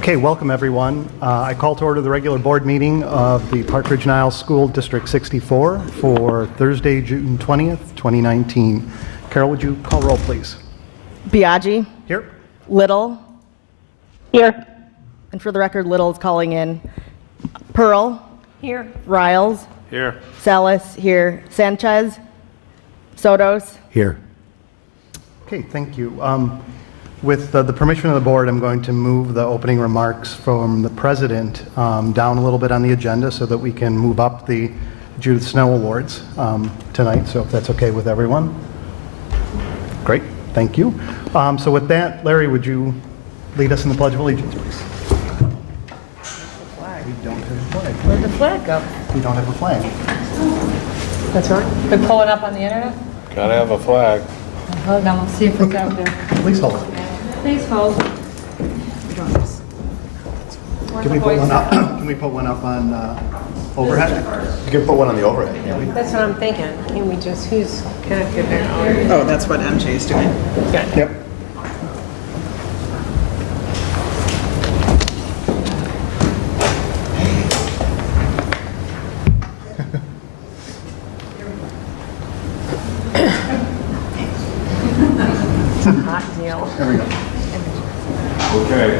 Okay, welcome everyone. I call to order the regular board meeting of the Ridge-Niles School District 64 for Thursday, June 20th, 2019. Carol, would you call roll, please? Biaggi. Here. Little. Here. And for the record, Little is calling in. Pearl. Here. Riles. Here. Salas. Here. Sanchez. Sotos. Here. Okay, thank you. With the permission of the board, I'm going to move the opening remarks from the president down a little bit on the agenda so that we can move up the Judith Snow Awards tonight, so if that's okay with everyone. Great, thank you. So with that, Larry, would you lead us in the Pledge of Allegiance, please? We don't have a flag. Where'd the flag go? We don't have a flag. That's right. Been pulling up on the internet? Gotta have a flag. Hold on, we'll see if it's out there. Please hold it. Please hold. Can we put one up? Can we put one up on overhead? You can put one on the overhead. That's what I'm thinking. Can we just, who's connected there? Oh, that's what MJ is doing. Yep. It's a hot deal. There we go. Okay.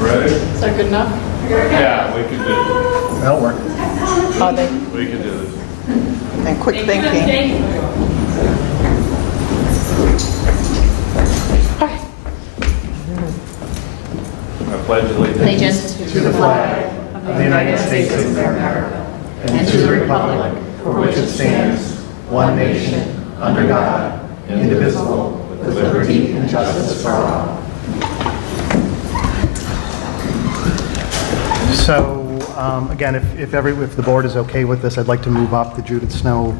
Ready? Is that good enough? Yeah, we can do That'll work. Oh, they. this. We can do this. And quick thinking. I pledge allegiance To the flag of the United States of America and to the republic for which it stands, one nation, under God, indivisible, with liberty and justice for all. So, again, if the board is okay with this, I'd like to move up the Judith Snow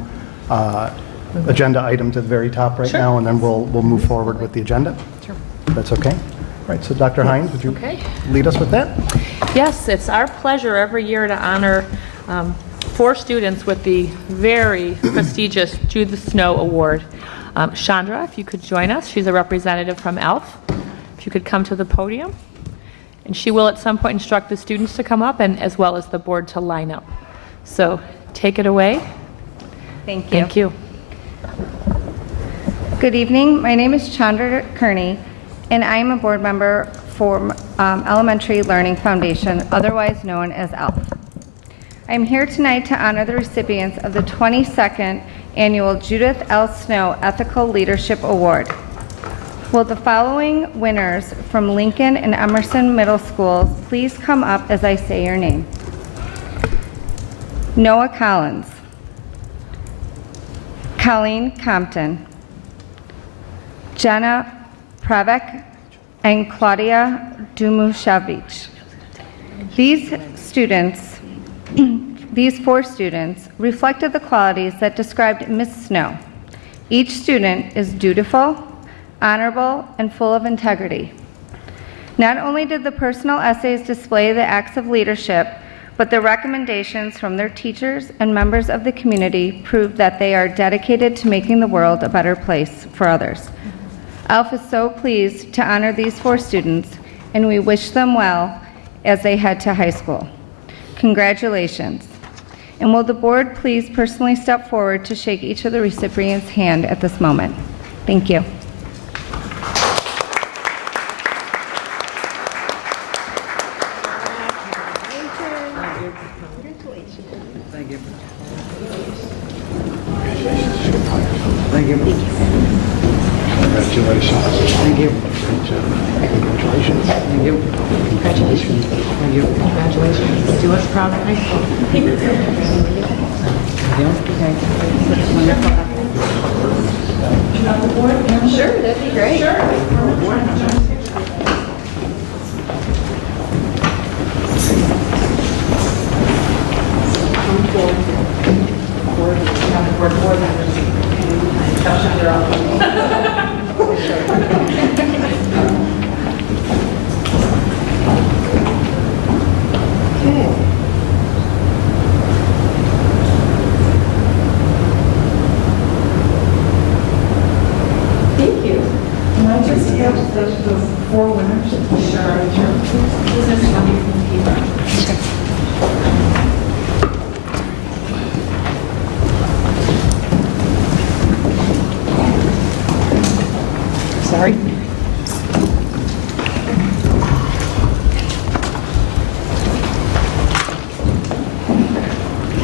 agenda item to the very top right now, and then we'll move forward with the agenda. Sure. That's okay? All right, so Dr. Hines, would you Okay. lead us with that? Yes, it's our pleasure every year to honor 4 students with the very prestigious Judith Snow Award. Chandra, if you could join us. She's a representative from ELF. If you could come to the podium. And she will at some point instruct the students to come up and as well as the board to line up. So take it away. Thank you. Thank you. Good evening. My name is Chandra Kearney, and I am a board member for Elementary Learning Foundation, otherwise known as ELF. I am here tonight to honor the recipients of the 22nd Annual Judith L. Snow Ethical Leadership Award. Will the following winners from Lincoln and Emerson Middle Schools please come up as I say your name? Noah Collins, Colleen Compton, Jenna Pravec, and Claudia Dumushevich. These students, these 4 students reflected the qualities that described Miss Snow. Each student is dutiful, honorable, and full of integrity. Not only did the personal essays display the acts of leadership, but the recommendations from their teachers and members of the community proved that they are dedicated to making the world a better place for others. ELF is so pleased to honor these 4 students, and we wish them well as they head to high school. Congratulations. And will the board please personally step forward to shake each of the recipients' hand at this moment? Thank you. Thank you. Thank you. Congratulations. Thank you. Congratulations. Thank you. Congratulations. Thank you. Congratulations. Do us proud in high school. Thank you. Okay. Wonderful. Sure, that'd be great. Sure. Thank you. Can I just have the four winners? Sorry.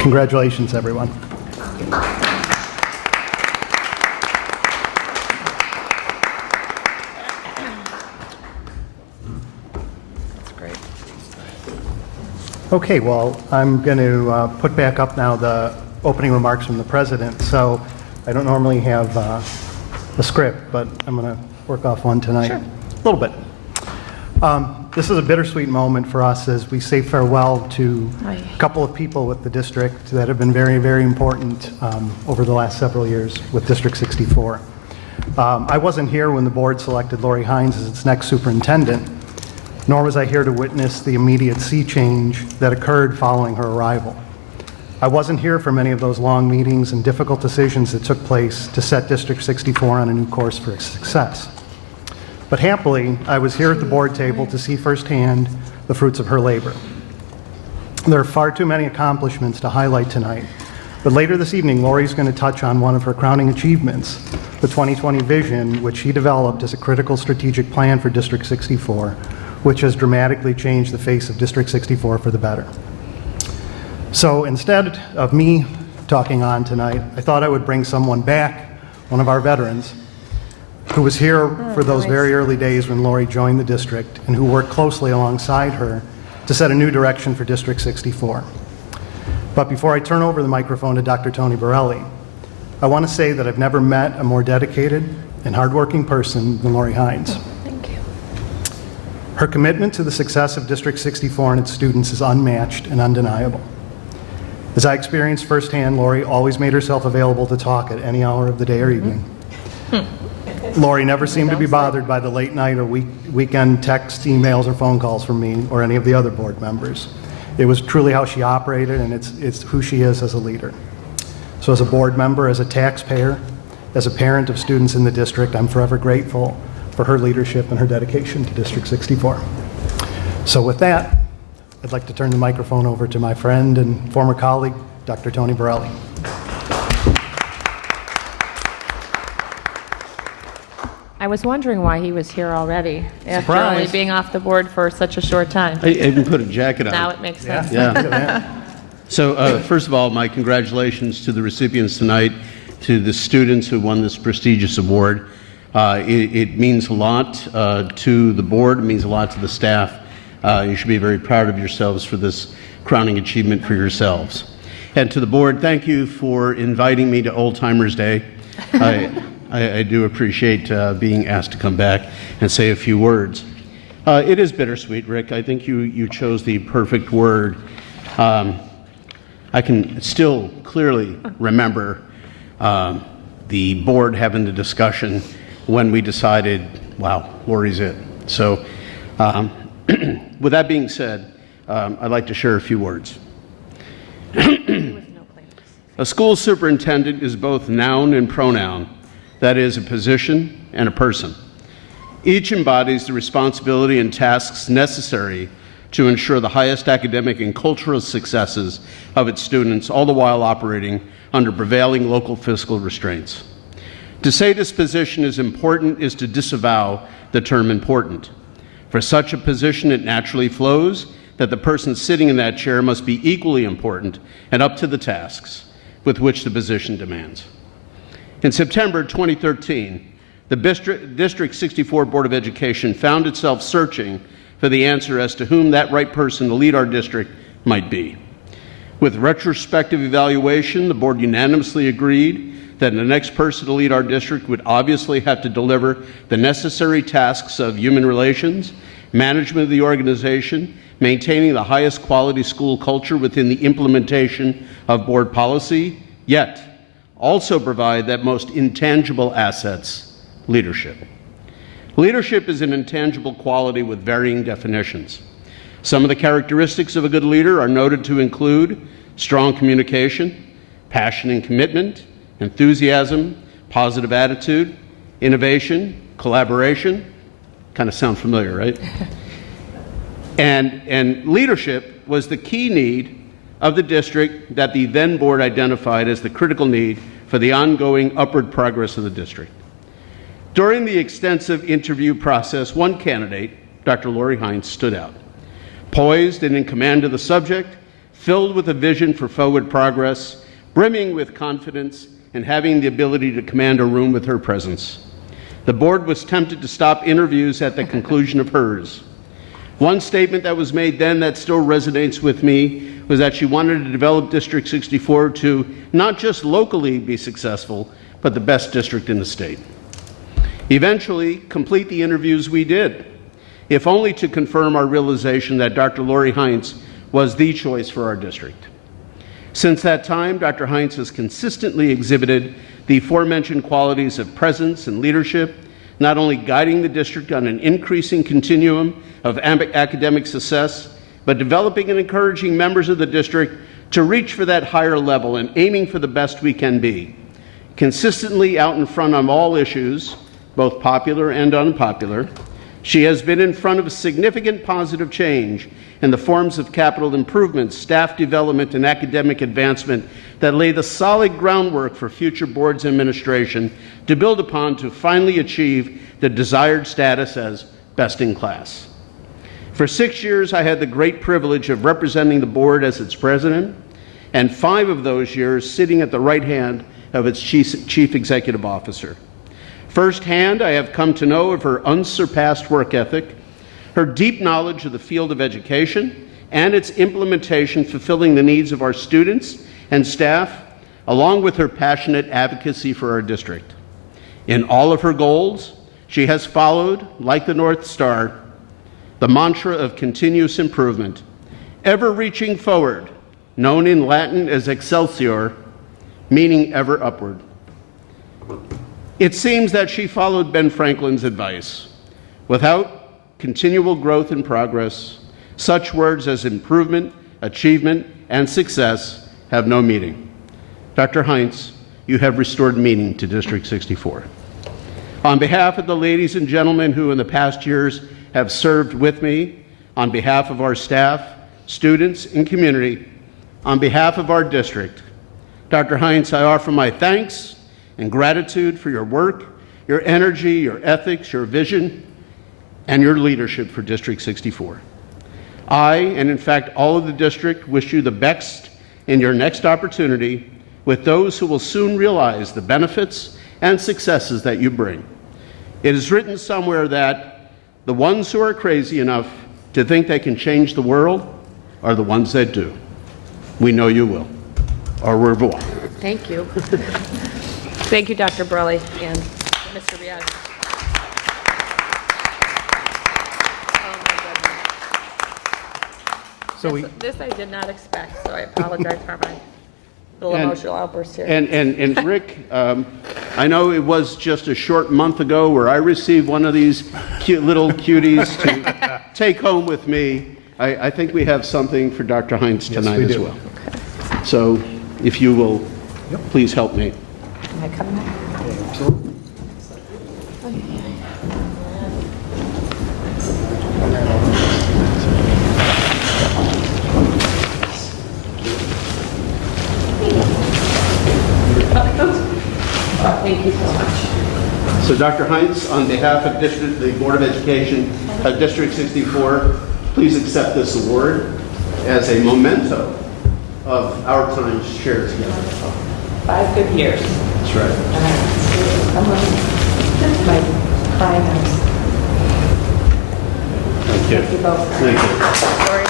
Congratulations, everyone. That's great. Okay, well, I'm going to put back up now the opening remarks from the president. So I don't normally have a script, but I'm going to work off one tonight. Sure. A little bit. This is a bittersweet moment for us as we say farewell to Aye. a couple of people with the district that have been very, very important over the last several years with District 64. I wasn't here when the board selected Lori Hines as its next superintendent, nor was I here to witness the immediate sea change that occurred following her arrival. I wasn't here for many of those long meetings and difficult decisions that took place to set District 64 on a new course for success. But happily, I was here at the board table to see firsthand the fruits of her labor. There are far too many accomplishments to highlight tonight, but later this evening, Lori's going to touch on one of her crowning achievements, the 2020 vision, which she developed as a critical strategic plan for District 64, which has dramatically changed the face of District 64 for the better. So instead of me talking on tonight, I thought I would bring someone back, one of our veterans, who was here for those very early days when Lori joined the district and who worked closely alongside her to set a new direction for District 64. But before I turn over the microphone to Dr. Tony Borelli, I want to say that I've never met a more dedicated and hardworking person than Lori Hines. Thank you. Her commitment to the success of District 64 and its students is unmatched and undeniable. As I experienced firsthand, Lori always made herself available to talk at any hour of the day or evening. Lori never seemed to be bothered by the late night or weekend texts, emails, or phone calls from me or any of the other board members. It was truly how she operated, and it's who she is as a leader. So as a board member, as a taxpayer, as a parent of students in the district, I'm forever grateful for her leadership and her dedication to District 64. So with that, I'd like to turn the microphone over to my friend and former colleague, Dr. Tony Borelli. I was wondering why he was here already after Surprise. only being off the board for such a short time. I even put a jacket on. Now it makes sense. Yeah. Look at that. So first of all, my congratulations to the recipients tonight, to the students who won this prestigious award. It means a lot to the board. It means a lot to the staff. You should be very proud of yourselves for this crowning achievement for yourselves. And to the board, thank you for inviting me to Old Timers Day. I do appreciate being asked to come back and say a few words. It is bittersweet, Rick. I think you chose the perfect word. I can still clearly remember the board having the discussion when we decided, wow, Lori's it. So with that being said, I'd like to share a few words. A school superintendent is both noun and pronoun. That is, a position and a person. Each embodies the responsibility and tasks necessary to ensure the highest academic and cultural successes of its students, all the while operating under prevailing local fiscal restraints. To say this position is important is to disavow the term important. For such a position, it naturally flows that the person sitting in that chair must be equally important and up to the tasks with which the position demands. In September 2013, the District 64 Board of Education found itself searching for the answer as to whom that right person to lead our district might be. With retrospective evaluation, the board unanimously agreed that the next person to lead our district would obviously have to deliver the necessary tasks of human relations, management of the organization, maintaining the highest quality school culture within the implementation of board policy, yet also provide that most intangible assets, leadership. Leadership is an intangible quality with varying definitions. Some of the characteristics of a good leader are noted to include strong communication, passion and commitment, enthusiasm, positive attitude, innovation, collaboration, kind of sound familiar, right? And leadership was the key need of the district that the then board identified as the critical need for the ongoing upward progress of the district. During the extensive interview process, one candidate, Dr. Lori Hines, stood out. Poised and in command of the subject, filled with a vision for forward progress, brimming with confidence, and having the ability to command a room with her presence. The board was tempted to stop interviews at the conclusion of hers. One statement that was made then that still resonates with me was that she wanted to develop District 64 to not just locally be successful, but the best district in the state. Eventually, complete the interviews we did, if only to confirm our realization that Dr. Lori Hines was the choice for our district. Since that time, Dr. Hines has consistently exhibited the aforementioned qualities of presence and leadership, not only guiding the district on an increasing continuum of academic success, but developing and encouraging members of the district to reach for that higher level and aiming for the best we can be. Consistently out in front on all issues, both popular and unpopular, she has been in front of a significant positive change in the forms of capital improvements, staff development, and academic advancement that lay the solid groundwork for future boards and administration to build upon to finally achieve the desired status as best in class. For 6 years, I had the great privilege of representing the board as its president, and 5 of those years sitting at the right hand of its chief executive officer. Firsthand, I have come to know of her unsurpassed work ethic, her deep knowledge of the field of education, and its implementation fulfilling the needs of our students and staff, along with her passionate advocacy for our district. In all of her goals, she has followed, like the North Star, the mantra of continuous improvement, ever reaching forward, known in Latin as excelsior, meaning ever upward. It seems that she followed Ben Franklin's advice. Without continual growth and progress, such words as improvement, achievement, and success have no meaning. Dr. Hines, you have restored meaning to District 64. On behalf of the ladies and gentlemen who in the past years have served with me, on behalf of our staff, students, and community, on behalf of our district, Dr. Hines, I offer my thanks and gratitude for your work, your energy, your ethics, your vision, and your leadership for District 64. I, and in fact all of the district, wish you the best in your next opportunity with those who will soon realize the benefits and successes that you bring. It is written somewhere that the ones who are crazy enough to think they can change the world are the ones that do. We know you will. Au revoir. Thank you. Thank you, Dr. Borelli and Mr. Riaz. So This I did not expect, so I apologize for my little emotional outburst here. And Rick, I know it was just a short month ago where I received one of these cute little cuties to take home with me. I think we have something for Dr. Hines tonight as well. Okay. So if you will, please help me. Am I coming back? Thank you so much. So Dr. Hines, on behalf of the Board of Education of District 64, please accept this award as a memento of our time shared together. 5 good years. That's right. That's my crying eyes. Thank you. Thank you both. Thank you. Sorry.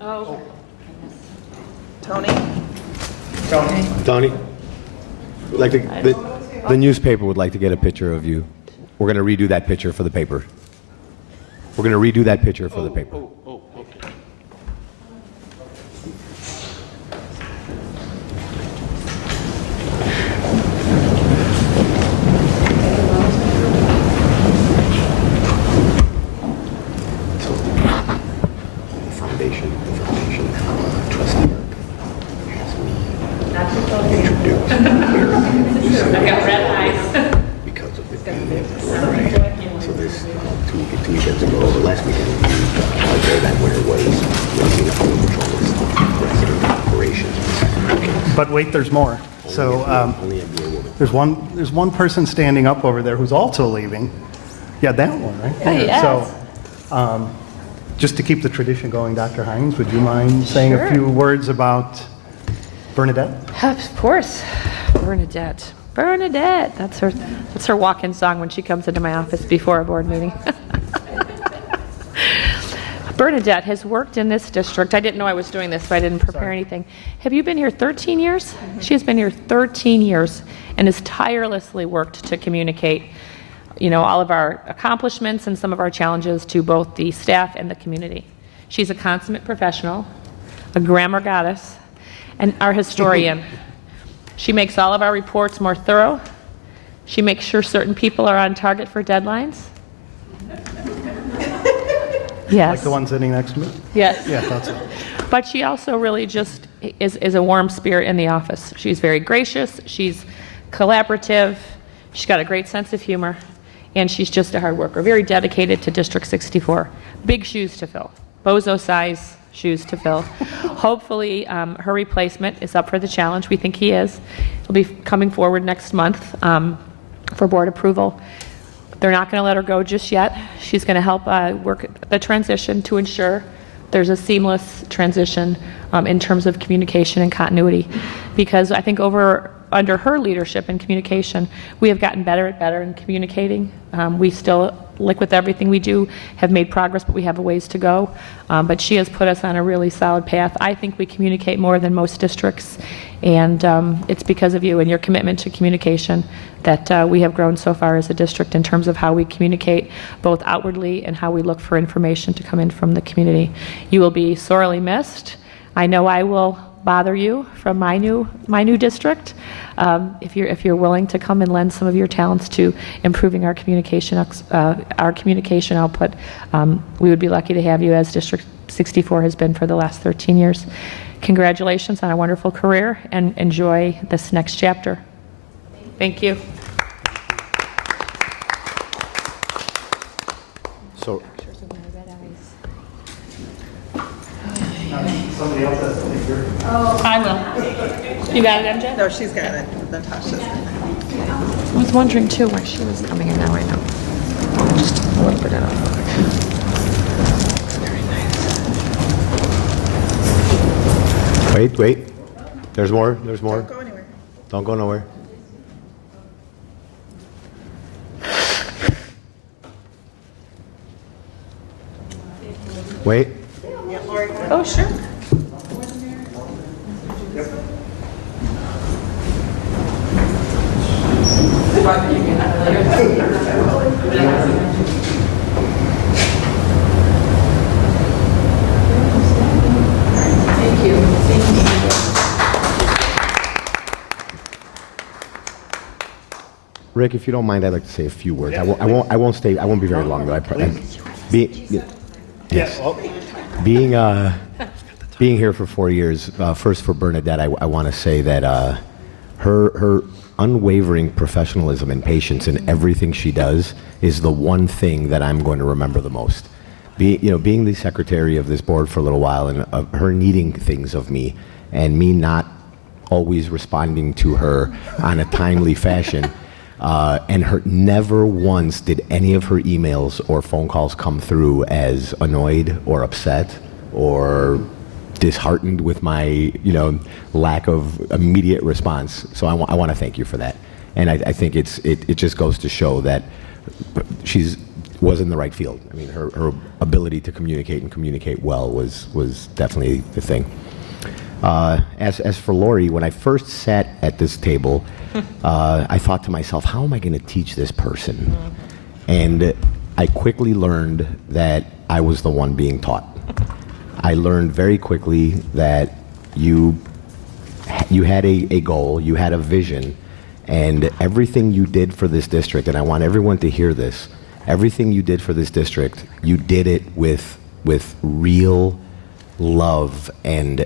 Oh. Tony, would like the newspaper would like to get a picture of you. We're going to redo that picture for the paper. We're going to redo that picture for the paper. Okay. Foundation, trustee has me. I got red eyes. Because of the so this 2 weekends ago, last weekend, that winner was Municipal Restorative Operations. But wait, there's more. So Only a mere woman. there's one person standing up over there who's also leaving. Yeah, that one, right? Oh, yes. So just to keep the tradition going, Dr. Hines, would you mind saying Sure. a few words about Bernadette? Of course. Bernadette. Bernadette. That's her walk-in song when she comes into my office before a board meeting. Bernadette has worked in this district. I didn't know I was doing this, so I didn't prepare anything. Have you been here 13 years? She has been here 13 years and has tirelessly worked to communicate, all of our accomplishments and some of our challenges to both the staff and the community. She's a consummate professional, a grammar goddess, and our historian. She makes all of our reports more thorough. She makes sure certain people are on target for deadlines. Yes. Like the one sitting next to me? Yes. Yeah, that's it. But she also really just is a warm spirit in the office. She's very gracious. She's collaborative. She's got a great sense of humor. And she's just a hard worker, very dedicated to District 64. Big shoes to fill, bozo-size shoes to fill. Hopefully, her replacement is up for the challenge. We think he is. He'll be coming forward next month for board approval. They're not going to let her go just yet. She's going to help work the transition to ensure there's a seamless transition in terms of communication and continuity. Because I think under her leadership in communication, we have gotten better and better in communicating. We still, like with everything we do, have made progress, but we have a ways to go. But she has put us on a really solid path. I think we communicate more than most districts, and it's because of you and your commitment to communication that we have grown so far as a district in terms of how we communicate both outwardly and how we look for information to come in from the community. You will be sorely missed. I know I will bother you from my new district. If you're willing to come and lend some of your talents to improving our communication output, we would be lucky to have you, as District 64 has been for the last 13 years. Congratulations on a wonderful career, and enjoy this next chapter. Thank you. So, Somebody else has to leave here. I will. You got it, MJ? No, she's got it. Natasha's got it. I was wondering too why she was coming in. Now I know. Just a little bit of. Very nice. wait. There's more. Don't go anywhere. Don't go nowhere. Wait. Yeah, Lori. Oh, sure. Rick, if you don't mind, I'd like to say a few words. I won't be very long though. Being here for 4 years, first for Bernadette, I want to say that her unwavering professionalism and patience in everything she does is the one thing that I'm going to remember the most. Being the secretary of this board for a little while, and her needing things of me, and me not always responding to her on a timely fashion, and her never once did any of her emails or phone calls come through as annoyed or upset or disheartened with my lack of immediate response. So I want to thank you for that, and I think it just goes to show that was in the right field. I mean, her ability to communicate and communicate well was definitely the thing. As for Lori, when I first sat at this table, I thought to myself, how am I going to teach this person? And I quickly learned that I was the one being taught. I learned very quickly that you had a goal, you had a vision, and everything you did for this district, and I want everyone to hear this, everything you did for this district, you did it with real love and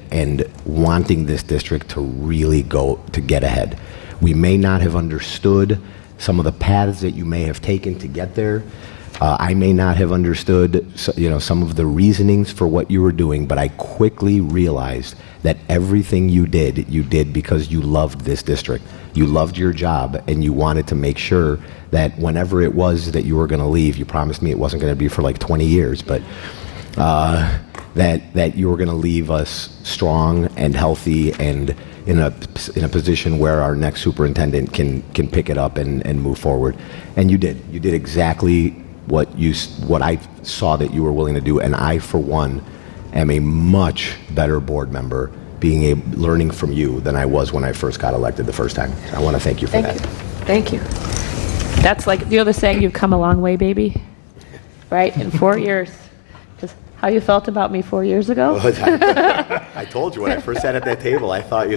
wanting this district to really get ahead. We may not have understood some of the paths that you may have taken to get there. I may not have understood, some of the reasonings for what you were doing, but I quickly realized that everything you did because you loved this district. You loved your job, and you wanted to make sure that whenever it was that you were going to leave, you promised me it wasn't going to be for like 20 years, but that you were going to leave us strong and healthy and in a position where our next superintendent can pick it up and move forward. And you did. You did exactly what I saw that you were willing to do. And I, for one, am a much better board member learning from you than I was when I first got elected the first time. I want to thank you for that. Thank you. That's like the other saying, you've come a long way, baby. Right? In 4 years. Just how you felt about me 4 years ago? I told you when I first sat at that table, I thought,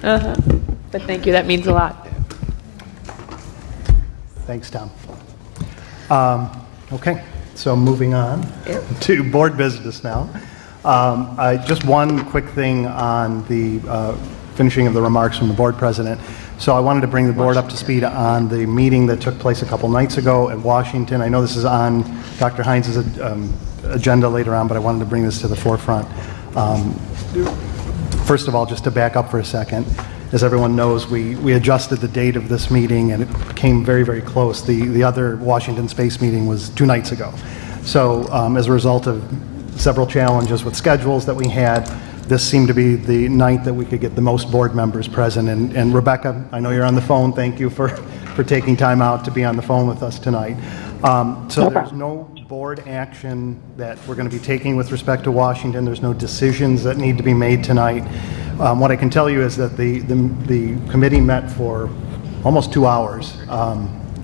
But thank you. That means a lot. Thanks, Tom. Okay, so moving on to board business now. Just one quick thing on the finishing of the remarks from the board president. So I wanted to bring the board up to speed on the meeting that took place a couple nights ago at Washington. I know this is on Dr. Hines' agenda later on, but I wanted to bring this to the forefront. First of all, just to back up for a second, as everyone knows, we adjusted the date of this meeting, and it came very, very close. The other Washington Space meeting was 2 nights ago. So as a result of several challenges with schedules that we had, this seemed to be the night that we could get the most board members present. And Rebecca, I know you're on the phone. Thank you for taking time out to be on the phone with us tonight. So there's no board action that we're going to be taking with respect to Washington. There's no decisions that need to be made tonight. What I can tell you is that the committee met for almost 2 hours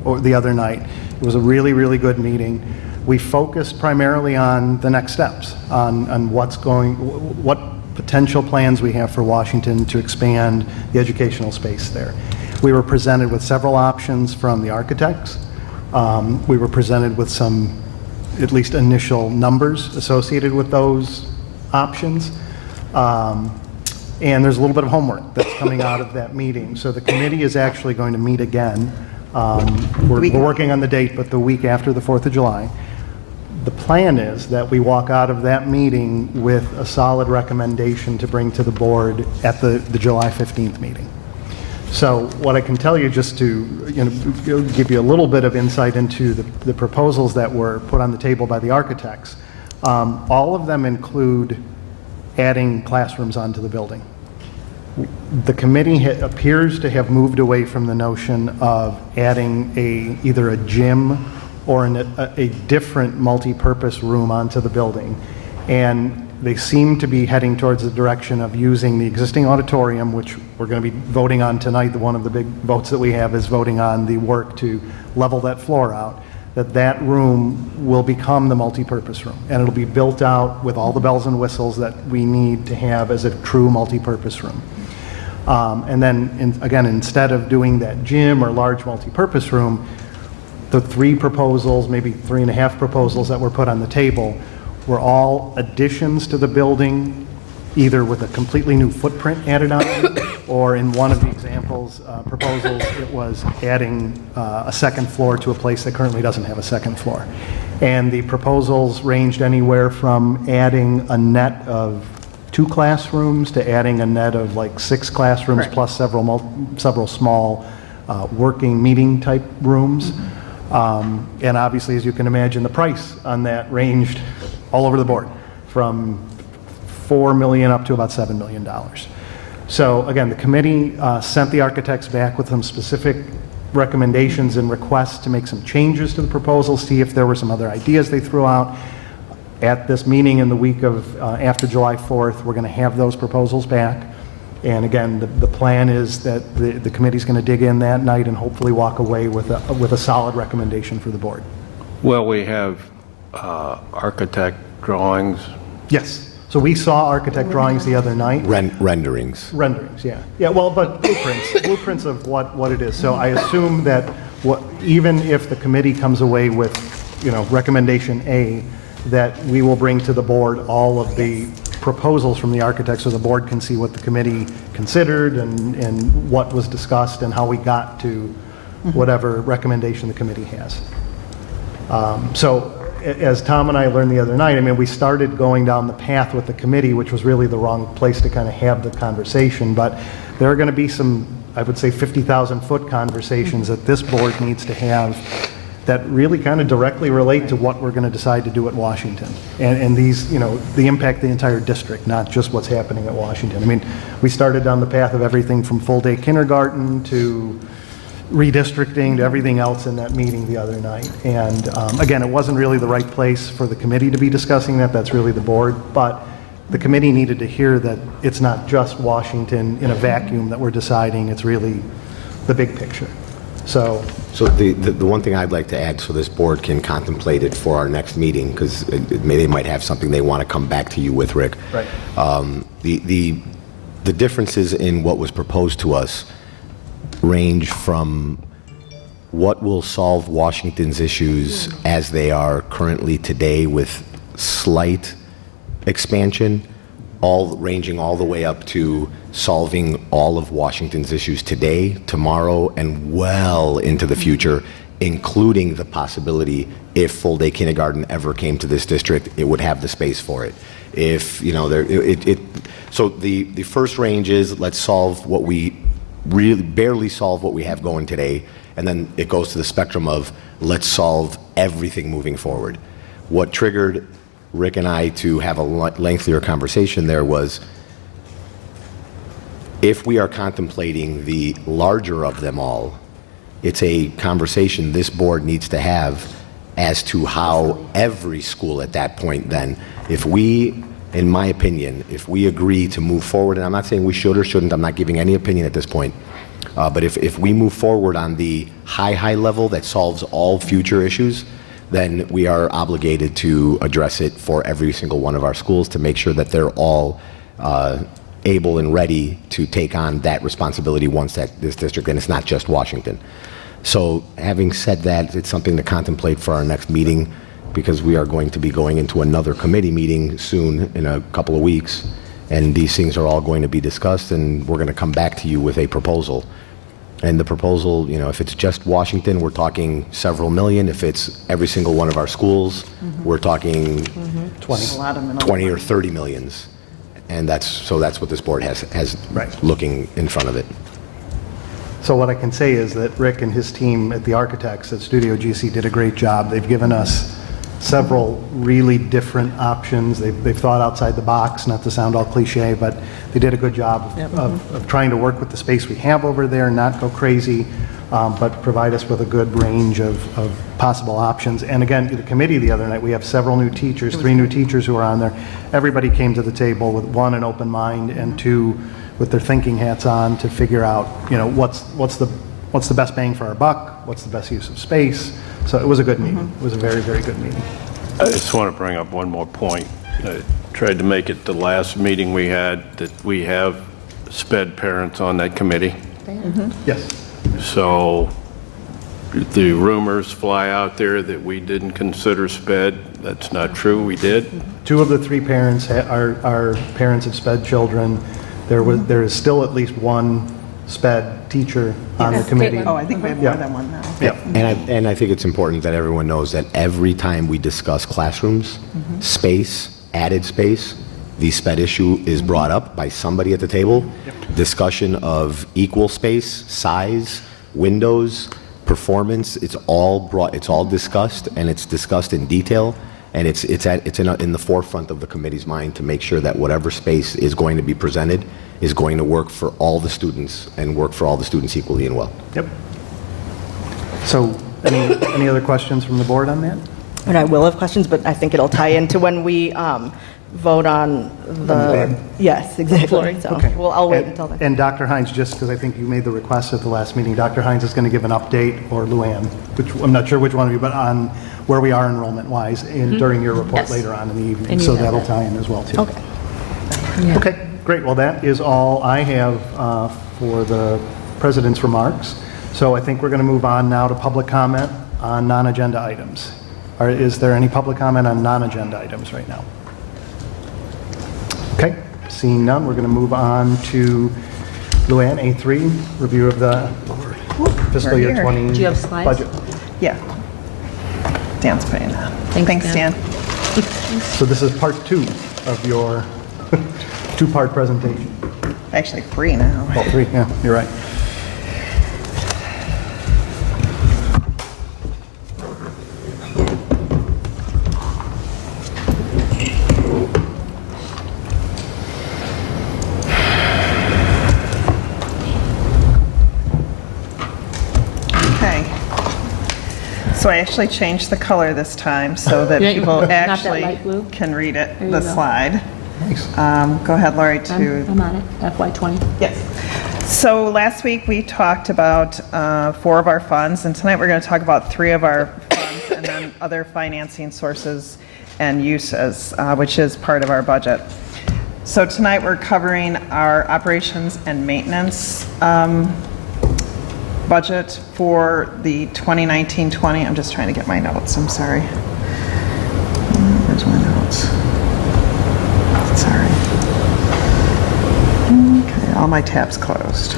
or the other night. It was a really, really good meeting. We focused primarily on the next steps, on what potential plans we have for Washington to expand the educational space there. We were presented with several options from the architects. We were presented with some, at least initial numbers associated with those options. And there's a little bit of homework that's coming out of that meeting. So the committee is actually going to meet again. We're working on the date, but the week after the 4th of July. The plan is that we walk out of that meeting with a solid recommendation to bring to the board at the July 15th meeting. So what I can tell you, just to give you a little bit of insight into the proposals that were put on the table by the architects, all of them include adding classrooms onto the building. The committee appears to have moved away from the notion of adding either a gym or a different multi-purpose room onto the building. And they seem to be heading towards the direction of using the existing auditorium, which we're going to be voting on tonight. One of the big votes that we have is voting on the work to level that floor out, that room will become the multi-purpose room. And it'll be built out with all the bells and whistles that we need to have as a true multi-purpose room. And then, again, instead of doing that gym or large multi-purpose room, the 3 proposals, maybe 3.5 proposals that were put on the table were all additions to the building, either with a completely new footprint added on, or in one of the proposals, it was adding a second floor to a place that currently doesn't have a second floor. And the proposals ranged anywhere from adding a net of 2 classrooms to adding a net of like 6 classrooms, right, plus several small working meeting type rooms. And obviously, as you can imagine, the price on that ranged all over the board, from $4 million up to about $7 million. So again, the committee sent the architects back with some specific recommendations and requests to make some changes to the proposal, see if there were some other ideas they threw out. At this meeting in the week of after July 4th, we're going to have those proposals back. And again, the plan is that the committee's going to dig in that night and hopefully walk away with a solid recommendation for the board. Well, we have architect drawings. Yes. So we saw architect drawings the other night. Renderings. Renderings, yeah. Yeah, well, but blueprints of what it is. So I assume that even if the committee comes away with, recommendation A, that we will bring to the board all of the proposals from the architects so the board can see what the committee considered and what was discussed and how we got to whatever recommendation the committee has. So as Tom and I learned the other night, I mean, we started going down the path with the committee, which was really the wrong place to kind of have the conversation, but there are going to be some, I would say, 50,000-foot conversations that this board needs to have that really kind of directly relate to what we're going to decide to do at Washington. And these, you know, the impact the entire district, not just what's happening at Washington. I mean, we started down the path of everything from full-day kindergarten to redistricting to everything else in that meeting the other night. And again, it wasn't really the right place for the committee to be discussing that. That's really the board. But the committee needed to hear that it's not just Washington in a vacuum that we're deciding. It's really the big picture. So the one thing I'd like to add so this board can contemplate it for our next meeting, because maybe they might have something they want to come back to you with, Rick. Right. The differences in what was proposed to us range from what will solve Washington's issues as they are currently today with slight expansion, ranging all the way up to solving all of Washington's issues today, tomorrow, and well into the future, including the possibility if full-day kindergarten ever came to this district, it would have the space for it. If, you know, so the first range is let's solve what we really barely solve what we have going today, and then it goes to the spectrum of let's solve everything moving forward. What triggered Rick and I to have a lengthier conversation there was if we are contemplating the larger of them all, it's a conversation this board needs to have as to how every school at that point then, if we, in my opinion, if we agree to move forward, and I'm not saying we should or shouldn't, I'm not giving any opinion at this point, but if we move forward on the high level that solves all future issues, then we are obligated to address it for every single one of our schools to make sure that they're all able and ready to take on that responsibility once that this district, and it's not just Washington. So having said that, it's something to contemplate for our next meeting, because we are going to be going into another committee meeting soon in a couple of weeks, and these things are all going to be discussed, and we're going to come back to you with a proposal. And the proposal, you know, if it's just Washington, we're talking several million. If it's every single one of our schools, we're talking 20 or 30 millions. And that's what this board has Right. looking in front of it. So what I can say is that Rick and his team at the architects at Studio GC did a great job. They've given us several really different options. They've thought outside the box, not to sound all cliche, but they did a good job of trying to work with the space we have over there, not go crazy, but provide us with a good range of possible options. And again, the committee the other night, we have several new teachers, 3 new teachers who are on there. Everybody came to the table with 1, an open mind, and 2, with their thinking hats on to figure out, you know, what's the best bang for our buck, what's the best use of space. So it was a good meeting. It was a very, very good meeting. I just want to bring up one more point. I tried to make it the last meeting we had that we have SPED parents on that committee. Yes. So the rumors fly out there that we didn't consider SPED. That's not true. We did. 2 of the 3 parents are parents of SPED children. There is still at least 1 SPED teacher on the committee. Oh, I think we have more than one now. Yeah. And I think it's important that everyone knows that every time we discuss classrooms, space, added space, the SPED issue is brought up by somebody at the table. Discussion of equal space, size, windows, performance, it's all discussed, and it's discussed in detail, and it's in the forefront of the committee's mind to make sure that whatever space is going to be presented is going to work for all the students and work for all the students equally and well. Yep. So any other questions from the board on that? And I will have questions, but I think it'll tie into when we vote on the, yes, exactly. So, Okay. well, I'll wait until then. And Dr. Hines, just because I think you made the request at the last meeting, Dr. Hines is going to give an update, or Luann, which I'm not sure which one of you, but on where we are enrollment-wise during your report Yes. later on in the evening. And you So have that'll that. tie in as well, too. Okay. Okay, great. Well, that is all I have for the president's remarks. So I think we're going to move on now to public comment on non-agenda items. Is there any public comment on non-agenda items right now? Okay, seeing none, we're going to move on to Luann, A3, review of the fiscal year 20 Do you have slides? budget. Yeah. Dan's putting that. Thanks, Dan. So this is part 2 of your 2-part presentation. Actually, 3 now. Oh, 3, yeah, you're right. Okay. So I actually changed the color this time so that Yeah, people not that actually light blue? can read it, There you the go. slide. Nice. Go ahead, Lori, to I'm on it, FY20. Yes. So last week, we talked about 4 of our funds, and tonight we're going to talk about 3 of our funds and then other financing sources and uses, which is part of our budget. So tonight, we're covering our operations and maintenance budget for the 2019-20. I'm just trying to get my notes, I'm sorry. Where's my notes? Sorry. Okay, all my tabs closed.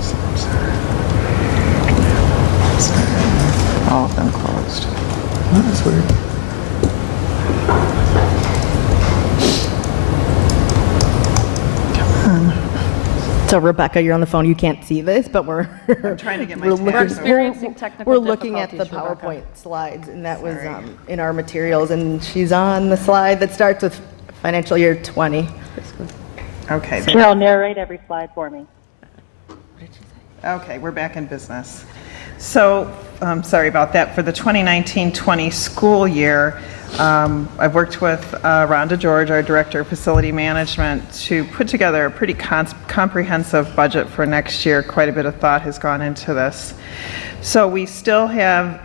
So I'm sorry. All of them closed. Oh, that's weird. So Rebecca, you're on the phone, you can't see this, but we're. I'm trying to get my we're tabs looking- open. Experiencing technical We're looking at the difficulties, Rebecca. PowerPoint slides, and that was in our materials, and she's on the slide that starts with financial year 20. Okay, Carol, narrate every slide for me. okay, we're back in business. So, sorry about that. For the 2019-20 school year, I've worked with Rhonda George, our Director of Facility Management, to put together a pretty comprehensive budget for next year. Quite a bit of thought has gone into this. So we still have,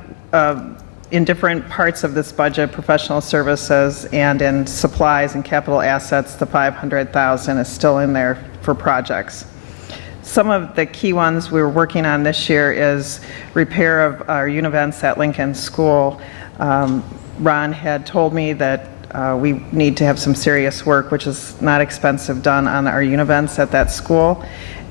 in different parts of this budget, professional services and in supplies and capital assets, the $500,000 is still in there for projects. Some of the key ones we're working on this year is repair of our univents at Lincoln School. Ron had told me that we need to have some serious work, which is not expensive, done on our univents at that school.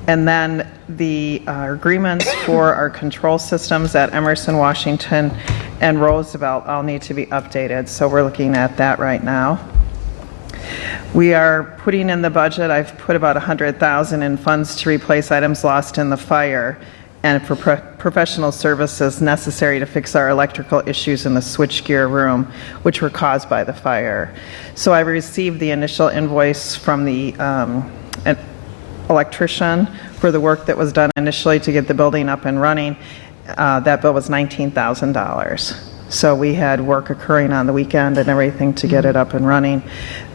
And then the agreements for our control systems at Emerson, Washington, and Roosevelt all need to be updated. So we're looking at that right now. We are putting in the budget, I've put about $100,000 in funds to replace items lost in the fire and for professional services necessary to fix our electrical issues in the switchgear room, which were caused by the fire. So I received the initial invoice from the electrician for the work that was done initially to get the building up and running. That bill was $19,000. So we had work occurring on the weekend and everything to get it up and running.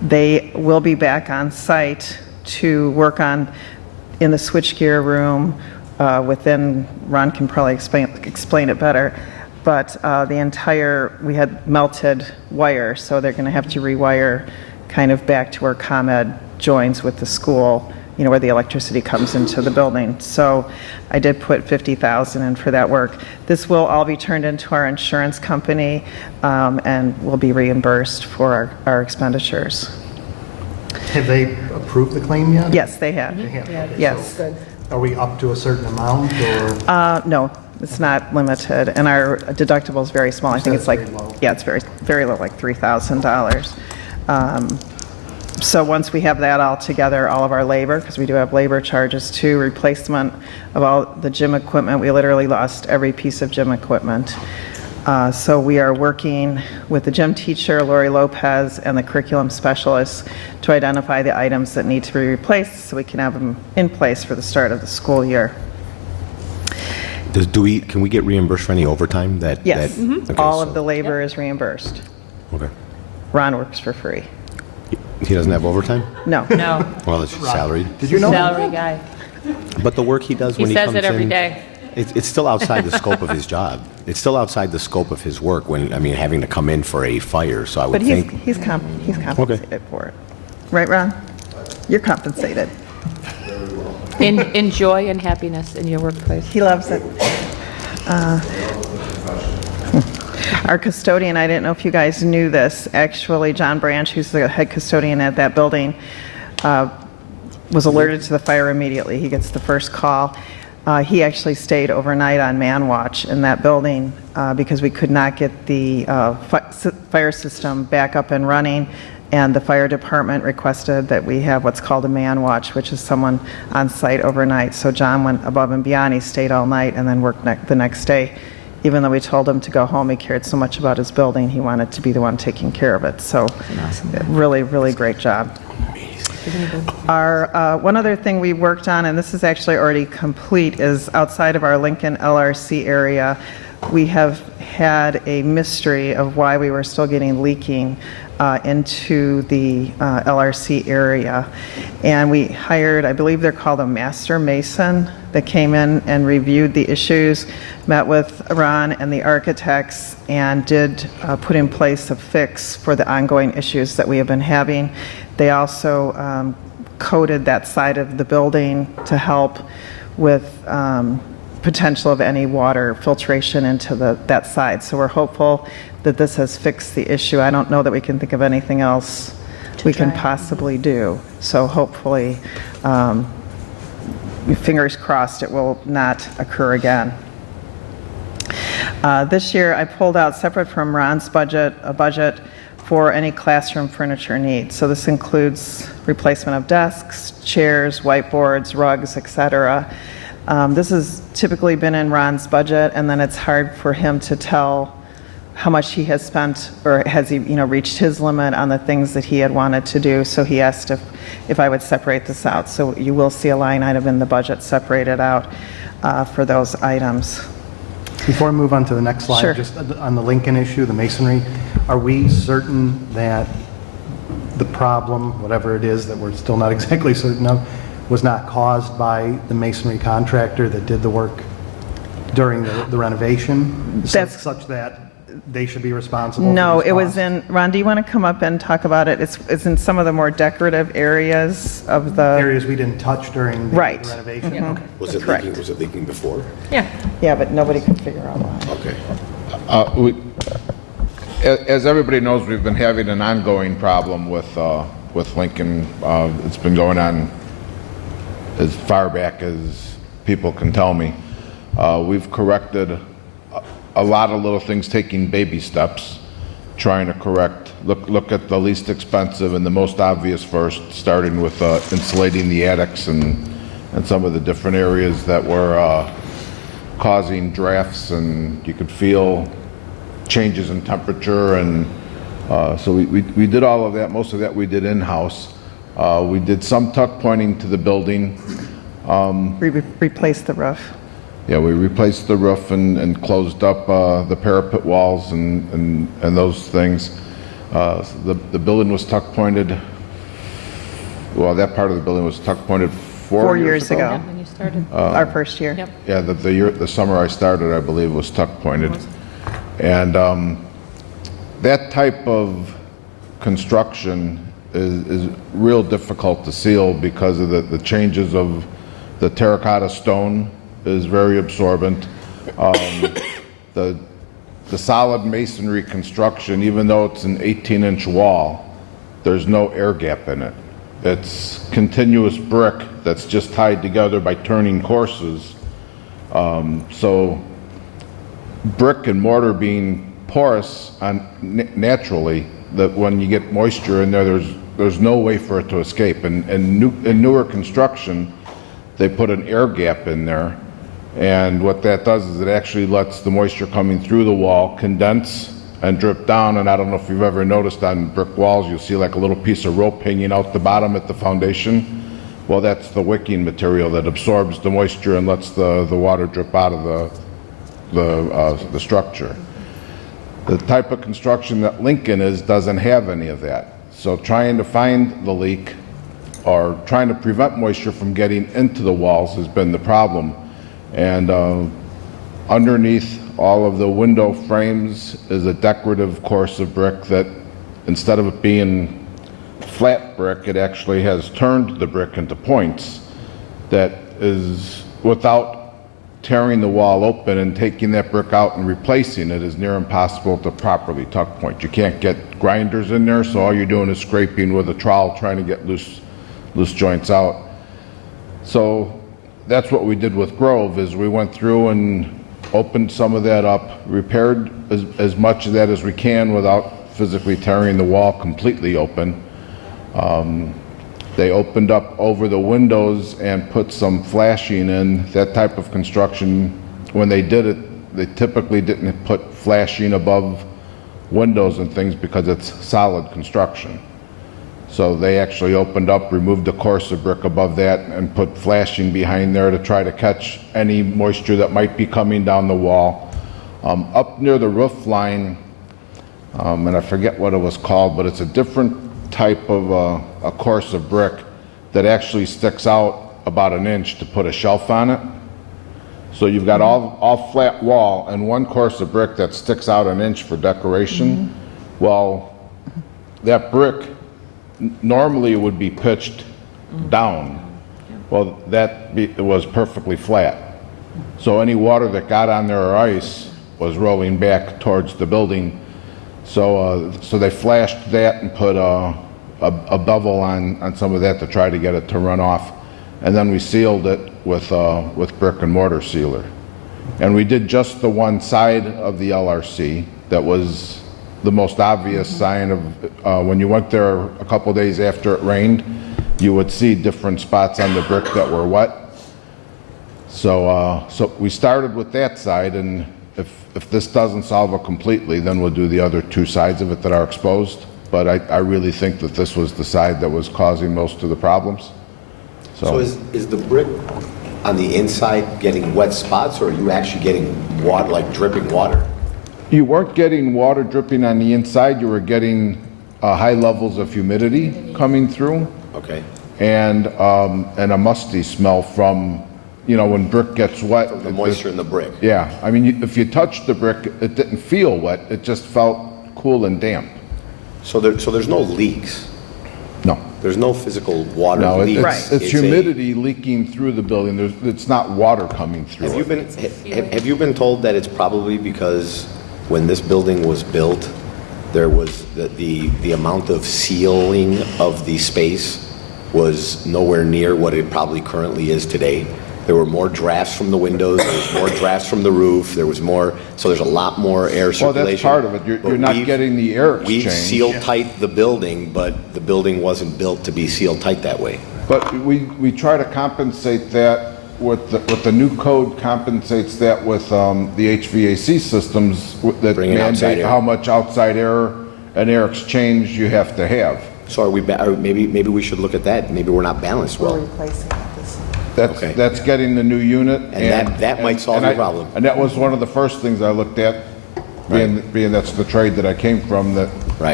They will be back on site to work on in the switchgear room within, Ron can probably explain it better, but we had melted wire, so they're going to have to rewire kind of back to where ComEd joins with the school, you know, where the electricity comes into the building. So I did put $50,000 in for that work. This will all be turned into our insurance company and will be reimbursed for our expenditures. Have they approved the claim yet? Yes, they have. They have. Okay, Yes. so are we up to a certain amount, or? No, it's not limited, and our deductible is very small. I think it's like, very low. yeah, it's very, very low, like $3,000. So once we have that all together, all of our labor, because we do have labor charges too, replacement of all the gym equipment, we literally lost every piece of gym equipment. So we are working with the gym teacher, Lori Lopez, and the curriculum specialist to identify the items that need to be replaced so we can have them in place for the start of the school year. Can we get reimbursed for any overtime that? Yes, Okay, all so- of the labor is reimbursed. Okay. Ron works for free. He doesn't have overtime? No. No, Well, it's salaried. Did you know? salary guy. But the work he does He when he comes says in. it every day. It's still outside the scope of his job. It's still outside the scope of his work when, having to come in for a fire, so I would But he's, think. he's compensated for it. Right, Ron? You're compensated. In joy and happiness in your workplace. He loves it. Our custodian, I didn't know if you guys knew this, actually, John Branch, who's the head custodian at that building, was alerted to the fire immediately. He gets the first call. He actually stayed overnight on man watch in that building because we could not get the fire system back up and running, and the fire department requested that we have what's called a man watch, which is someone on site overnight. So John went above and beyond. He stayed all night and then worked the next day. Even though we told him to go home, he cared so much about his building, he wanted to be the one taking care of it. So really, really great job. Our one other thing we worked on, and this is actually already complete, is outside of our Lincoln LRC area, we have had a mystery of why we were still getting leaking into the LRC area. And we hired, I believe they're called a master mason, that came in and reviewed the issues, met with Ron and the architects, and did put in place a fix for the ongoing issues that we have been having. They also coated that side of the building to help with potential of any water filtration into that side. So we're hopeful that this has fixed the issue. I don't know that we can think of anything else we can possibly do. So hopefully, fingers crossed, it will not occur again. This year, I pulled out, separate from Ron's budget, a budget for any classroom furniture needs. So this includes replacement of desks, chairs, whiteboards, rugs, etc. This has typically been in Ron's budget, and then it's hard for him to tell how much he has spent, or has he, reached his limit on the things that he had wanted to do. So he asked if I would separate this out. So you will see a line item in the budget separated out for those items. Before I move on to the next slide, Sure. just on the Lincoln issue, the masonry, are we certain that the problem, whatever it is that we're still not exactly certain of, was not caused by the masonry contractor that did the work during the renovation? That's such that they should be responsible? No, for these it was costs? in, Ron, do you want to come up and talk about it? It's in some of the more decorative areas of the, Areas we didn't touch during the Right. renovation? Mhm. Okay. Was it Correct. leaking? Was it leaking before? Yeah. yeah, but nobody could figure out why. Okay. As everybody knows, we've been having an ongoing problem with Lincoln. It's been going on as far back as people can tell me. We've corrected a lot of little things, taking baby steps, trying to correct, look at the least expensive and the most obvious first, starting with insulating the attics and some of the different areas that were causing drafts, and you could feel changes in temperature, and so we did all of that. Most of that we did in-house. We did some tuck pointing to the building. Replace the roof. Yeah, we replaced the roof and closed up the parapet walls and those things. The building was tuck pointed. Well, that part of the building was tuck pointed 4 years ago. ago. When you started. Our first year. Yep. Yeah, the summer I started, I believe, was tuck pointed. And that type of construction is real difficult to seal because of the changes of the terracotta stone is very absorbent. The solid masonry construction, even though it's an 18-inch wall, there's no air gap in it. It's continuous brick that's just tied together by turning courses. So brick and mortar being porous naturally, that when you get moisture in there, there's no way for it to escape. And in newer construction, they put an air gap in there, and what that does is it actually lets the moisture coming through the wall condense and drip down. And I don't know if you've ever noticed on brick walls, you'll see like a little piece of rope hanging out the bottom at the foundation. Well, that's the wicking material that absorbs the moisture and lets the water drip out of the structure. The type of construction that Lincoln is doesn't have any of that. So trying to find the leak or trying to prevent moisture from getting into the walls has been the problem. And underneath all of the window frames is a decorative course of brick that, instead of it being flat brick, it actually has turned the brick into points that is without tearing the wall open and taking that brick out and replacing it is near impossible to properly tuck point. You can't get grinders in there, so all you're doing is scraping with a trowel trying to get loose joints out. So that's what we did with Grove, is we went through and opened some of that up, repaired as much of that as we can without physically tearing the wall completely open. They opened up over the windows and put some flashing in. That type of construction, when they did it, they typically didn't put flashing above windows and things because it's solid construction. So they actually opened up, removed the course of brick above that, and put flashing behind there to try to catch any moisture that might be coming down the wall. Up near the roof line, and I forget what it was called, but it's a different type of a course of brick that actually sticks out about an inch to put a shelf on it. So you've got all flat wall and one course of brick that sticks out an inch for decoration. Well, that brick normally would be pitched down. Well, it was perfectly flat. So any water that got on there or ice was rolling back towards the building. So they flashed that and put a bevel on some of that to try to get it to run off. And then we sealed it with brick and mortar sealer. And we did just the one side of the LRC. That was the most obvious sign of, when you went there a couple days after it rained, you would see different spots on the brick that were wet. So we started with that side, and if this doesn't solve it completely, then we'll do the other two sides of it that are exposed. But I really think that this was the side that was causing most of the problems. So is the brick on the inside getting wet spots, or are you actually getting water, like dripping water? You weren't getting water dripping on the inside. You were getting high levels of humidity coming through. Okay. And a musty smell from, when brick gets wet. From the moisture in the brick. Yeah. I mean, if you touched the brick, it didn't feel wet. It just felt cool and damp. So there's no leaks? No. There's no physical water No, leaks? it's humidity leaking through the building. It's not water coming through. Have you been told that it's probably because when this building was built, there was the amount of sealing of the space was nowhere near what it probably currently is today? There were more drafts from the windows, there was more drafts from the roof, there was more, so there's a lot more air circulation. Well, that's part of it. You're not getting the air exchange. We sealed tight the building, but the building wasn't built to be sealed tight that way. But we try to compensate that with the new code compensates that with the HVAC systems that mandate how much outside air and air exchange you have to have. So are we, maybe we should look at that. Maybe we're not balanced well. We're replacing this. That's getting the new unit. And that might solve the problem. And that was one of the first things I looked at, being that's the trade that I came from. That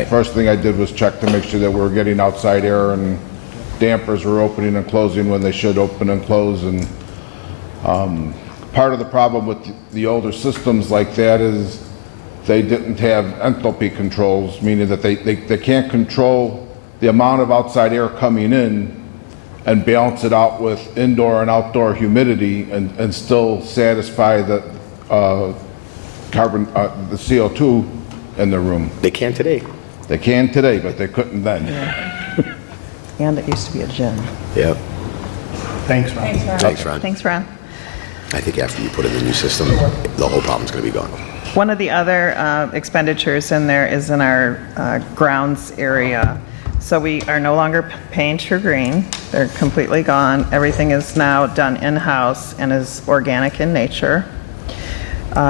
first thing I did was check to make sure that we were getting outside air and dampers were opening and closing when they should open and close. And part of the problem with the older systems like that is they didn't have enthalpy controls, meaning that they can't control the amount of outside air coming in and balance it out with indoor and outdoor humidity and still satisfy the the CO2 in the room. They can today. They can today, but they couldn't then. Yeah. And it used to be a gym. Yep. Thanks, Ron. Thanks, Ron. Thanks, Ron. I think after you put in the new system, the whole problem's going to be gone. One of the other expenditures in there is in our grounds area. So we are no longer paying True Green. They're completely gone. Everything is now done in-house and is organic in nature.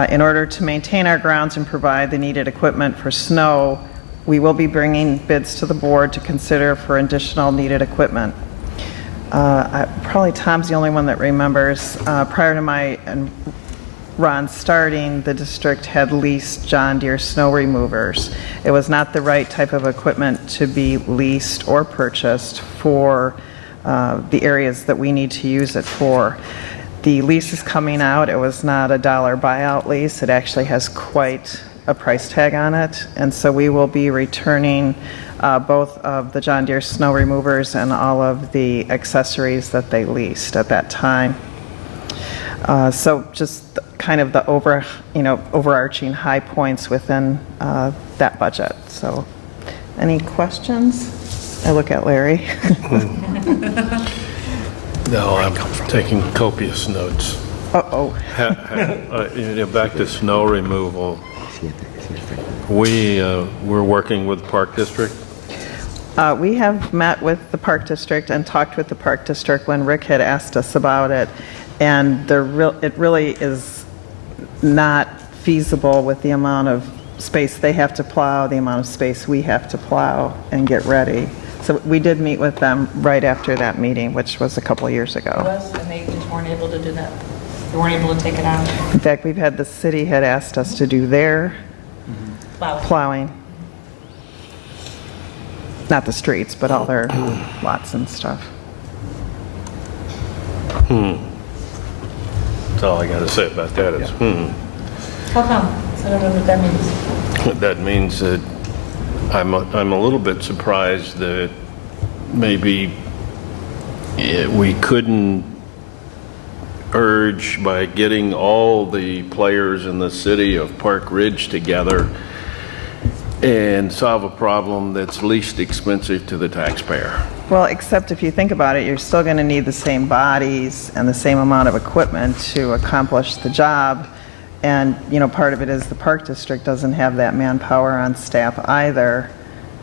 In order to maintain our grounds and provide the needed equipment for snow, we will be bringing bids to the board to consider for additional needed equipment. Probably Tom's the only one that remembers. Prior to my and Ron starting, the district had leased John Deere snow removers. It was not the right type of equipment to be leased or purchased for the areas that we need to use it for. The lease is coming out. It was not a dollar buyout lease. It actually has quite a price tag on it. And so we will be returning both of the John Deere snow removers and all of the accessories that they leased at that time. So just kind of the overarching high points within that budget. So any questions? I look at Larry. No, I'm taking copious notes. Uh-oh. Back to snow removal. We're working with Park District. We have met with the Park District and talked with the Park District when Rick had asked us about it, and it really is not feasible with the amount of space they have to plow, the amount of space we have to plow and get ready. So we did meet with them right after that meeting, which was a couple of years ago. And they just weren't able to do that. They weren't able to take it out. In fact, we've had the city had asked us to do their plowing. Not the streets, but all their lots and stuff. That's all I got to say about that is, How come? I don't know what that means. That means that I'm a little bit surprised that maybe we couldn't urge by getting all the players in the city of Park Ridge together and solve a problem that's least expensive to the taxpayer. Well, except if you think about it, you're still going to need the same bodies and the same amount of equipment to accomplish the job. And, part of it is the Park District doesn't have that manpower on staff either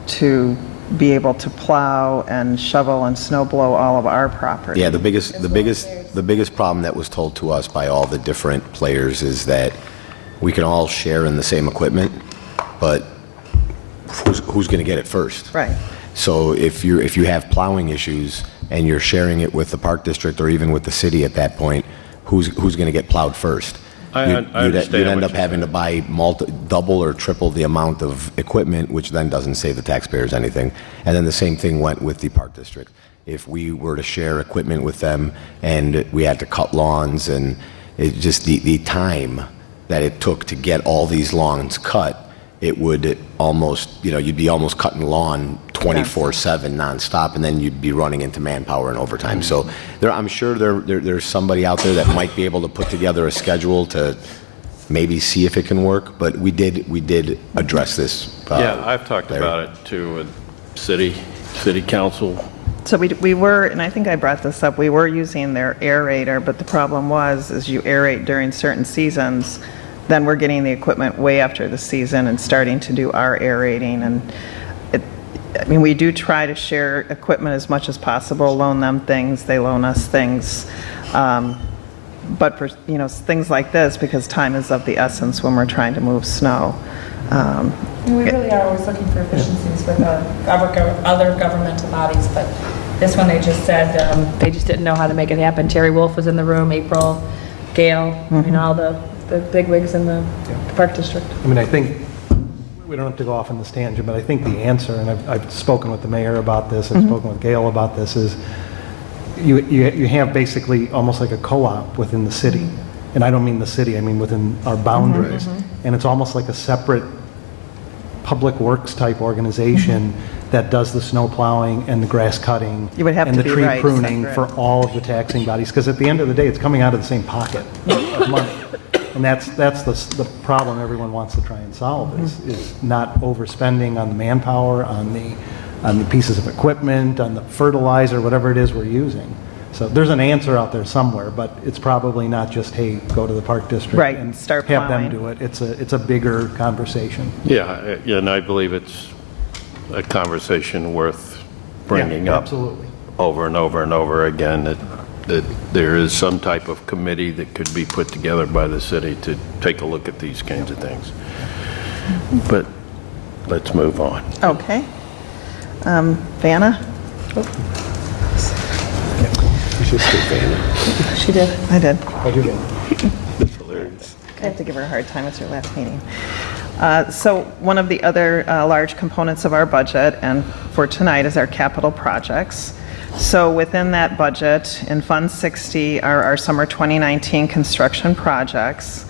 to be able to plow and shovel and snow blow all of our property. Yeah, the biggest problem that was told to us by all the different players is that we can all share in the same equipment, but who's going to get it first? Right. So if you have plowing issues and you're sharing it with the Park District or even with the city at that point, who's going to get plowed first? I understand You'd end what up you're having to buy double or triple the amount of equipment, which then doesn't save the taxpayers anything. And then the same thing went with the Park District. If we were to share equipment with them and we had to cut lawns, and it just the time that it took to get all these lawns cut, it would almost, you'd be almost cutting lawn 24/7 nonstop, and then you'd be running into manpower and overtime. So I'm sure there's somebody out there that might be able to put together a schedule to maybe see if it can work. But we did address this. Yeah, I've talked about it too with city council. So we were, and I think I brought this up, we were using their aerator, but the problem is you aerate during certain seasons, then we're getting the equipment way after the season and starting to do our aerating. And we do try to share equipment as much as possible, loan them things, they loan us things. But for, things like this, because time is of the essence when we're trying to move snow. We really are always looking for efficiencies with other governmental bodies, but this one they just said they just didn't know how to make it happen. Terry Wolf was in the room, April, Gail, all the bigwigs in the Park District. I think we don't have to go off on this tangent, but I think the answer, and I've spoken with the mayor about this, I've spoken with Gail about this, is you have basically almost like a co-op within the city. And I don't mean the city, I mean within our boundaries. And it's almost like a separate public works type organization that does the snow plowing and the grass cutting and the tree pruning for all of the taxing bodies. Because at the end of the day, it's coming out of the same pocket of money. And that's the problem everyone wants to try and solve is not overspending on the manpower, on the pieces of equipment, on the fertilizer, whatever it is we're using. So there's an answer out there somewhere, but it's probably not just, hey, go to the Park District and start have plowing. them do it. It's a bigger conversation. Yeah, and I believe it's a conversation worth bringing up absolutely. Over and over and over again, that there is some type of committee that could be put together by the city to take a look at these kinds of things. But let's move on. Okay. Vanna? You should say Vanna. She did. I did. How'd you get? That's hilarious. I have to give her a hard time. It's her last meeting. So one of the other large components of our budget, and for tonight, is our capital projects. So within that budget, in Fund 60 are our summer 2019 construction projects.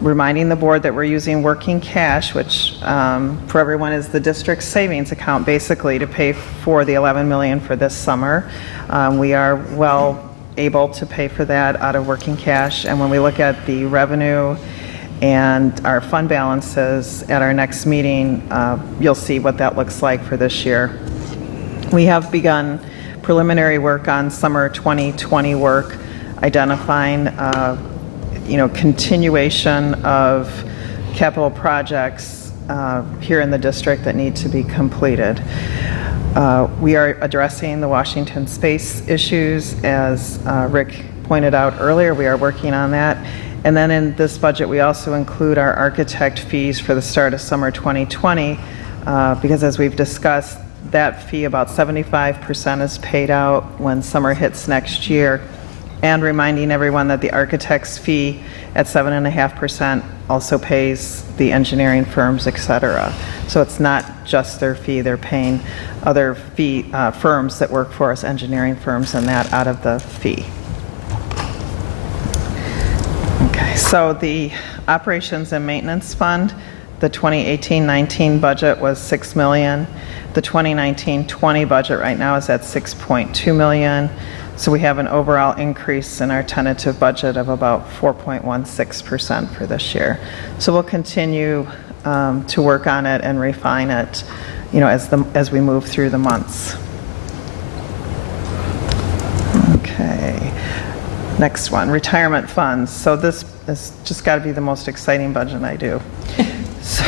Reminding the board that we're using working cash, which for everyone is the district's savings account, basically to pay for the $11 million for this summer. We are well able to pay for that out of working cash. And when we look at the revenue and our fund balances at our next meeting, you'll see what that looks like for this year. We have begun preliminary work on summer 2020 work, identifying, continuation of capital projects here in the district that need to be completed. We are addressing the Washington space issues, as Rick pointed out earlier. We are working on that. And then in this budget, we also include our architect fees for the start of summer 2020, because as we've discussed, that fee, about 75% is paid out when summer hits next year. And reminding everyone that the architect's fee at 7.5% also pays the engineering firms, et cetera. So it's not just their fee, they're paying other firms that work for us, engineering firms, and that out of the fee. Okay, so the operations and maintenance fund, the 2018-19 budget was $6 million. The 2019-20 budget right now is at $6.2 million. So we have an overall increase in our tentative budget of about 4.16% for this year. So we'll continue to work on it and refine it, as we move through the months. Okay. Next one, retirement funds. So this has just got to be the most exciting budget I do. So,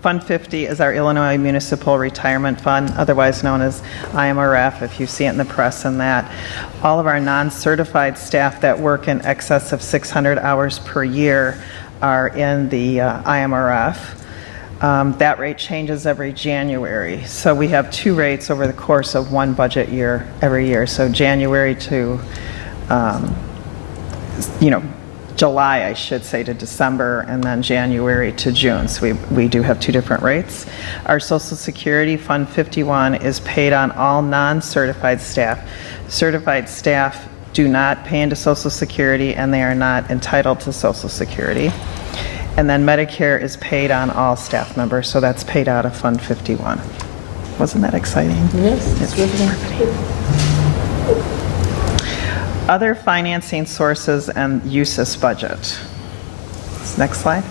Fund 50 is our Illinois Municipal Retirement Fund, otherwise known as IMRF, if you see it in the press and that. All of our non-certified staff that work in excess of 600 hours per year are in the IMRF. That rate changes every January. So we have two rates over the course of one budget year every year. So January to, July, I should say, to December, and then January to June. So we do have two different rates. Our Social Security Fund 51 is paid on all non-certified staff. Certified staff do not pay into Social Security, and they are not entitled to Social Security. And then Medicare is paid on all staff members, so that's paid out of Fund 51. Wasn't that exciting? Yes, it's riveting. Other financing sources and uses budget. Next slide.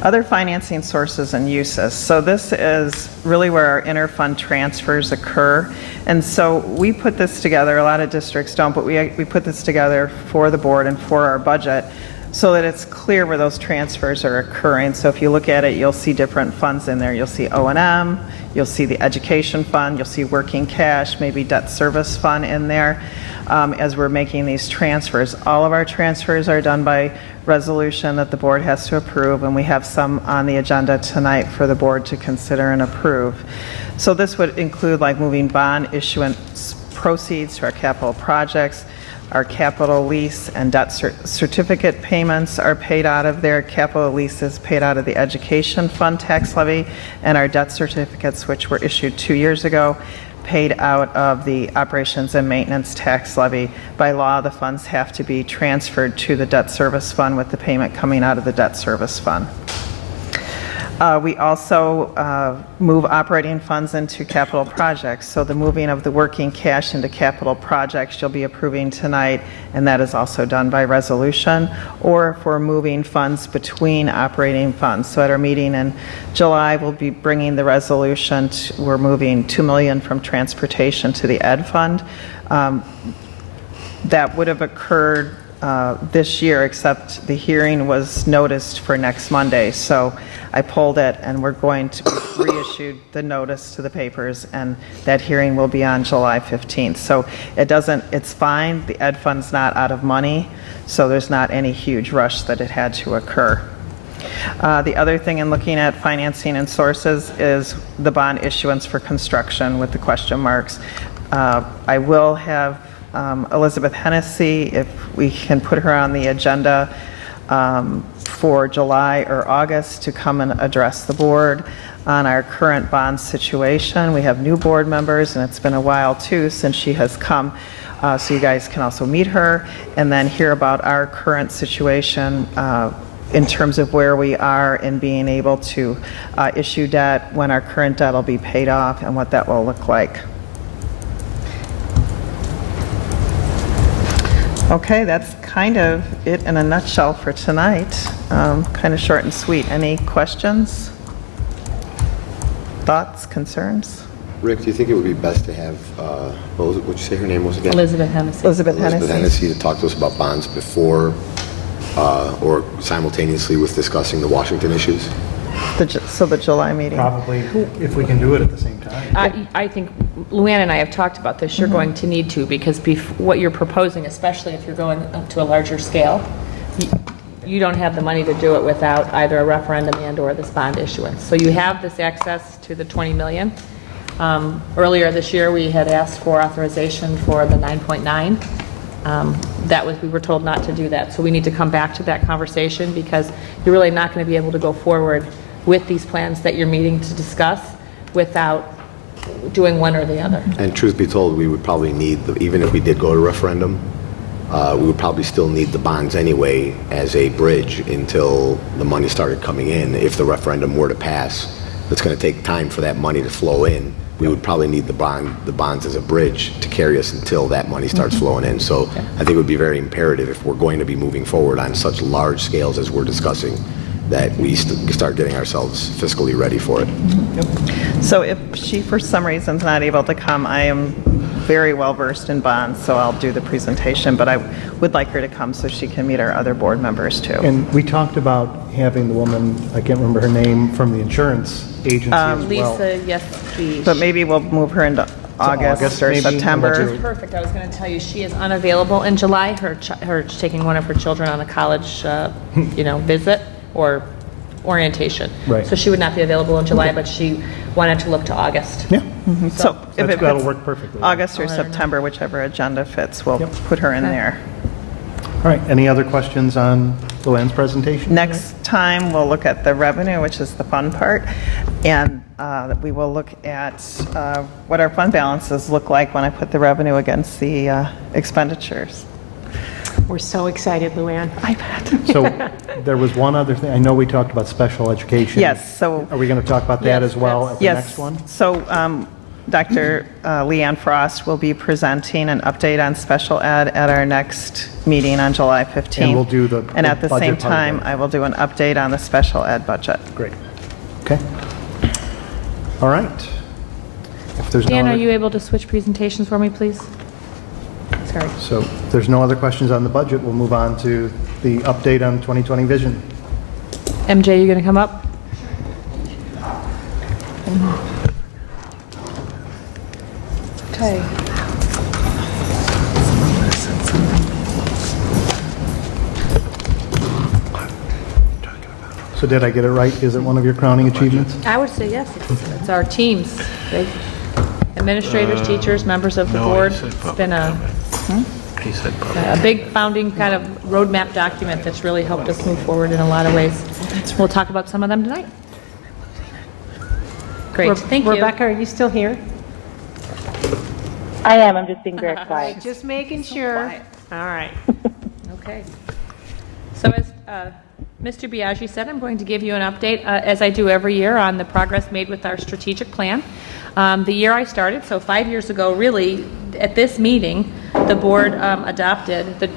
Other financing sources and uses. So this is really where our interfund transfers occur. And so we put this together, a lot of districts don't, but we put this together for the board and for our budget so that it's clear where those transfers are occurring. So if you look at it, you'll see different funds in there. You'll see O&M, you'll see the education fund, you'll see working cash, maybe debt service fund in there. As we're making these transfers. All of our transfers are done by resolution that the board has to approve, and we have some on the agenda tonight for the board to consider and approve. So this would include like moving bond issuance proceeds to our capital projects. Our capital lease and debt certificate payments are paid out of there. Capital leases paid out of the education fund tax levy, and our debt certificates, which were issued 2 years ago, paid out of the operations and maintenance tax levy. By law, the funds have to be transferred to the debt service fund with the payment coming out of the debt service fund. We also move operating funds into capital projects. So the moving of the working cash into capital projects you'll be approving tonight, and that is also done by resolution, or if we're moving funds between operating funds. So at our meeting in July, we'll be bringing the resolution. We're moving $2 million from transportation to the ed fund. That would have occurred this year, except the hearing was noticed for next Monday. So I pulled it, and we're going to reissue the notice to the papers, and that hearing will be on July 15th. So it's fine. The ed fund's not out of money, so there's not any huge rush that it had to occur. The other thing in looking at financing and sources is the bond issuance for construction with the question marks. I will have Elizabeth Hennessy, if we can put her on the agenda for July or August, to come and address the board on our current bond situation. We have new board members, and it's been a while too since she has come, so you guys can also meet her and then hear about our current situation in terms of where we are in being able to issue debt, when our current debt will be paid off, and what that will look like. Okay, that's kind of it in a nutshell for tonight. Kind of short and sweet. Any questions? Thoughts, concerns? Rick, do you think it would be best to have, what'd you say her name was again? Elizabeth Hennessy. Elizabeth Elizabeth Hennessy. Hennessy to talk to us about bonds before or simultaneously with discussing the Washington issues? So the July meeting. Probably, if we can do it at the same time. I think Luann and I have talked about this. You're going to need to, because what you're proposing, especially if you're going up to a larger scale, you don't have the money to do it without either a referendum and/or this bond issuance. So you have this access to the 20 million. Earlier this year, we had asked for authorization for the 9.9. We were told not to do that. So we need to come back to that conversation, because you're really not going to be able to go forward with these plans that you're meeting to discuss without doing one or the other. And truth be told, we would probably need, even if we did go to referendum, we would probably still need the bonds anyway as a bridge until the money started coming in. If the referendum were to pass, it's going to take time for that money to flow in. We would probably need the bonds as a bridge to carry us until that money starts flowing in. So I think it would be very imperative, if we're going to be moving forward on such large scales as we're discussing, that we start getting ourselves fiscally ready for it. So if she, for some reason, is not able to come, I am very well versed in bonds, so I'll do the presentation, but I would like her to come so she can meet our other board members too. And we talked about having the woman, I can't remember her name, from the insurance agency as well. Lisa, yes, But maybe we'll move her into August or maybe, September. perfect. I was going to tell you, she is unavailable in July. Her taking one of her children on a college, visit or orientation. Right. So she would not be available in July, but she wanted to look to August. Yeah, So if it that'll fits work perfectly. August or I'll let her know. September, whichever agenda fits, we'll Yep. put her in Okay. there. All right, any other questions on Luann's presentation? Next time, we'll look at the revenue, which is the fun part, and we will look at what our fund balances look like when I put the revenue against the expenditures. We're so excited, Luann. I bet. So there was one other thing, I know we talked about special education. Yes, so, Are we going to talk about that Yes, as well at the yes. next one? So Dr. Leanne Frost will be presenting an update on special ed at our next meeting on July 15th. And we'll do the And at the budget same part of time, it. I will do an update on the special ed budget. Great. Okay. All right. If there's no Dan, are other- you able to switch presentations for me, please? Sorry. So if there's no other questions on the budget, we'll move on to the update on 2020 vision. MJ, you going to come up? Okay. So did I get it right? Is it one of your crowning achievements? I would say yes. It's our teams. Administrators, teachers, members of the board. It's been a big founding kind of roadmap document that's really helped us move forward in a lot of ways. We'll talk about some of them tonight. Great, thank you. Rebecca, are you still here? I am. I'm just being very quiet. Just making sure. All right. Okay. So as Mr. Biaggi said, I'm going to give you an update, as I do every year, on the progress made with our strategic plan. The year I started, so 5 years ago, really, at this meeting, the board adopted the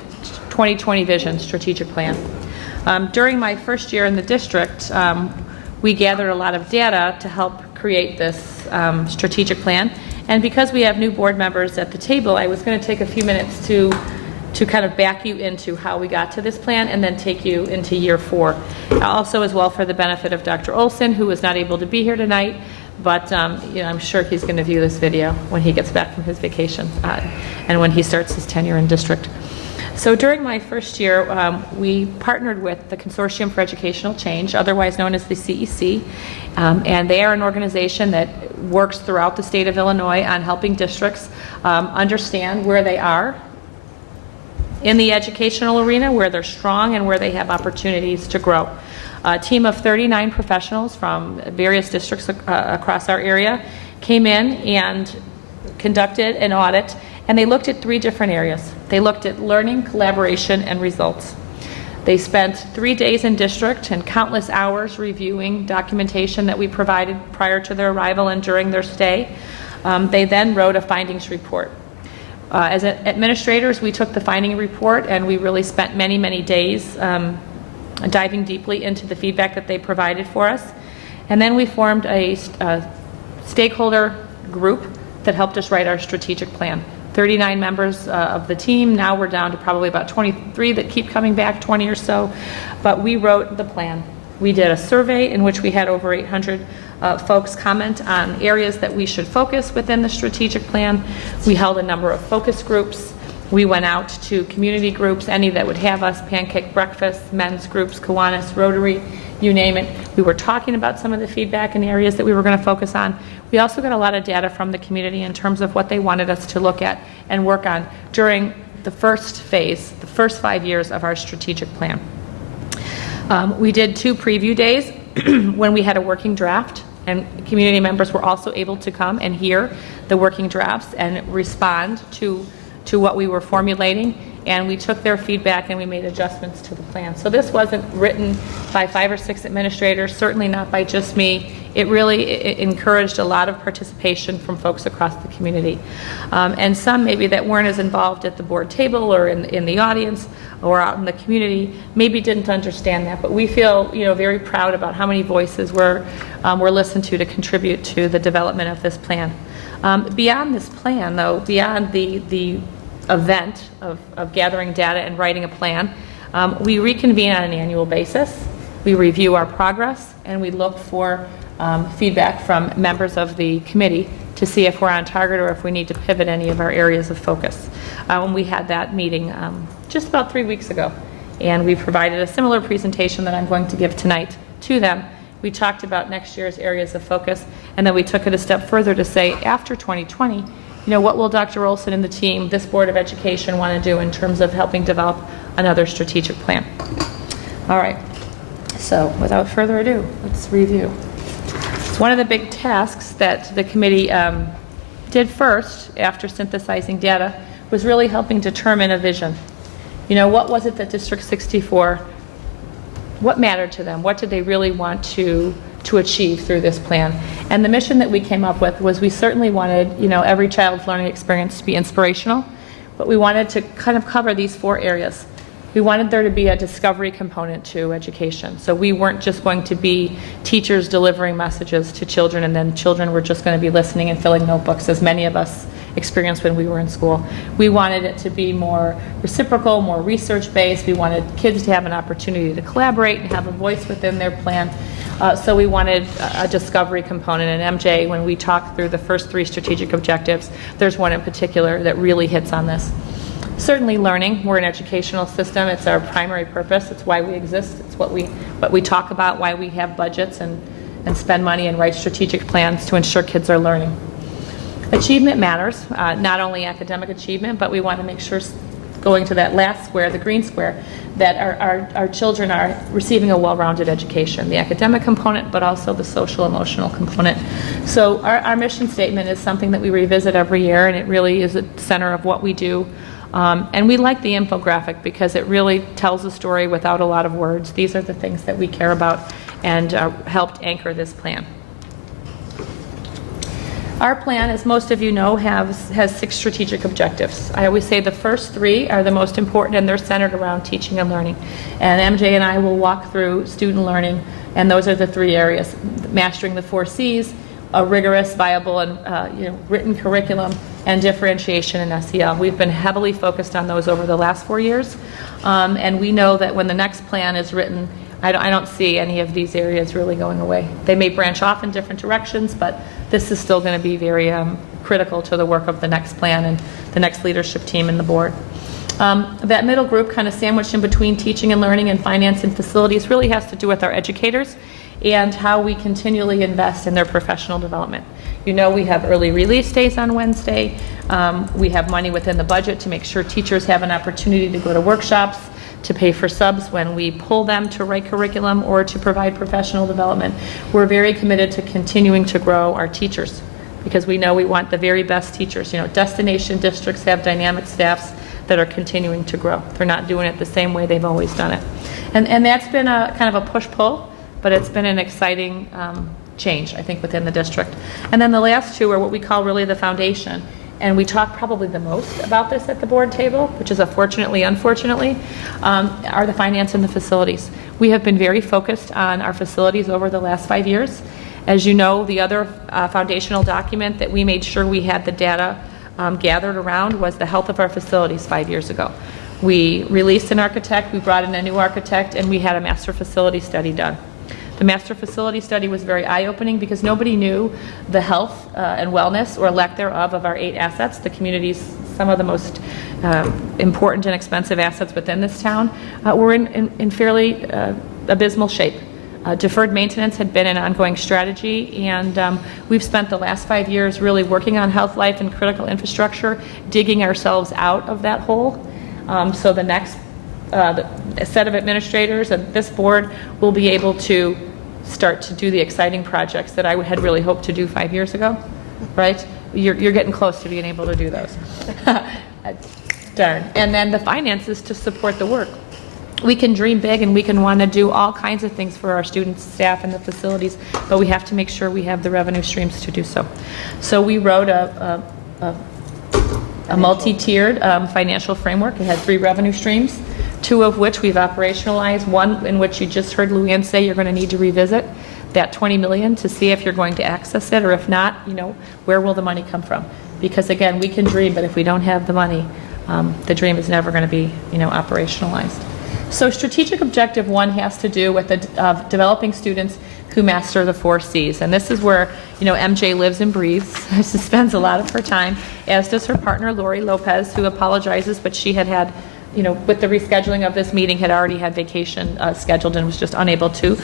2020 Vision Strategic Plan. During my first year in the district, we gathered a lot of data to help create this strategic plan. And because we have new board members at the table, I was going to take a few minutes to kind of back you into how we got to this plan and then take you into year 4. Also, as well, for the benefit of Dr. Olson, who was not able to be here tonight, but I'm sure he's going to view this video when he gets back from his vacation and when he starts his tenure in district. So during my first year, we partnered with the Consortium for Educational Change, otherwise known as the CEC, and they are an organization that works throughout the state of Illinois on helping districts understand where they are in the educational arena, where they're strong and where they have opportunities to grow. A team of 39 professionals from various districts across our area came in and conducted an audit, and they looked at 3 different areas. They looked at learning, collaboration, and results. They spent 3 days in district and countless hours reviewing documentation that we provided prior to their arrival and during their stay. They then wrote a findings report. As administrators, we took the finding report and we really spent many, many days diving deeply into the feedback that they provided for us. And then we formed a stakeholder group that helped us write our strategic plan. 39 members of the team. Now we're down to probably about 23 that keep coming back, 20 or so. But we wrote the plan. We did a survey in which we had over 800 folks comment on areas that we should focus within the strategic plan. We held a number of focus groups. We went out to community groups, any that would have us, pancake breakfast, men's groups, Kiwanis, Rotary, you name it. We were talking about some of the feedback in areas that we were going to focus on. We also got a lot of data from the community in terms of what they wanted us to look at and work on during the first phase, the first 5 years of our strategic plan. We did 2 preview days when we had a working draft, and community members were also able to come and hear the working drafts and respond to what we were formulating, and we took their feedback and we made adjustments to the plan. So this wasn't written by 5 or 6 administrators, certainly not by just me. It really encouraged a lot of participation from folks across the community. And some maybe that weren't as involved at the board table or in the audience or out in the community maybe didn't understand that, but we feel very proud about how many voices were listened to contribute to the development of this plan. Beyond this plan, though, beyond the event of gathering data and writing a plan, we reconvene on an annual basis. We review our progress and we look for feedback from members of the committee to see if we're on target or if we need to pivot any of our areas of focus. When we had that meeting just about 3 weeks ago, and we provided a similar presentation that I'm going to give tonight to them. We talked about next year's areas of focus, and then we took it a step further to say, after 2020, what will Dr. Olson and the team, this Board of Education, want to do in terms of helping develop another strategic plan? All right, so without further ado, let's review. One of the big tasks that the committee did first, after synthesizing data, was really helping determine a vision. What was it that District 64, what mattered to them? What did they really want to achieve through this plan? And the mission that we came up with was we certainly wanted, every child's learning experience to be inspirational, but we wanted to kind of cover these 4 areas. We wanted there to be a discovery component to education. So we weren't just going to be teachers delivering messages to children and then children were just going to be listening and filling notebooks, as many of us experienced when we were in school. We wanted it to be more reciprocal, more research-based. We wanted kids to have an opportunity to collaborate and have a voice within their plan. So we wanted a discovery component. And MJ, when we talked through the first 3 strategic objectives, there's one in particular that really hits on this. Certainly learning. We're an educational system. It's our primary purpose. It's why we exist. It's what we talk about, why we have budgets and spend money and write strategic plans to ensure kids are learning. Achievement matters, not only academic achievement, but we want to make sure, going to that last square, the green square, that our children are receiving a well-rounded education, the academic component, but also the social emotional component. So our mission statement is something that we revisit every year, and it really is at the center of what we do. And we like the infographic because it really tells a story without a lot of words. These are the things that we care about and helped anchor this plan. Our plan, as most of you know, has 6 strategic objectives. I always say the first 3 are the most important, and they're centered around teaching and learning. And MJ and I will walk through student learning, and those are the 3 areas: mastering the 4 C's, a rigorous, viable, and written curriculum, and differentiation in SEL. We've been heavily focused on those over the last 4 years, and we know that when the next plan is written, I don't see any of these areas really going away. They may branch off in different directions, but this is still going to be very critical to the work of the next plan and the next leadership team and the board. That middle group, kind of sandwiched in between teaching and learning and finance and facilities, really has to do with our educators and how we continually invest in their professional development. We have early release days on Wednesday. We have money within the budget to make sure teachers have an opportunity to go to workshops, to pay for subs when we pull them to write curriculum or to provide professional development. We're very committed to continuing to grow our teachers because we know we want the very best teachers. Destination districts have dynamic staffs that are continuing to grow. They're not doing it the same way they've always done it. And that's been a kind of a push-pull, but it's been an exciting change, I think, within the district. And then the last 2 are what we call really the foundation. and we talk probably the most about this at the board table, which is unfortunately, are the finance and the facilities. We have been very focused on our facilities over the last 5 years. As you know, the other foundational document that we made sure we had the data gathered around was the health of our facilities 5 years ago. We released an architect, we brought in a new architect, and we had a master facility study done. The master facility study was very eye-opening because nobody knew the health and wellness or lack thereof of our 8 assets, the community's some of the most important and expensive assets within this town, were in fairly abysmal shape. Deferred maintenance had been an ongoing strategy, and we've spent the last 5 years really working on health, life, and critical infrastructure, digging ourselves out of that hole. So the next set of administrators and this board will be able to start to do the exciting projects that I had really hoped to do 5 years ago, right? You're getting close to being able to do those. Darn. And then the finances to support the work. We can dream big and we can want to do all kinds of things for our students, staff, and the facilities, but we have to make sure we have the revenue streams to do so. So we wrote a multi-tiered financial framework. It had 3 revenue streams, 2 of which we've operationalized, one in which you just heard Luann say you're going to need to revisit that $20 million to see if you're going to access it, or if not, where will the money come from? Because again, we can dream, but if we don't have the money, the dream is never going to be, operationalized. So strategic objective 1 has to do with developing students who master the 4 C's. And this is where, MJ lives and breathes. She spends a lot of her time, as does her partner, Lori Lopez, who apologizes, but she had, with the rescheduling of this meeting, had already had vacation scheduled and was just unable to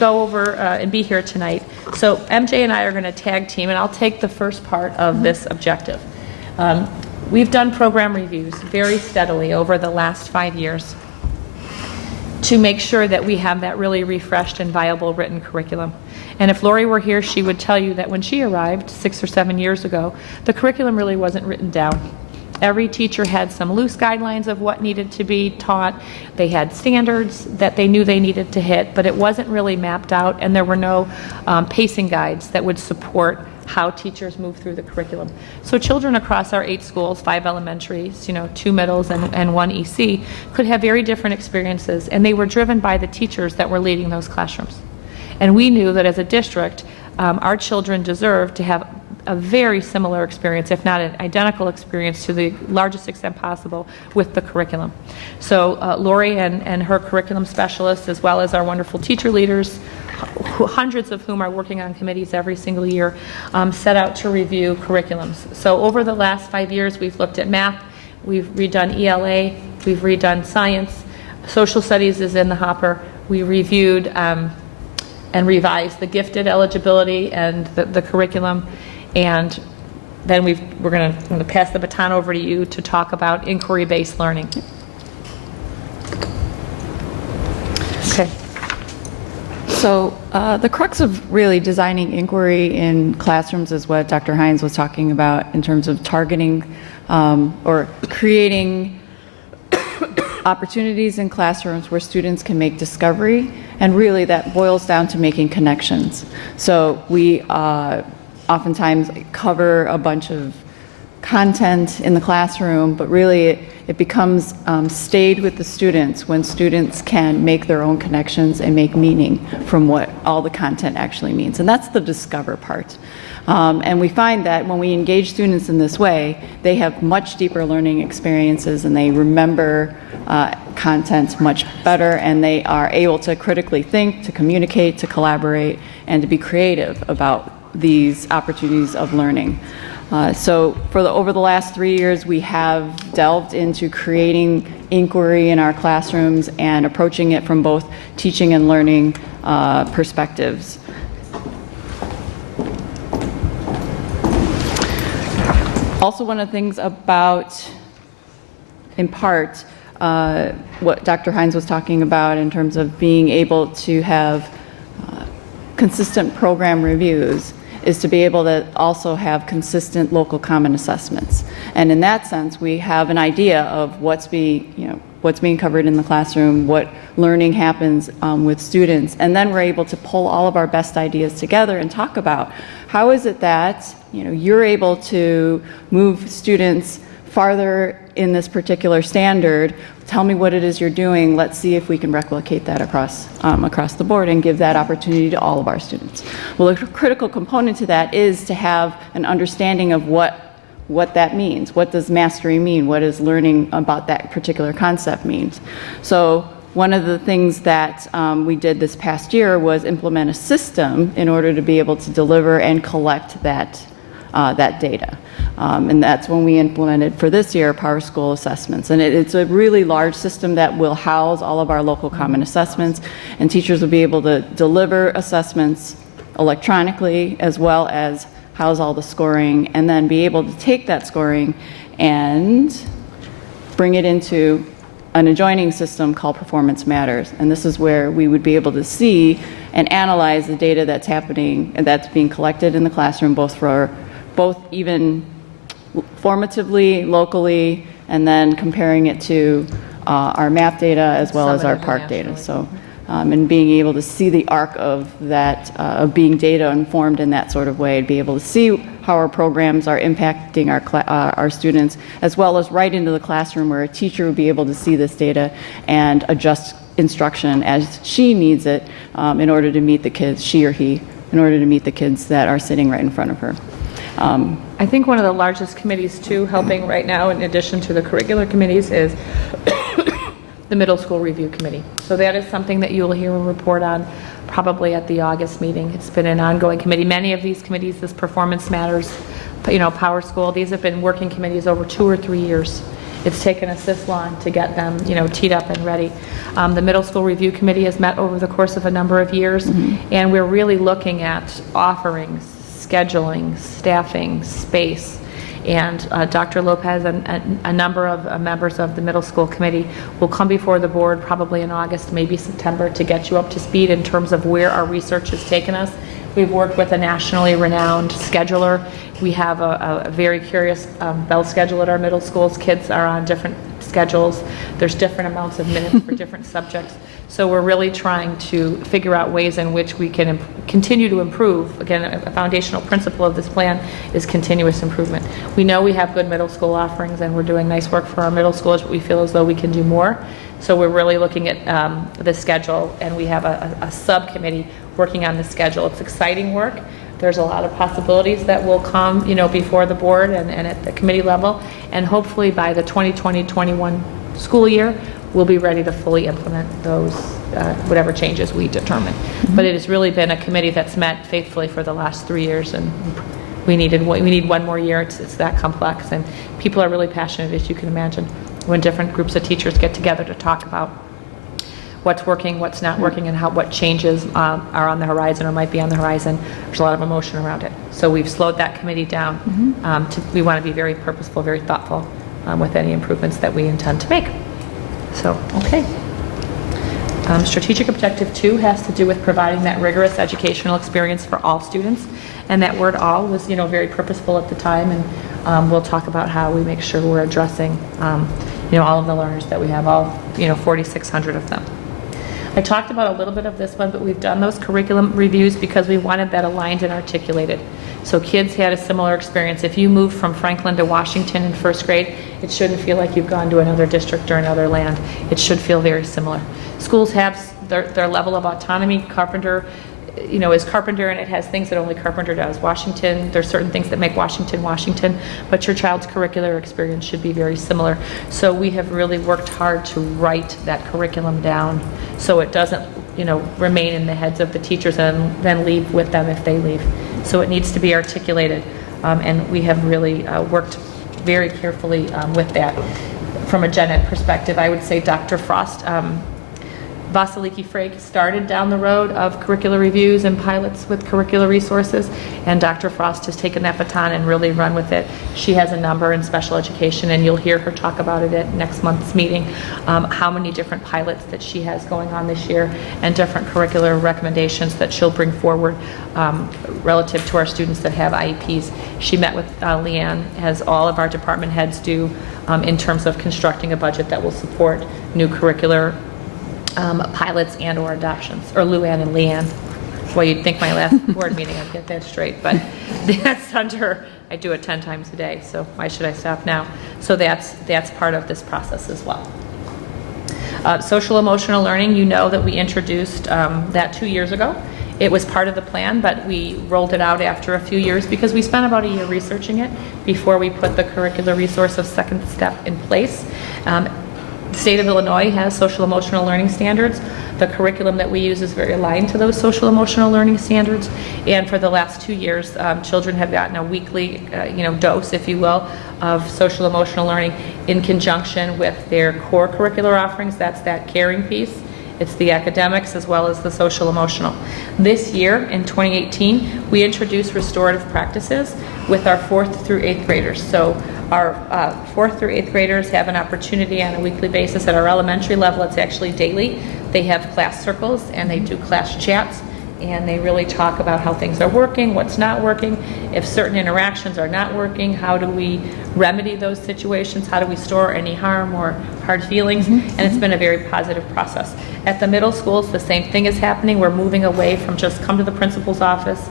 go over and be here tonight. So MJ and I are going to tag team, and I'll take the first part of this objective. We've done program reviews very steadily over the last 5 years to make sure that we have that really refreshed and viable written curriculum. And if Lori were here, she would tell you that when she arrived 6 or 7 years ago, the curriculum really wasn't written down. Every teacher had some loose guidelines of what needed to be taught. They had standards that they knew they needed to hit, but it wasn't really mapped out, and there were no pacing guides that would support how teachers move through the curriculum. So children across our 8 schools, 5 elementaries, 2 middles, and 1 EC, could have very different experiences, and they were driven by the teachers that were leading those classrooms. And we knew that as a district, our children deserved to have a very similar experience, if not an identical experience, to the largest extent possible with the curriculum. So Lori and her curriculum specialists, as well as our wonderful teacher leaders, hundreds of whom are working on committees every single year, set out to review curriculums. So over the last 5 years, we've looked at math, we've redone ELA, we've redone science, social studies is in the hopper. We reviewed and revised the gifted eligibility and the curriculum, and then we're going to pass the baton over to you to talk about inquiry-based learning. Okay. So the crux of really designing inquiry in classrooms is what Dr. Hines was talking about in terms of targeting or creating opportunities in classrooms where students can make discovery, and really that boils down to making connections. So we oftentimes cover a bunch of content in the classroom, but really it becomes stayed with the students when students can make their own connections and make meaning from what all the content actually means. And that's the discover part. And we find that when we engage students in this way, they have much deeper learning experiences, and they remember content much better, and they are able to critically think, to communicate, to collaborate, and to be creative about these opportunities of learning. So over the last 3 years, we have delved into creating inquiry in our classrooms and approaching it from both teaching and learning perspectives. Also, one of the things about, in part, what Dr. Hines was talking about in terms of being able to have consistent program reviews is to be able to also have consistent local common assessments. And in that sense, we have an idea of what's being covered in the classroom, what learning happens with students, and then we're able to pull all of our best ideas together and talk about how is it that you're able to move students farther in this particular standard. Tell me what it is you're doing. Let's see if we can replicate that across the board and give that opportunity to all of our students. Well, a critical component to that is to have an understanding of what that means. What does mastery mean? What does learning about that particular concept means? So one of the things that we did this past year was implement a system in order to be able to deliver and collect that data. And that's when we implemented for this year Power School assessments. And it's a really large system that will house all of our local common assessments, and teachers will be able to deliver assessments electronically as well as house all the scoring, and then be able to take that scoring and bring it into an adjoining system called Performance Matters. And this is where we would be able to see and analyze the data that's happening and that's being collected in the classroom, both even formatively, locally, and then comparing it to our map data as well as our park data. So, and being able to see the arc of that, of being data informed in that sort of way, and be able to see how our programs are impacting our students, as well as right into the classroom where a teacher would be able to see this data and adjust instruction as she needs it in order to meet the kids, she or he, in order to meet the kids that are sitting right in front of her. I think one of the largest committees too helping right now, in addition to the curricular committees, is the Middle School Review Committee. So that is something that you will hear a report on probably at the August meeting. It's been an ongoing committee. Many of these committees, this Performance Matters, Power School, these have been working committees over 2 or 3 years. It's taken us this long to get them, teed up and ready. The Middle School Review Committee has met over the course of a number of years, and we're really looking at offerings, scheduling, staffing, space. And Dr. Lopez and a number of members of the middle school committee will come before the board probably in August, maybe September, to get you up to speed in terms of where our research has taken us. We've worked with a nationally renowned scheduler. We have a very curious bell schedule at our middle schools. Kids are on different schedules. There's different amounts of minutes for different subjects. So we're really trying to figure out ways in which we can continue to improve. Again, a foundational principle of this plan is continuous improvement. We know we have good middle school offerings and we're doing nice work for our middle schools, but we feel as though we can do more. So we're really looking at the schedule, and we have a subcommittee working on the schedule. It's exciting work. There's a lot of possibilities that will come, before the board and at the committee level, and hopefully by the 2020-21 school year, we'll be ready to fully implement those, whatever changes we determine. But it has really been a committee that's met faithfully for the last 3 years, and we need one more year. It's that complex, and people are really passionate, as you can imagine, when different groups of teachers get together to talk about what's working, what's not working, and what changes are on the horizon or might be on the horizon. There's a lot of emotion around it. So we've slowed that committee down. We want to be very purposeful, very thoughtful with any improvements that we intend to make. So, okay. Strategic Objective 2 has to do with providing that rigorous educational experience for all students. And that word all was, very purposeful at the time. And we'll talk about how we make sure we're addressing, all of the learners that we have, all, 4,600 of them. I talked about a little bit of this one, but we've done those curriculum reviews because we wanted that aligned and articulated. So kids had a similar experience. If you moved from Franklin to Washington in first grade, it shouldn't feel like you've gone to another district or another land. It should feel very similar. Schools have their level of autonomy. Carpenter, is Carpenter, and it has things that only Carpenter does. Washington, there's certain things that make Washington, Washington, but your child's curricular experience should be very similar. So we have really worked hard to write that curriculum down so it doesn't, remain in the heads of the teachers and then leave with them if they leave. So it needs to be articulated, and we have really worked very carefully with that. From a gen ed perspective, I would say Dr. Frost Vasiliki Frake started down the road of curricular reviews and pilots with curricular resources, and Dr. Frost has taken that baton and really run with it. She has a number in special education, and you'll hear her talk about it at next month's meeting, how many different pilots that she has going on this year and different curricular recommendations that she'll bring forward relative to our students that have IEPs. She met with Leanne, as all of our department heads do, in terms of constructing a budget that will support new curricular pilots and or adoptions, or Luann and Leanne. Well, you'd think my last board meeting I'd get that straight, but that's under, I do it 10 times a day, so why should I stop now? So that's part of this process as well. Social emotional learning, you know that we introduced that 2 years ago. It was part of the plan, but we rolled it out after a few years because we spent about a year researching it before we put the curricular resource of second step in place. The state of Illinois has social emotional learning standards. The curriculum that we use is very aligned to those social emotional learning standards. And for the last 2 years, children have gotten a weekly, dose, if you will, of social emotional learning in conjunction with their core curricular offerings. That's that caring piece. It's the academics as well as the social emotional. This year, in 2018, we introduced restorative practices with our 4th through 8th graders. So our 4th through 8th graders have an opportunity on a weekly basis. At our elementary level, it's actually daily. They have class circles and they do class chats, and they really talk about how things are working, what's not working, if certain interactions are not working, how do we remedy those situations, how do we store any harm or hard feelings, and it's been a very positive process. At the middle schools, the same thing is happening. We're moving away from just come to the principal's office,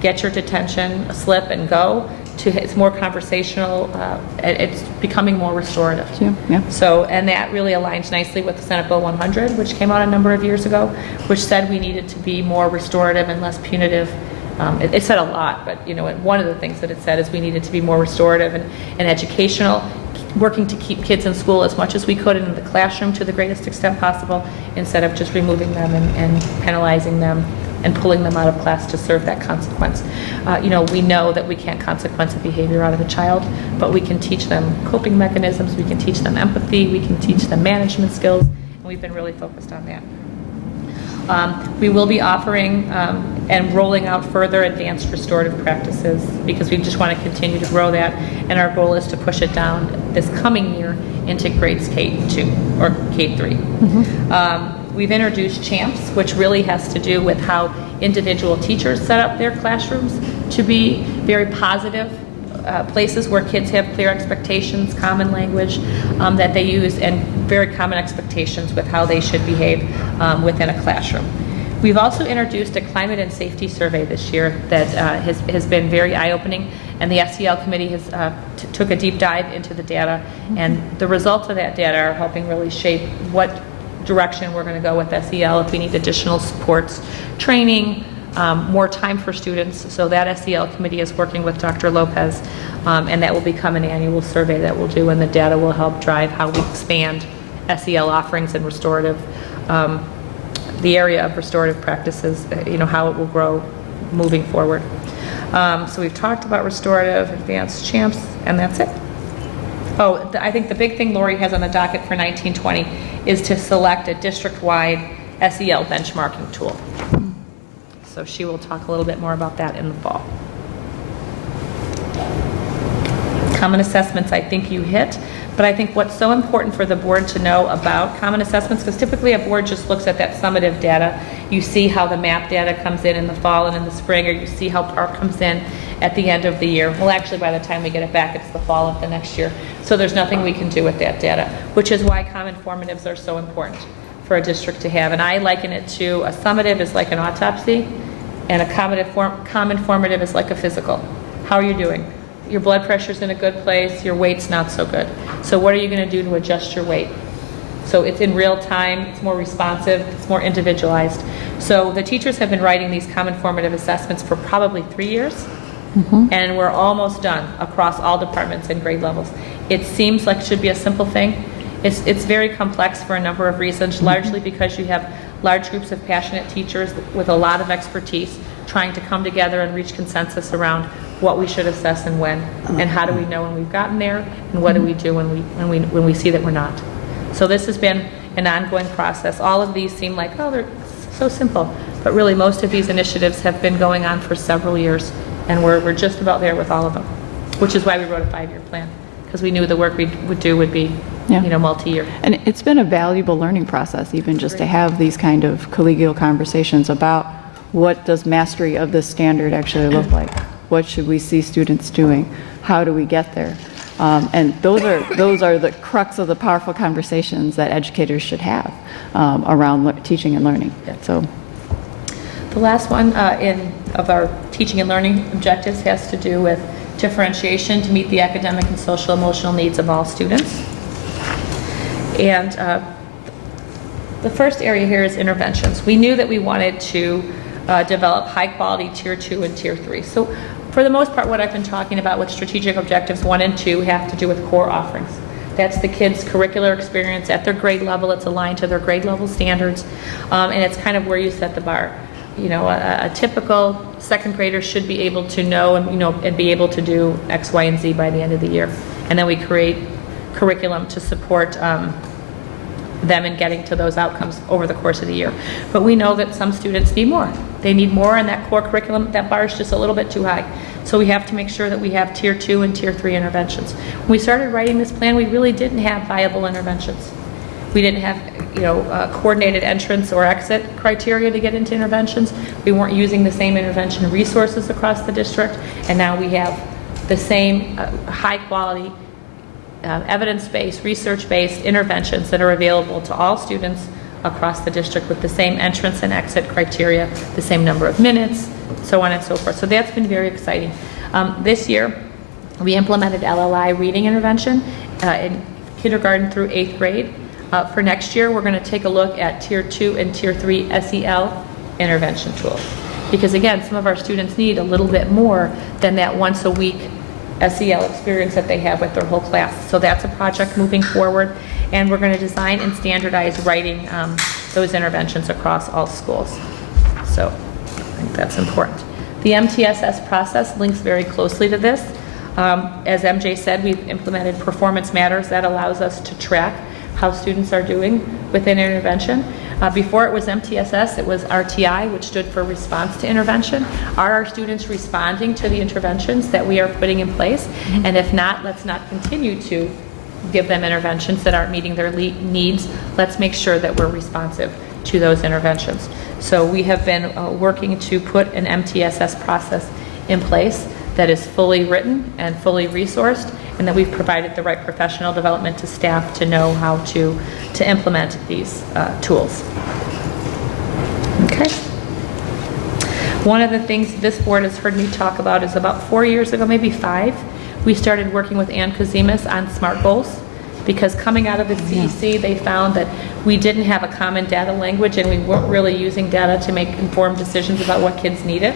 get your detention slip and go, to it's more conversational, it's becoming more restorative. Yeah. So, and that really aligns nicely with the Senate Bill 100, which came out a number of years ago, which said we needed to be more restorative and less punitive. It said a lot, but one of the things that it said is we needed to be more restorative and educational, working to keep kids in school as much as we could and in the classroom to the greatest extent possible, instead of just removing them and penalizing them and pulling them out of class to serve that consequence. We know that we can't consequence a behavior out of a child, but we can teach them coping mechanisms, we can teach them empathy, we can teach them management skills, and we've been really focused on that. We will be offering and rolling out further advanced restorative practices because we just want to continue to grow that, and our goal is to push it down this coming year into grades K-2 or K-3. We've introduced CHAMPS, which really has to do with how individual teachers set up their classrooms to be very positive places where kids have clear expectations, common language that they use, and very common expectations with how they should behave within a classroom. We've also introduced a climate and safety survey this year that has been very eye-opening, and the SEL committee has took a deep dive into the data, and the results of that data are helping really shape what direction we're going to go with SEL, if we need additional supports, training, more time for students. So that SEL committee is working with Dr. Lopez, and that will become an annual survey that we'll do, and the data will help drive how we expand SEL offerings and restorative, the area of restorative practices, how it will grow moving forward. So we've talked about restorative, advanced CHAMPS, and that's it. Oh, I think the big thing Lori has on the docket for 1920 is to select a district-wide SEL benchmarking tool. So she will talk a little bit more about that in the fall. Common assessments, I think you hit, but I think what's so important for the board to know about common assessments, because typically a board just looks at that summative data. You see how the MAP data comes in the fall and in the spring, or you see how PARC comes in at the end of the year. Well, actually, by the time we get it back, it's the fall of the next year. So there's nothing we can do with that data, which is why common formatives are so important for a district to have. And I liken it to a summative is like an autopsy, and a common formative is like a physical. How are you doing? Your blood pressure's in a good place, your weight's not so good. So what are you going to do to adjust your weight? So it's in real time, it's more responsive, it's more individualized. So the teachers have been writing these common formative assessments for probably 3 years. And we're almost done across all departments and grade levels. It seems like it should be a simple thing. It's very complex for a number of reasons, largely because you have large groups of passionate teachers with a lot of expertise trying to come together and reach consensus around what we should assess and when, and how do we know when we've gotten there, and what do we do when we see that we're not. So this has been, an ongoing process. All of these seem like, oh, they're so simple, but really most of these initiatives have been going on for several years, and we're just about there with all of them, which is why we wrote a 5-year plan, because we knew the work we would do would be, multi-year. And it's been a valuable learning process, even just to have these kind of collegial conversations about what does mastery of this standard actually look like? What should we see students doing? How do we get there? And those are the crux of the powerful conversations that educators should have around teaching and learning. So, the last one of our teaching and learning objectives has to do with differentiation to meet the academic and social emotional needs of all students. And the first area here is interventions. We knew that we wanted to develop high quality tier 2 and tier 3. So for the most part, what I've been talking about with strategic objectives 1 and 2 have to do with core offerings. That's the kids' curricular experience at their grade level. It's aligned to their grade level standards, and it's kind of where you set the bar. A typical second grader should be able to know and be able to do X, Y, and Z by the end of the year. And then we create curriculum to support them in getting to those outcomes over the course of the year. But we know that some students need more. They need more, and that core curriculum, that bar is just a little bit too high. So we have to make sure that we have tier 2 and tier 3 interventions. When we started writing this plan, we really didn't have viable interventions. We didn't have, coordinated entrance or exit criteria to get into interventions. We weren't using the same intervention resources across the district, and now we have the same high quality, evidence-based, research-based interventions that are available to all students across the district with the same entrance and exit criteria, the same number of minutes, so on and so forth. So that's been very exciting. This year, we implemented LLI reading intervention in kindergarten through 8th grade. For next year, we're going to take a look at tier 2 and tier 3 SEL intervention tools. Because again, some of our students need a little bit more than that once a week SEL experience that they have with their whole class. So that's a project moving forward, and we're going to design and standardize writing those interventions across all schools. So I think that's important. The MTSS process links very closely to this. As MJ said, we've implemented Performance Matters. That allows us to track how students are doing within intervention. Before it was MTSS, it was RTI, which stood for Response to Intervention. Are our students responding to the interventions that we are putting in place? And if not, let's not continue to give them interventions that aren't meeting their needs. Let's make sure that we're responsive to those interventions. So we have been working to put an MTSS process in place that is fully written and fully resourced, and that we've provided the right professional development to staff to know how to implement these tools. Okay. One of the things this board has heard me talk about is about 4 years ago, maybe 5, we started working with Ann Kazimis on SMART goals, because coming out of the CEC, they found that we didn't have a common data language, and we weren't really using data to make informed decisions about what kids needed.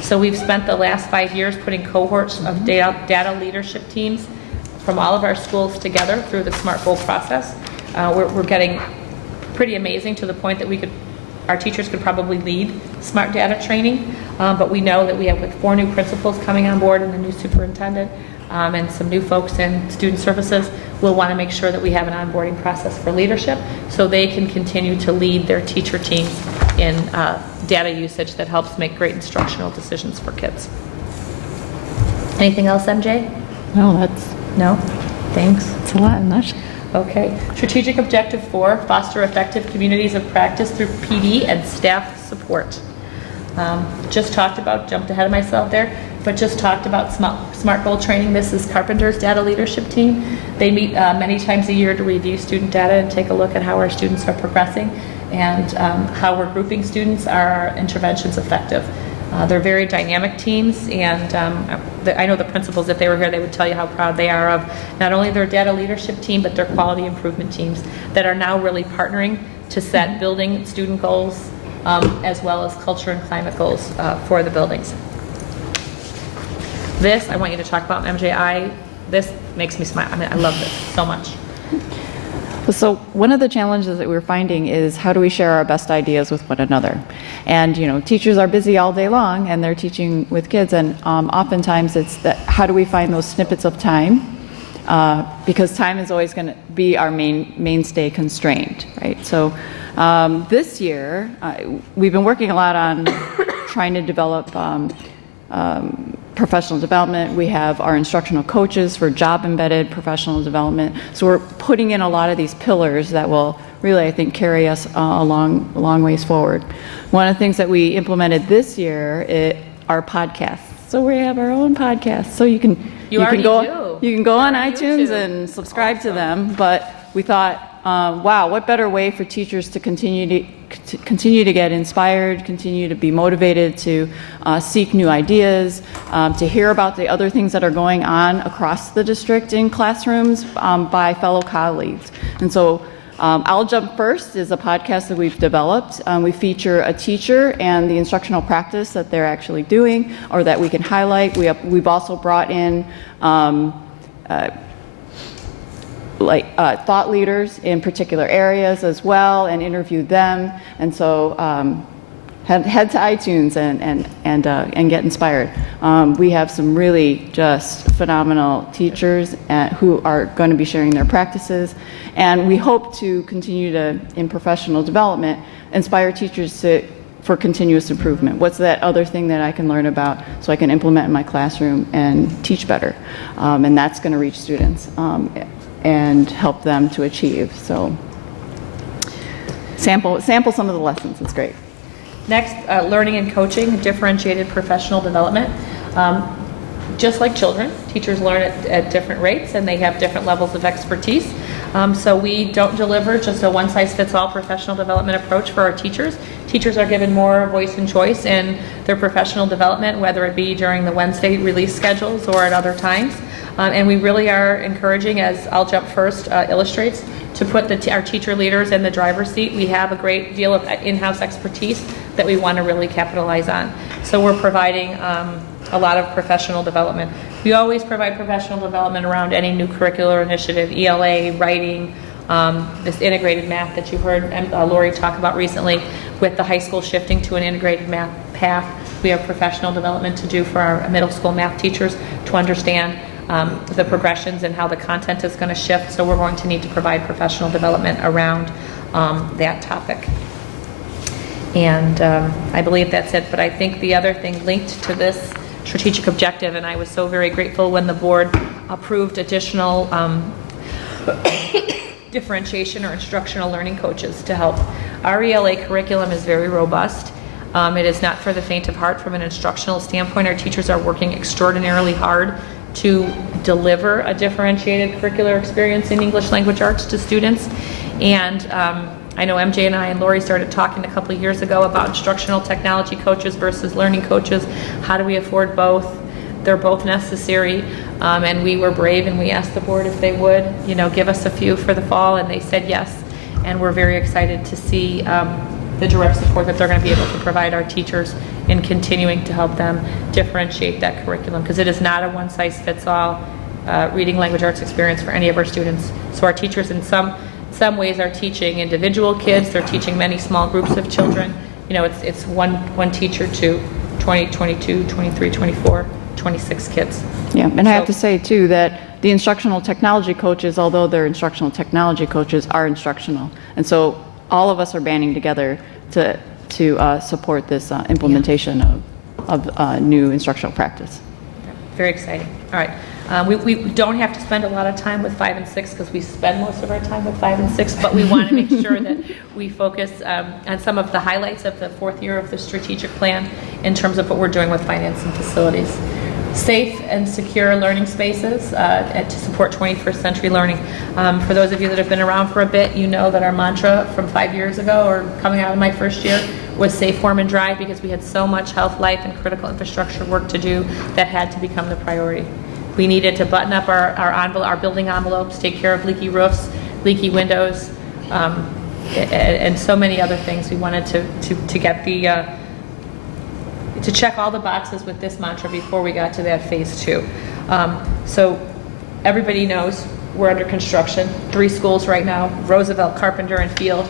So we've spent the last 5 years putting cohorts of data leadership teams from all of our schools together through the SMART goal process. We're getting pretty amazing, to the point that our teachers could probably lead SMART data training, but we know that we have 4 new principals coming on board and a new superintendent, and some new folks in student services. We'll want to make sure that we have an onboarding process for leadership so they can continue to lead their teacher teams in data usage that helps make great instructional decisions for kids. Anything else, MJ? No? Thanks. It's a lot in that. Okay. Strategic Objective 4, foster effective communities of practice through PD and staff support. Jumped ahead of myself there, but just talked about SMART goal training. This is Carpenter's data leadership team. They meet many times a year to review student data and take a look at how our students are progressing and how we're grouping students. Are our interventions effective? They're very dynamic teams, and I know the principals, if they were here, they would tell you how proud they are of not only their data leadership team, but their quality improvement teams that are now really partnering to set building student goals as well as culture and climate goals for the buildings. This, I want you to talk about, MJ. This makes me smile. I mean, I love this so much. So one of the challenges that we're finding is, how do we share our best ideas with one another? And teachers are busy all day long, and they're teaching with kids, and oftentimes it's that, how do we find those snippets of time because time is always going to be our mainstay constraint, right? So this year, we've been working a lot on trying to develop professional development. We have our instructional coaches for job-embedded professional development. So we're putting in a lot of these pillars that will really, I think, carry us a long ways forward. One of the things that we implemented this year are podcasts. So we have our own podcasts. So you can go on iTunes and subscribe to them. But we thought, wow, what better way for teachers to continue to get inspired, continue to be motivated to seek new ideas, to hear about the other things that are going on across the district in classrooms by fellow colleagues. And so I'll Jump First is a podcast that we've developed. We feature a teacher and the instructional practice that they're actually doing or that we can highlight. We've also brought in thought leaders in particular areas as well and interviewed them. And so head to iTunes and get inspired. We have some really just phenomenal teachers who are going to be sharing their practices. And we hope to continue to, in professional development, inspire teachers for continuous improvement. What's that other thing that I can learn about so I can implement in my classroom and teach better? And that's going to reach students and help them to achieve. So sample some of the lessons. It's great. Next, learning and coaching, differentiated professional development. Just like children, teachers learn at different rates and they have different levels of expertise. So we don't deliver just a one-size-fits-all professional development approach for our teachers. Teachers are given more voice and choice in their professional development, whether it be during the Wednesday release schedules or at other times. And we really are encouraging, as I'll Jump First illustrates, to put our teacher leaders in the driver's seat. We have a great deal of in-house expertise that we want to really capitalize on. So we're providing a lot of professional development. We always provide professional development around any new curricular initiative, ELA, writing, this integrated math that you heard Lori talk about recently with the high school shifting to an integrated math path. We have professional development to do for our middle school math teachers to understand the progressions and how the content is going to shift. So we're going to need to provide professional development around that topic. And I believe that's it. But I think the other thing linked to this strategic objective, and I was so very grateful when the board approved additional differentiation or instructional learning coaches to help. Our ELA curriculum is very robust. It is not for the faint of heart from an instructional standpoint. Our teachers are working extraordinarily hard to deliver a differentiated curricular experience in English language arts to students. And I know MJ and I and Lori started talking a couple of years ago about instructional technology coaches versus learning coaches. How do we afford both? They're both necessary. And we were brave and we asked the board if they would, give us a few for the fall, and they said yes. And we're very excited to see the direct support that they're going to be able to provide our teachers in continuing to help them differentiate that curriculum, because it is not a one-size-fits-all reading language arts experience for any of our students. So our teachers in some ways are teaching individual kids, they're teaching many small groups of children. It's one teacher to 20, 22, 23, 24, 26 kids. Yeah, and I have to say too that the instructional technology coaches, although they're instructional technology coaches, are instructional. And so all of us are banding together to support this implementation of new instructional practice. Very exciting. All right. We don't have to spend a lot of time with 5 and 6 because we spend most of our time with 5 and 6, but we want to make sure that we focus on some of the highlights of the 4th year of the strategic plan in terms of what we're doing with finance and facilities. Safe and secure learning spaces to support 21st century learning. For those of you that have been around for a bit, you know that our mantra from 5 years ago, or coming out of my first year, was safe, warm, and dry, because we had so much health, life, and critical infrastructure work to do that had to become the priority. We needed to button up our building envelopes, take care of leaky roofs, leaky windows, and so many other things. We wanted to get to check all the boxes with this mantra before we got to that phase 2. So everybody knows we're under construction. 3 schools right now: Roosevelt, Carpenter, and Field.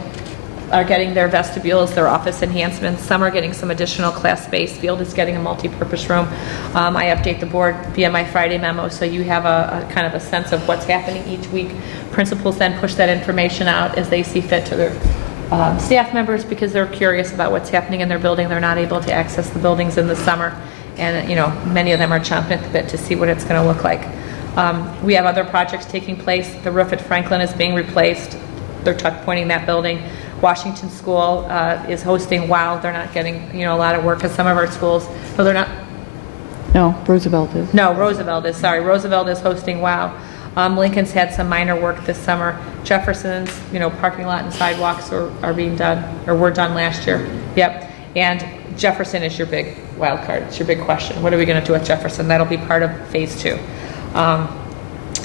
are getting their vestibules, their office enhancements. Some are getting some additional class space. Field is getting a multi-purpose room. I update the board via my Friday memo, so you have a kind of a sense of what's happening each week. Principals then push that information out as they see fit to their staff members, because they're curious about what's happening in their building. They're not able to access the buildings in the summer, and many of them are chomping at the bit to see what it's going to look like. We have other projects taking place. The roof at Franklin is being replaced. They're tuck pointing that building. Washington School is hosting WOW. They're not getting a lot of work as some of our schools. No, they're not. No, Roosevelt is. No, Roosevelt is. Sorry, Roosevelt is hosting WOW. Lincoln's had some minor work this summer. Jefferson's, parking lot and sidewalks are being done, or were done last year. Yep. And Jefferson is your big wild card. It's your big question. What are we going to do with Jefferson? That'll be part of phase 2.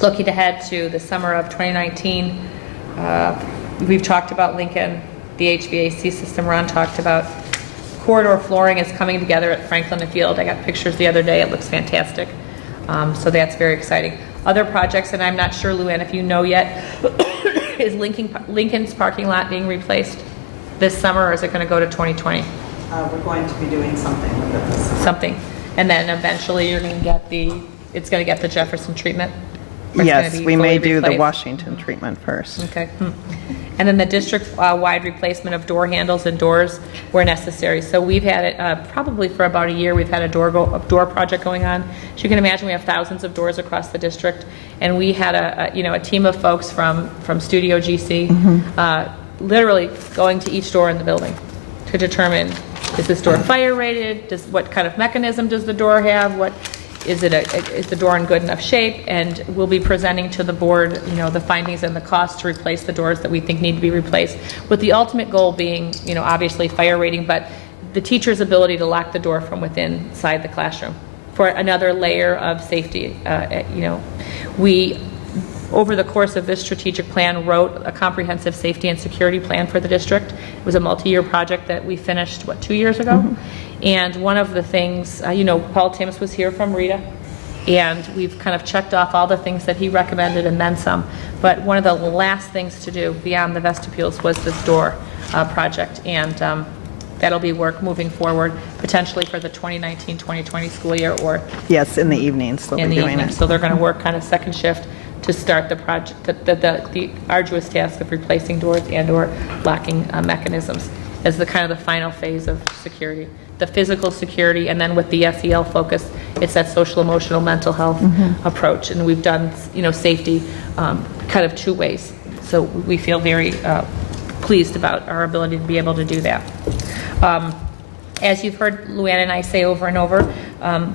Looking ahead to the summer of 2019, we've talked about Lincoln, the HVAC system Ron talked about. Corridor flooring is coming together at Franklin and Field. I got pictures the other day. It looks fantastic. So that's very exciting. Other projects, and I'm not sure, Luann, if you know yet, is Lincoln's parking lot being replaced this summer, or is it going to go to 2020? We're going to be doing something with it this summer. Something. And then eventually you're going to get it's going to get the Jefferson treatment? Or it's Yes, gonna be we may fully do the replaced? Washington treatment first. Okay. And then the district-wide replacement of door handles and doors where necessary. So we've had it probably for about a year. We've had a door project going on. As you can imagine, we have thousands of doors across the district, and we had a team of folks from Studio GC literally going to each door in the building to determine, is this door fire rated? What kind of mechanism does the door have? Is the door in good enough shape? And we'll be presenting to the board, the findings and the cost to replace the doors that we think need to be replaced, with the ultimate goal being, obviously fire rating, but the teacher's ability to lock the door from within inside the classroom for another layer of safety. We, over the course of this strategic plan, wrote a comprehensive safety and security plan for the district. It was a multi-year project that we finished, 2 years ago? And one of the things, Paul Timms was here from Rita, and we've kind of checked off all the things that he recommended and then some. But one of the last things to do beyond the vestibules was this door project, and that'll be work moving forward, potentially for the 2019-2020 school year, or Yes, in the evenings they'll in be the doing evening. it. So they're going to work kind of second shift to start the project, the arduous task of replacing doors and/or locking mechanisms as the kind of the final phase of security. The physical security, and then with the SEL focus, it's that social, emotional, mental health approach. And we've done, safety kind of 2 ways. So we feel very pleased about our ability to be able to do that. As you've heard Luann and I say over and over,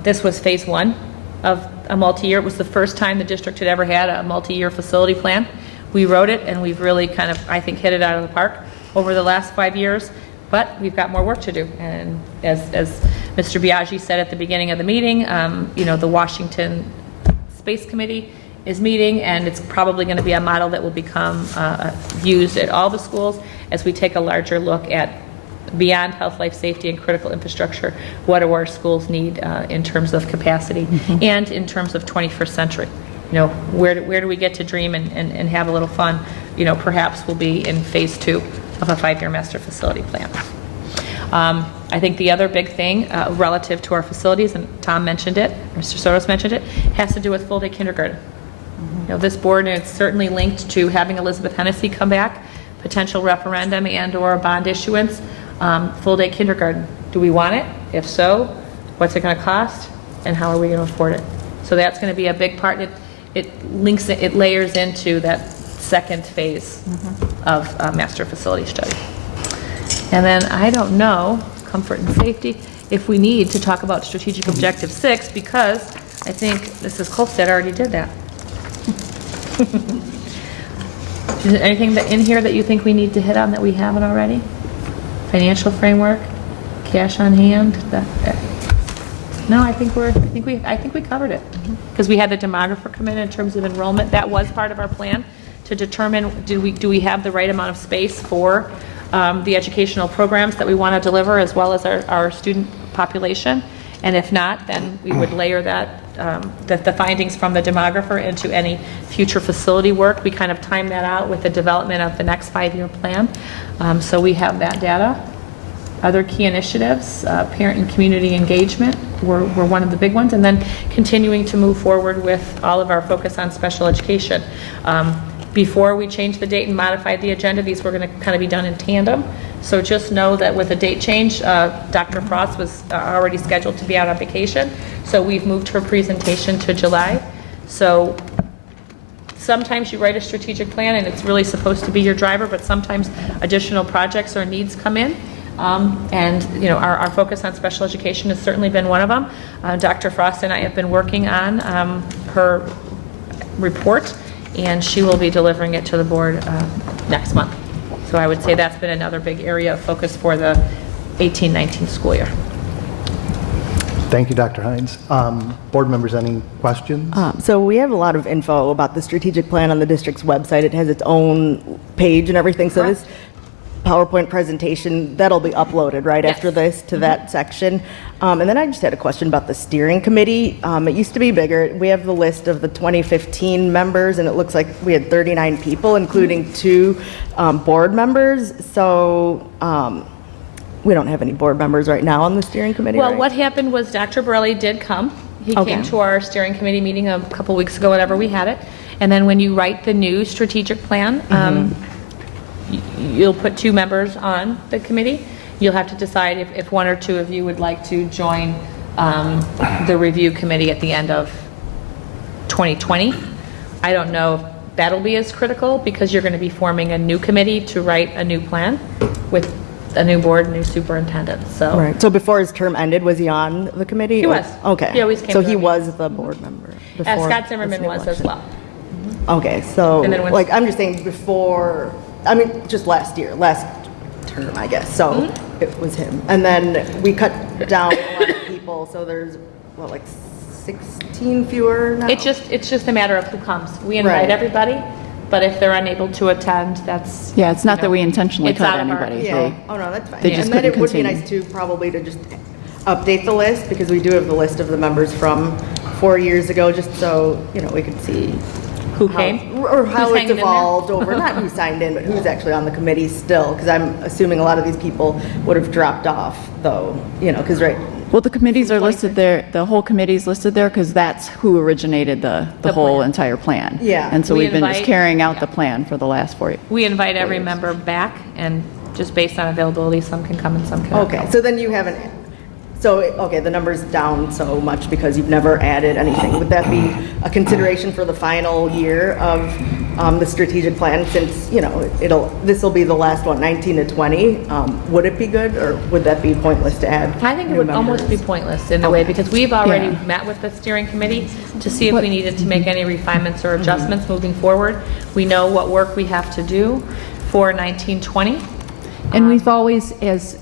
this was phase 1 of a multi-year. It was the first time the district had ever had a multi-year facility plan. We wrote it, and we've really kind of, I think, hit it out of the park over the last 5 years. But we've got more work to do. And as Mr. Biaggi said at the beginning of the meeting, the Washington Space Committee is meeting, and it's probably going to be a model that will become used at all the schools as we take a larger look at beyond health, life, safety, and critical infrastructure. What do our schools need in terms of capacity and in terms of 21st century? Where do we get to dream and have a little fun? Perhaps we'll be in phase 2 of a 5-year master facility plan. I think the other big thing relative to our facilities, and Tom mentioned it, Mr. Sotos mentioned it, has to do with full-day kindergarten. This board, and it's certainly linked to having Elizabeth Hennessy come back, potential referendum and/or a bond issuance, full-day kindergarten. Do we want it? If so, what's it going to cost, and how are we going to afford it? So that's going to be a big part. It layers into that second phase of master facility study. And then I don't know, comfort and safety, if we need to talk about strategic objective 6, because I think Mrs. Kolstad already did that. Is there anything in here that you think we need to hit on that we haven't already? Financial framework, cash on hand. No, I think we covered it, because we had the demographer come in terms of enrollment. That was part of our plan to determine do we have the right amount of space for the educational programs that we want to deliver, as well as our student population. And if not, then we would layer that, the findings from the demographer into any future facility work. We kind of time that out with the development of the next 5-year plan. So we have that data. Other key initiatives, parent and community engagement were one of the big ones, and then continuing to move forward with all of our focus on special education. Before we changed the date and modified the agenda, these were going to kind of be done in tandem. So just know that with a date change, Dr. Frost was already scheduled to be out on vacation, so we've moved her presentation to July. So sometimes you write a strategic plan and it's really supposed to be your driver, but sometimes additional projects or needs come in. And you know, our focus on special education has certainly been one of them. Dr. Frost and I have been working on her report, and she will be delivering it to the board next month. So I would say that's been another big area of focus for the 18-19 school year. Thank you, Dr. Hines. Board members, any questions? So we have a lot of info about the strategic plan on the district's website. It has its own page and everything. So this PowerPoint presentation, that'll be uploaded right after this to that section. And then I just had a question about the steering committee. It used to be bigger. We have the list of the 2015 members, and it looks like we had 39 people, including 2 board members. So we don't have any board members right now on the steering committee, Well, right? what happened was Dr. Borelli did come. He came to our steering committee meeting a couple weeks ago, whenever we had it. And then when you write the new strategic plan, you'll put 2 members on the committee. You'll have to decide if 1 or 2 of you would like to join the review committee at the end of 2020. I don't know if that'll be as critical, because you're going to be forming a new committee to write a new plan with a new board, new superintendent. So Right. So before his term ended, was he on the committee? He or- was. Okay. He always came So to he our was the board member before Scott this Zimmerman new was as election. well. Okay, so, And then when- like, I'm just saying before, I mean, just last term, I guess, so it was him. And then we cut down a lot of people, so there's, what, like 16 fewer now? It's just a matter of who comes. We invite Right. everybody, but if they're unable to attend, that's... Yeah, it's not that we intentionally it's cut out of our- anybody. Yeah, They- oh no, that's fine. they Yeah, just and then couldn't it would be continue. nice too, probably, to just update the list, because we do have the list of the members from 4 years ago, just so, you know, we could see Who how- came? Or how Who's it's hanging in there? evolved over, not who signed in, but who's actually on the committee still, because I'm assuming a lot of these people would have dropped off, though, you know, because, right, Well, the committees are listed there, the whole committee's listed there because that's who originated the whole plan. entire plan. Yeah. And so We we've been just invite- carrying out the plan for the last 4 years. We invite every member back, and just based on availability, some can come and some cannot okay, come. so then you haven't, so, okay, the number's down so much because you've never added anything. Would that be a consideration for the final year of the strategic plan, since, you know, this will be the last one, 19 to 20? Would it be good, or would that be pointless to add? I think it new would almost be members? pointless in a way, because we've already Yeah. met with the steering committee to see if we needed to make any refinements or adjustments moving forward. We know what work we have to do for 1920. And we've always, as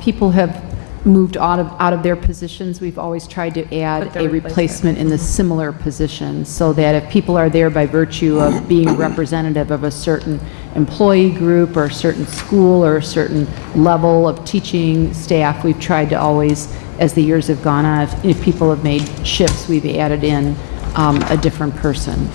people have moved out of their positions, we've always tried to add Put their a replacement in the similar position, so that if people are there by virtue of being representative of a certain employee group or a certain school or a certain level of teaching staff, we've tried to always, as the years have gone on, if people have made shifts, we've added in a different person.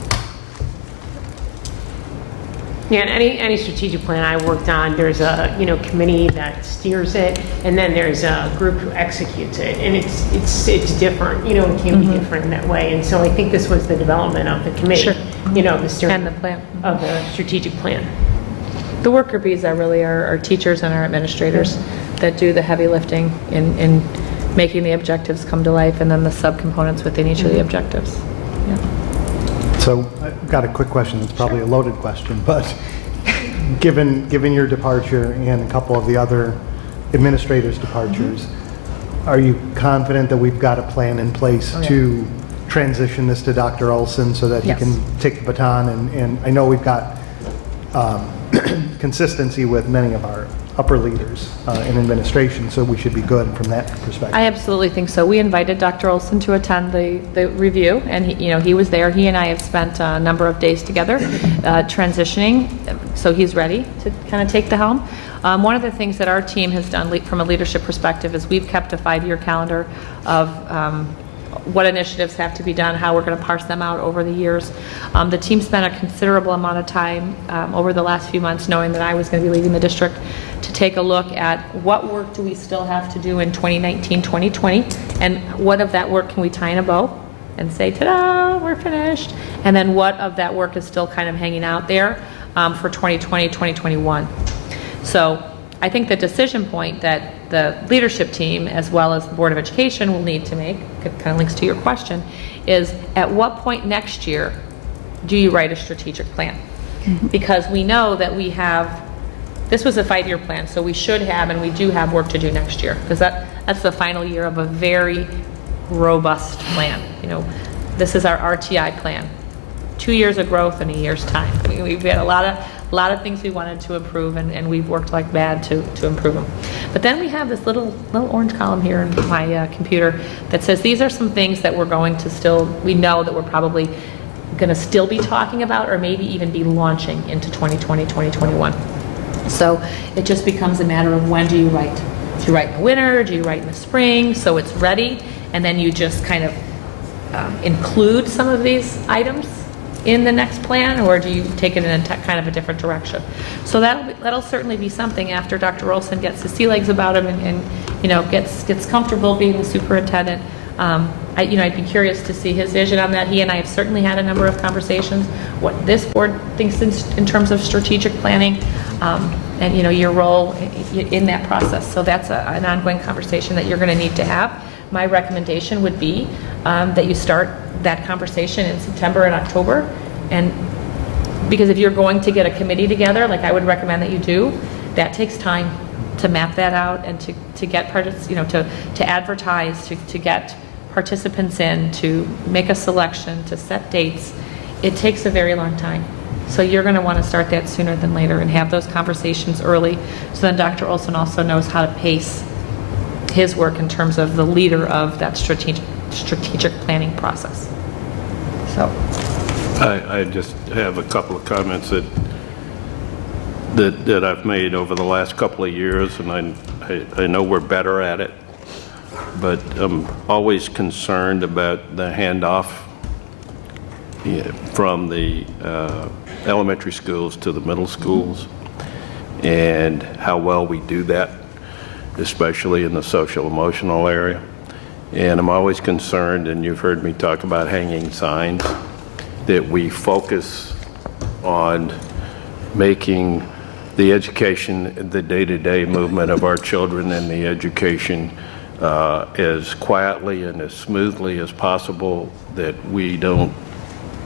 Yeah, and any strategic plan I worked on, there's a, committee that steers it, and then there's a group who executes it, and it's different, it can be different in that way. And so I think this was the development of the committee, Sure. The steering And the plan. of the strategic plan. The worker bees are really our teachers and our administrators that do the heavy lifting in making the objectives come to life, and then the subcomponents within each of the objectives. Yeah. So I've got a quick question. It's probably a loaded question, but given your departure and a couple of the other administrators' departures, are you confident that we've got a plan in place to transition this to Dr. Olson so that he Yes. can take the baton? And I know we've got consistency with many of our upper leaders in administration, so we should be good from that perspective. I absolutely think so. We invited Dr. Olson to attend the review, and he was there. He and I have spent a number of days together transitioning, so he's ready to kind of take the helm. One of the things that our team has done from a leadership perspective is we've kept a 5-year calendar of what initiatives have to be done, how we're going to parse them out over the years. The team spent a considerable amount of time over the last few months, knowing that I was going to be leaving the district, to take a look at what work do we still have to do in 2019, 2020, and what of that work can we tie in a bow and say, ta-da, we're finished, and then what of that work is still kind of hanging out there for 2020, 2021. So I think the decision point that the leadership team, as well as the Board of Education, will need to make, it kind of links to your question, is at what point next year do you write a strategic plan? Because we know that we have, this was a 5-year plan, so we should have, and we do have work to do next year, because that's the final year of a very robust plan. You know, this is our RTI plan. 2 years of growth in a year's time. I mean, we've had a lot of things we wanted to improve, and we've worked like mad to improve them. But then we have this little orange column here in my computer that says these are some things that we're going to we know that we're probably going to still be talking about, or maybe even be launching into 2020, 2021. So it just becomes a matter of when do you write? Do you write in the winter? Do you write in the spring? So it's ready, and then you just kind of include some of these items in the next plan, or do you take it in kind of a different direction? So that'll certainly be something after Dr. Olson gets his sea legs about him and you know gets comfortable being the superintendent. I'd be curious to see his vision on that. He and I have certainly had a number of conversations. What this board thinks in terms of strategic planning, and you know your role in that process. So that's an ongoing conversation that you're going to need to have. My recommendation would be that you start that conversation in September and October, and because if you're going to get a committee together, like I would recommend that you do, that takes time to map that out and to get to advertise, to get participants in, to make a selection, to set dates. It takes a very long time. So you're going to want to start that sooner than later and have those conversations early, so then Dr. Olson also knows how to pace his work in terms of the leader of that strategic planning process. So I just have a couple of comments that I've made over the last couple of years, and I know we're better at it, but I'm always concerned about the handoff from the elementary schools to the middle schools, and how well we do that, especially in the social emotional area. And I'm always concerned, and you've heard me talk about hanging signs, that we focus on making the education, the day-to-day movement of our children and the education as quietly and as smoothly as possible, that we don't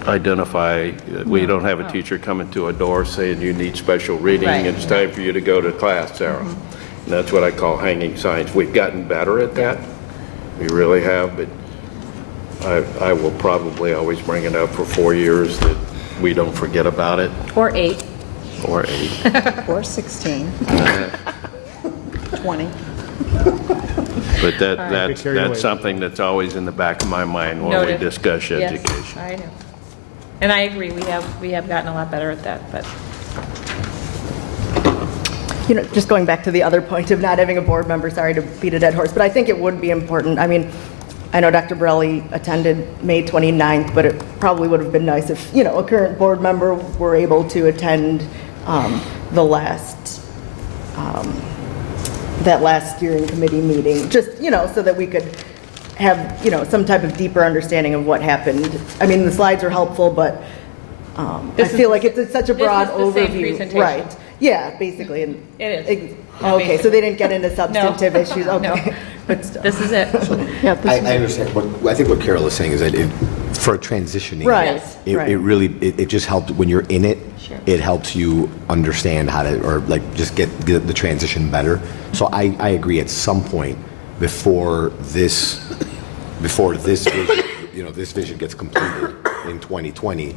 identify, we don't have a teacher coming to a door saying you need special reading, Right. it's time for you to go to class, Sarah. And that's what I call hanging signs. We've gotten better at that. We really have, but I will probably always bring it up for 4 years that we don't forget about it. or 8. Or 8. Or 16, 20. But Get carried away. that's something that's always in the back of my mind when we Noted. discuss Yes, education. I know. And I agree, we have gotten a lot better at that, but You know, just going back to the other point of not having a board member, sorry to beat a dead horse, but I think it would be important. I mean, I know Dr. Borelli attended May 29th, but it probably would have been nice if, you know, a current board member were able to attend the last, that last steering committee meeting, just, you know, so that we could have, you know, some type of deeper understanding of what happened. I mean, the slides are helpful, but I This is feel the like it's such a broad this is the same overview. presentation. Right. Yeah, basically. And It is. Okay, so they didn't get into substantive issues, No. okay. But still. this is it. I understand. I think what Carol is saying is that for transitioning, Right, Yes. right. it really, it just helped when you're in it. Sure. It helps you understand how to, or like just get the transition better. So I agree at some point before this vision, you know, this vision gets completed in 2020,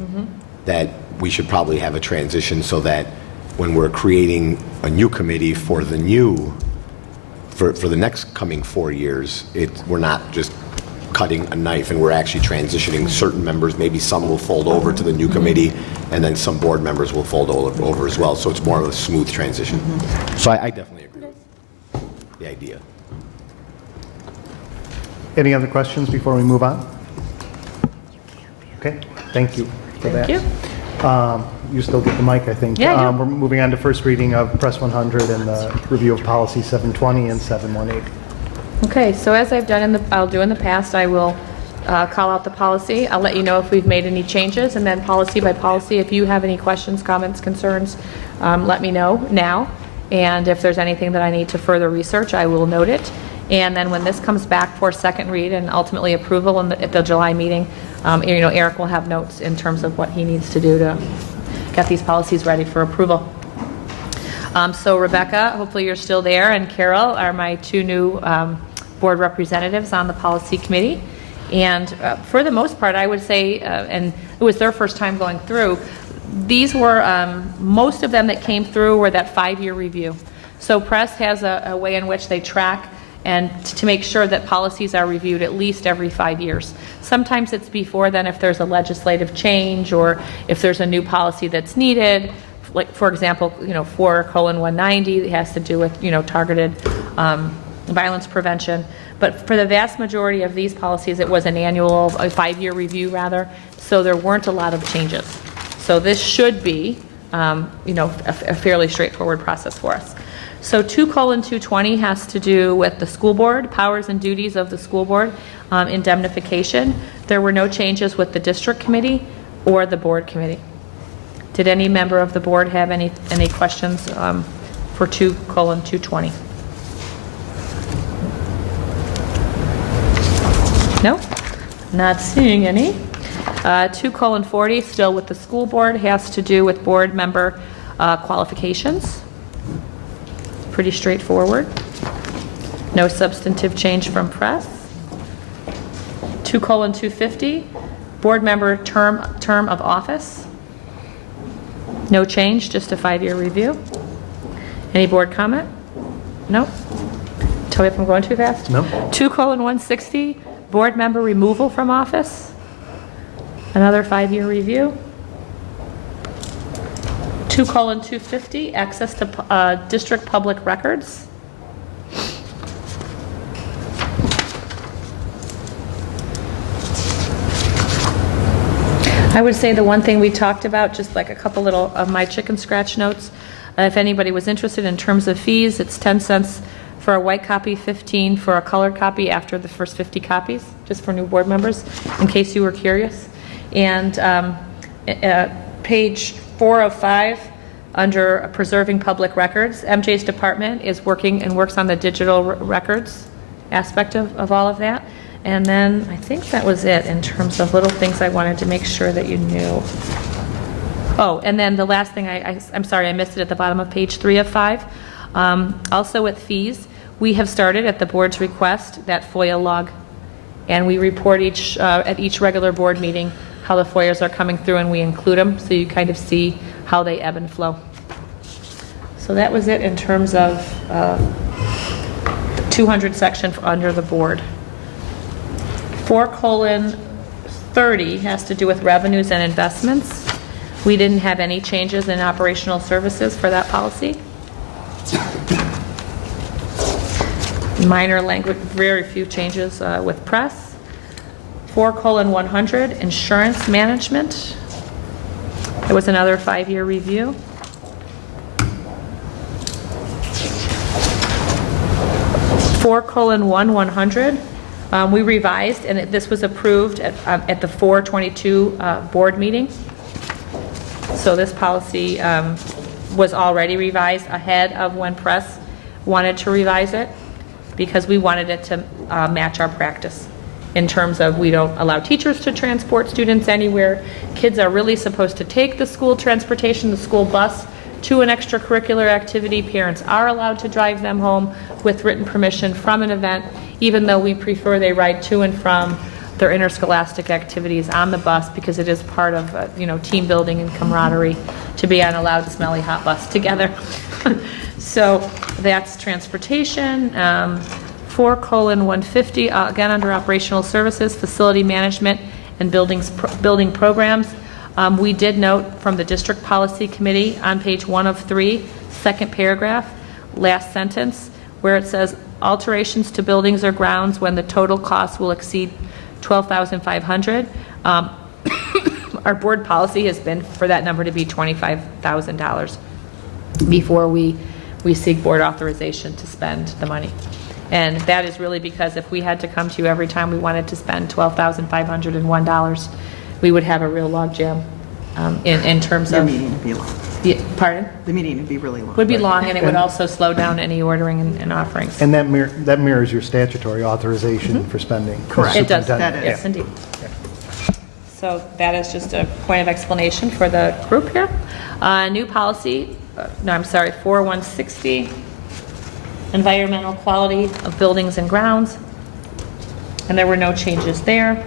that we should probably have a transition so that when we're creating a new committee for the next coming 4 years, we're not just cutting a knife, and we're actually transitioning certain members. Maybe some will fold over to the new committee, and then some board members will fold over as well. So it's more of a smooth transition. So I definitely agree with the idea. Any other questions before we move on? Okay, thank you for that. Thank you. You still get the mic, I think. Yeah, I do. We're moving on to first reading of Press 100 and the review of policy 720 and 718. Okay, so as I've done I'll do in the past, I will call out the policy. I'll let you know if we've made any changes, and then policy by policy, if you have any questions, comments, concerns, let me know now. And if there's anything that I need to further research, I will note it. And then when this comes back for second read and ultimately approval at the July meeting, Eric will have notes in terms of what he needs to do to get these policies ready for approval. So Rebecca, hopefully you're still there, and Carol are my two new board representatives on the policy committee. And for the most part, I would say, and it was their first time going through, these were, most of them that came through were that 5-year review. So Press has a way in which they track and to make sure that policies are reviewed at least every 5 years. Sometimes it's before then if there's a legislative change or if there's a new policy that's needed. Like, for example, 4:190, it has to do with, targeted violence prevention. But for the vast majority of these policies, it was an annual, a 5-year review rather, so there weren't a lot of changes. So this should be, a fairly straightforward process for us. So 2:220 has to do with the school board, powers and duties of the school board, indemnification. There were no changes with the district committee or the board committee. Did any member of the board have any questions for 2:220? No? Not seeing any. 2:40, still with the school board, has to do with board member qualifications. Pretty straightforward. No substantive change from Press. 2:250, board member term of office. No change, just a 5-year review. Any board comment? No? Tell me if I'm going too fast. No. 2:160, board member removal from office. Another 5-year review. 2:250, access to district public records. I would say the one thing we talked about, just like a couple little of my chicken scratch notes, if anybody was interested in terms of fees, it's 10 cents for a white copy, 15 for a colored copy after the first 50 copies, just for new board members, in case you were curious. And page 405, under preserving public records, MJ's department is works on the digital records aspect of all of that. And then I think that was it in terms of little things I wanted to make sure that you knew. Oh, and then the last thing, I'm sorry, I missed it at the bottom of page 3 of 5. Also with fees, we have started at the board's request that FOIA log, and we report at each regular board meeting how the FOIAs are coming through, and we include them so you kind of see how they ebb and flow. So that was it in terms of the 200 section under the board. 4:30 has to do with revenues and investments. We didn't have any changes in operational services for that policy. Minor language, very few changes with Press. 4:100, insurance management. It was another 5-year review. 4:100, we revised, and this was approved at the 4/22 board meeting. So this policy was already revised ahead of when Press wanted to revise it, because we wanted it to match our practice in terms of we don't allow teachers to transport students anywhere. Kids are really supposed to take the school transportation, the school bus, to an extracurricular activity. Parents are allowed to drive them home with written permission from an event, even though we prefer they ride to and from their interscholastic activities on the bus, because it is part of team building and camaraderie to be on a loud, smelly, hot bus together. So that's transportation. 4:150, again under operational services, facility management and building programs. We did note from the district policy committee on page 1 of 3, second paragraph, last sentence, where it says alterations to buildings or grounds when the total cost will exceed $12,500. Our board policy has been for that number to be $25,000 before we seek board authorization to spend the money. And that is really because if we had to come to you every time we wanted to spend $12,501, we would have a real log jam in terms Your of... meeting would be long. Pardon? The meeting would be really long. Would be long, and it would also slow down any ordering and offerings. And that mirrors your statutory authorization for spending. Correct. It does, Superintendent. yes, indeed. So that is just a point of explanation for the group here. New policy, 4160, environmental quality of buildings and grounds. And there were no changes there.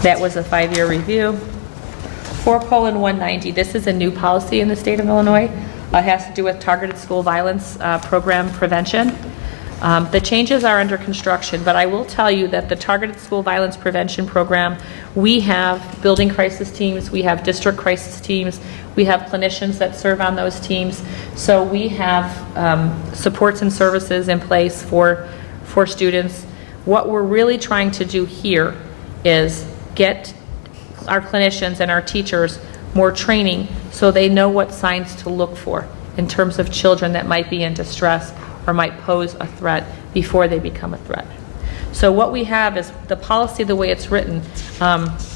That was a 5-year review. 4:190, this is a new policy in the state of Illinois. It has to do with targeted school violence program prevention. The changes are under construction, but I will tell you that the targeted school violence prevention program, we have building crisis teams, we have district crisis teams, we have clinicians that serve on those teams. So we have supports and services in place for students. What we're really trying to do here is get our clinicians and our teachers more training so they know what signs to look for in terms of children that might be in distress or might pose a threat before they become a threat. So what we have is the policy, the way it's written,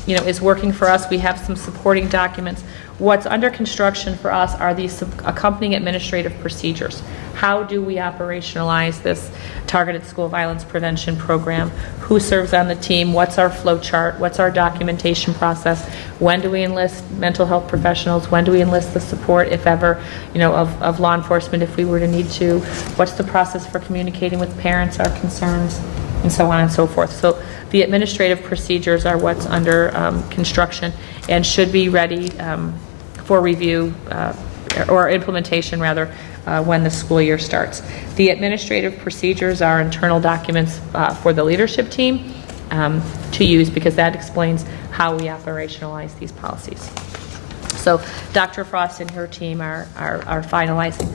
is working for us. We have some supporting documents. What's under construction for us are these accompanying administrative procedures. How do we operationalize this targeted school violence prevention program? Who serves on the team? What's our flow chart? What's our documentation process? When do we enlist mental health professionals? When do we enlist the support, if ever, of law enforcement if we were to need to? What's the process for communicating with parents, our concerns, and so on and so forth? So the administrative procedures are what's under construction and should be ready for review or implementation, rather, when the school year starts. The administrative procedures are internal documents for the leadership team to use, because that explains how we operationalize these policies. So Dr. Frost and her team are finalizing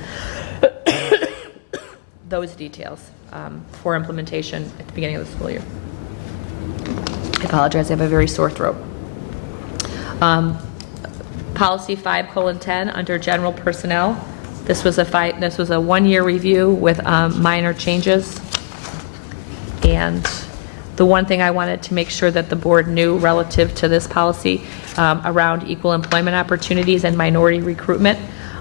those details for implementation at the beginning of the school year. I apologize, I have a very sore throat. Policy 5:10 under general personnel. This was a 1-year review with minor changes. And the one thing I wanted to make sure that the board knew relative to this policy around equal employment opportunities and minority recruitment,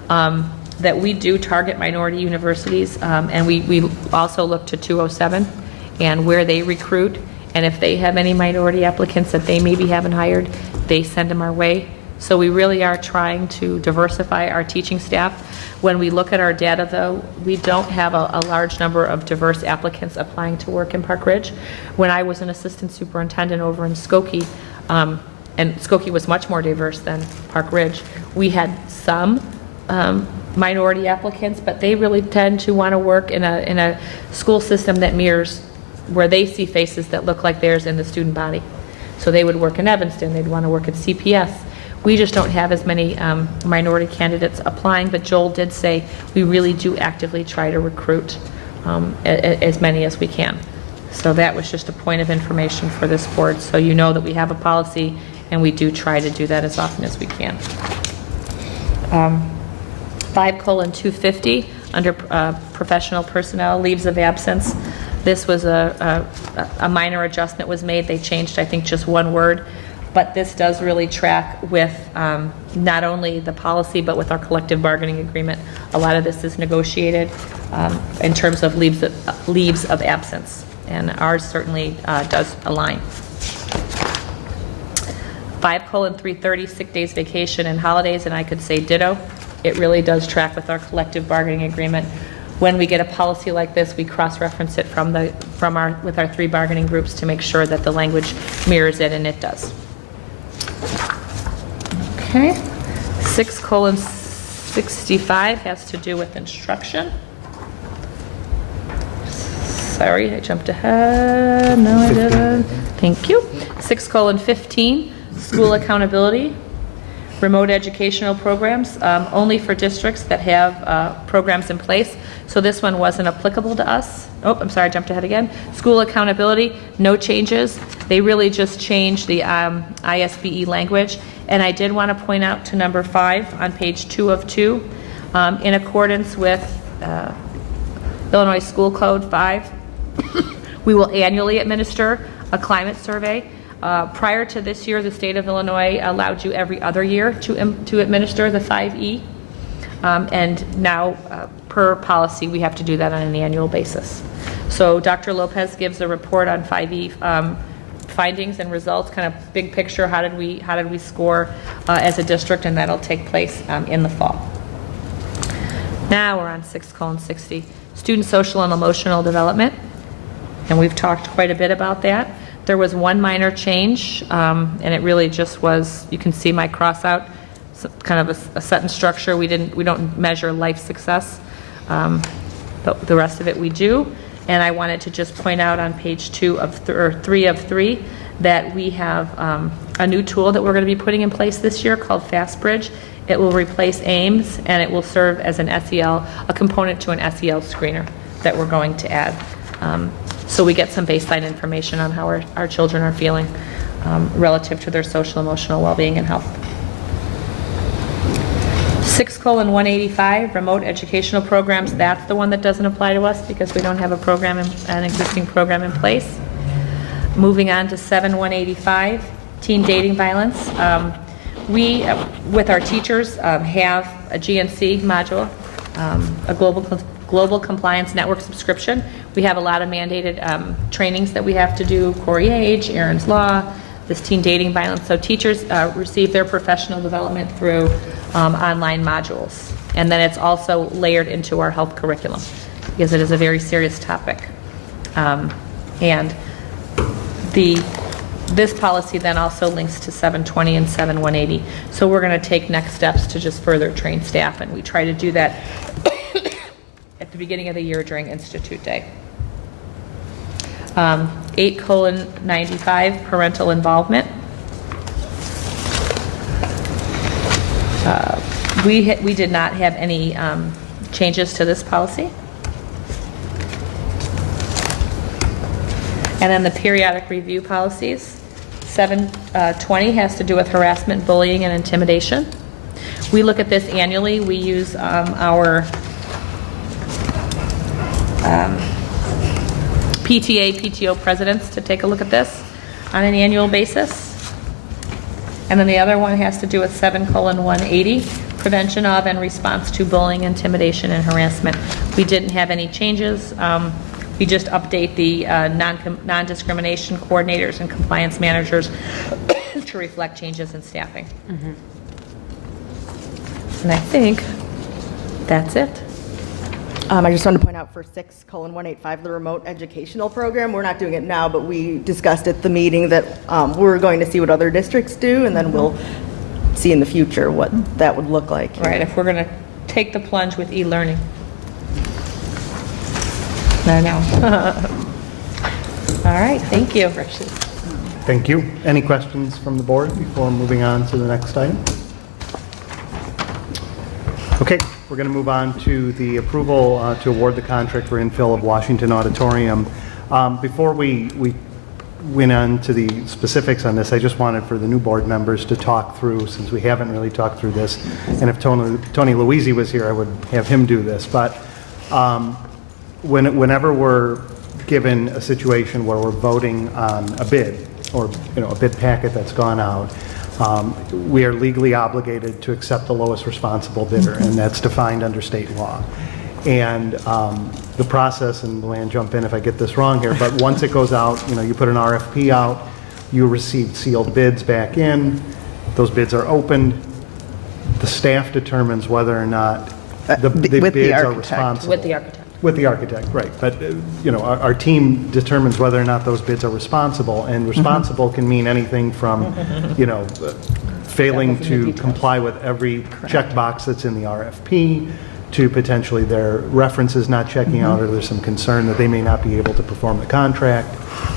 that we do target minority universities, and we also look to 207 and where they recruit, and if they have any minority applicants that they maybe haven't hired, they send them our way. So we really are trying to diversify our teaching staff. When we look at our data, though, we don't have a large number of diverse applicants applying to work in Park Ridge. When I was an assistant superintendent over in Skokie, and Skokie was much more diverse than Park Ridge, we had some minority applicants, but they really tend to want to work in a school system that mirrors where they see faces that look like theirs in the student body. So they would work in Evanston, they'd want to work at CPS. We just don't have as many minority candidates applying, but Joel did say we really do actively try to recruit as many as we can. So that was just a point of information for this board, so you know that we have a policy and we do try to do that as often as we can. 5:250 under professional personnel, leaves of absence. This was a minor adjustment was made. They changed, I think, just one word. But this does really track with not only the policy, but with our collective bargaining agreement. A lot of this is negotiated in terms of leaves of absence, and ours certainly does align. 5:330, sick days, vacation, and holidays, and I could say ditto. It really does track with our collective bargaining agreement. When we get a policy like this, we cross-reference it with our 3 bargaining groups to make sure that the language mirrors it, and it does. Okay, 6:65 has to do with instruction. Sorry, I jumped ahead. No, I didn't. Thank you. 6:15, school accountability, remote educational programs, only for districts that have programs in place. So this one wasn't applicable to us. Oh, I'm sorry, I jumped ahead again. School accountability, no changes. They really just changed the ISBE language. And I did want to point out to number 5 on page 2 of 2, in accordance with Illinois School Code 5, we will annually administer a climate survey. Prior to this year, the state of Illinois allowed you every other year to administer the 5E. And now, per policy, we have to do that on an annual basis. So Dr. Lopez gives a report on 5E findings and results, kind of big picture, how did we score as a district, and that'll take place in the fall. Now we're on 6:60, student social and emotional development, and we've talked quite a bit about that. There was one minor change, and it really just was, you can see my cross out, kind of a sentence structure. We don't measure life success, but the rest of it we do. And I wanted to just point out on page 3 of 3 that we have a new tool that we're going to be putting in place this year called FastBridge. It will replace AIMS, and it will serve as an SEL, a component to an SEL screener that we're going to add. So we get some baseline information on how our children are feeling relative to their social, emotional well-being and health. 6:185, remote educational programs. That's the one that doesn't apply to us because we don't have an existing program in place. Moving on to 7:185, teen dating violence. We, with our teachers, have a GNC module, a global compliance network subscription. We have a lot of mandated trainings that we have to do, Corey Age, Aaron's Law, this teen dating violence. So teachers receive their professional development through online modules. And then it's also layered into our health curriculum because it is a very serious topic. And this policy then also links to 720 and 7180. So we're going to take next steps to just further train staff, and we try to do that at the beginning of the year during Institute Day. 8:95, parental involvement. We did not have any changes to this policy. And then the periodic review policies. 720 has to do with harassment, bullying, and intimidation. We look at this annually. We use our PTA, PTO presidents to take a look at this on an annual basis. And then the other one has to do with 7:180, prevention of and response to bullying, intimidation, and harassment. We didn't have any changes. We just update the non-discrimination coordinators and compliance managers to reflect changes in staffing. Mm-hmm. And I think that's it. I just wanted to point out for 6:185, the remote educational program, we're not doing it now, but we discussed at the meeting that we're going to see what other districts do, and then we'll see in the future what that would look like. Right, if we're going to take the plunge with e-learning. I know. All right, thank you. Thank you. Any questions from the board before moving on to the next item? Okay, we're going to move on to the approval to award the contract for infill of Washington Auditorium. Before we went on to the specifics on this, I just wanted for the new board members to talk through, since we haven't really talked through this, and if Tony Luisi was here, I would have him do this. But whenever we're given a situation where we're voting on a bid, or a bid packet that's gone out, we are legally obligated to accept the lowest responsible bidder, and that's defined under state law. And the process, and Luann, jump in if I get this wrong here, but once it goes out, you put an RFP out, you receive sealed bids back in, those bids are opened, the staff determines whether or not the bids are responsible. With the architect. With the architect, right. But, our team determines whether or not those bids are responsible, and responsible can mean anything from, failing to comply with every checkbox that's in the RFP, to potentially their references not checking out, or there's some concern that they may not be able to perform the contract,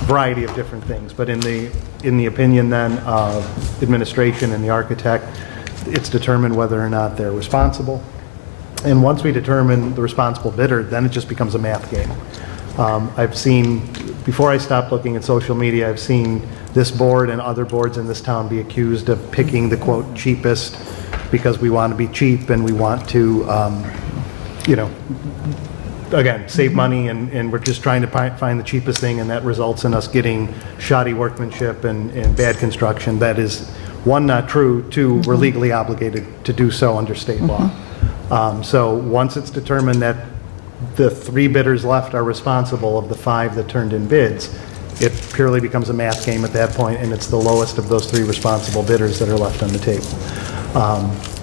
variety of different things. But in the opinion then of administration and the architect, it's determined whether or not they're responsible. And once we determine the responsible bidder, then it just becomes a math game. I've seen, before I stopped looking at social media, I've seen this board and other boards in this town be accused of picking the quote cheapest because we want to be cheap and we want to, again, save money, and we're just trying to find the cheapest thing, and that results in us getting shoddy workmanship and bad construction. That is, one, not true, two, we're legally obligated to do so under state law. So once it's determined that the 3 bidders left are responsible of the 5 that turned in bids, it purely becomes a math game at that point, and it's the lowest of those 3 responsible bidders that are left on the table.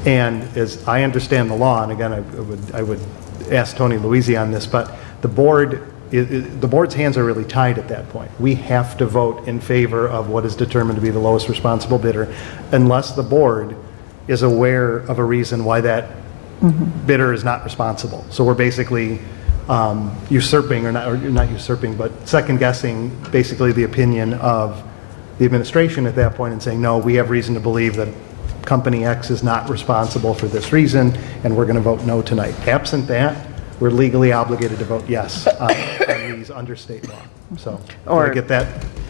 And as I understand the law, and again, I would ask Tony Luisi on this, but the board's hands are really tied at that point. We have to vote in favor of what is determined to be the lowest responsible bidder, unless the board is aware of a reason why that bidder is not responsible. So we're basically usurping, or not usurping, but second guessing basically the opinion of the administration at that point and saying, no, we have reason to believe that company X is not responsible for this reason, and we're going to vote no tonight. Absent that, we're legally obligated to vote yes on these under state law. So, Or did I get that?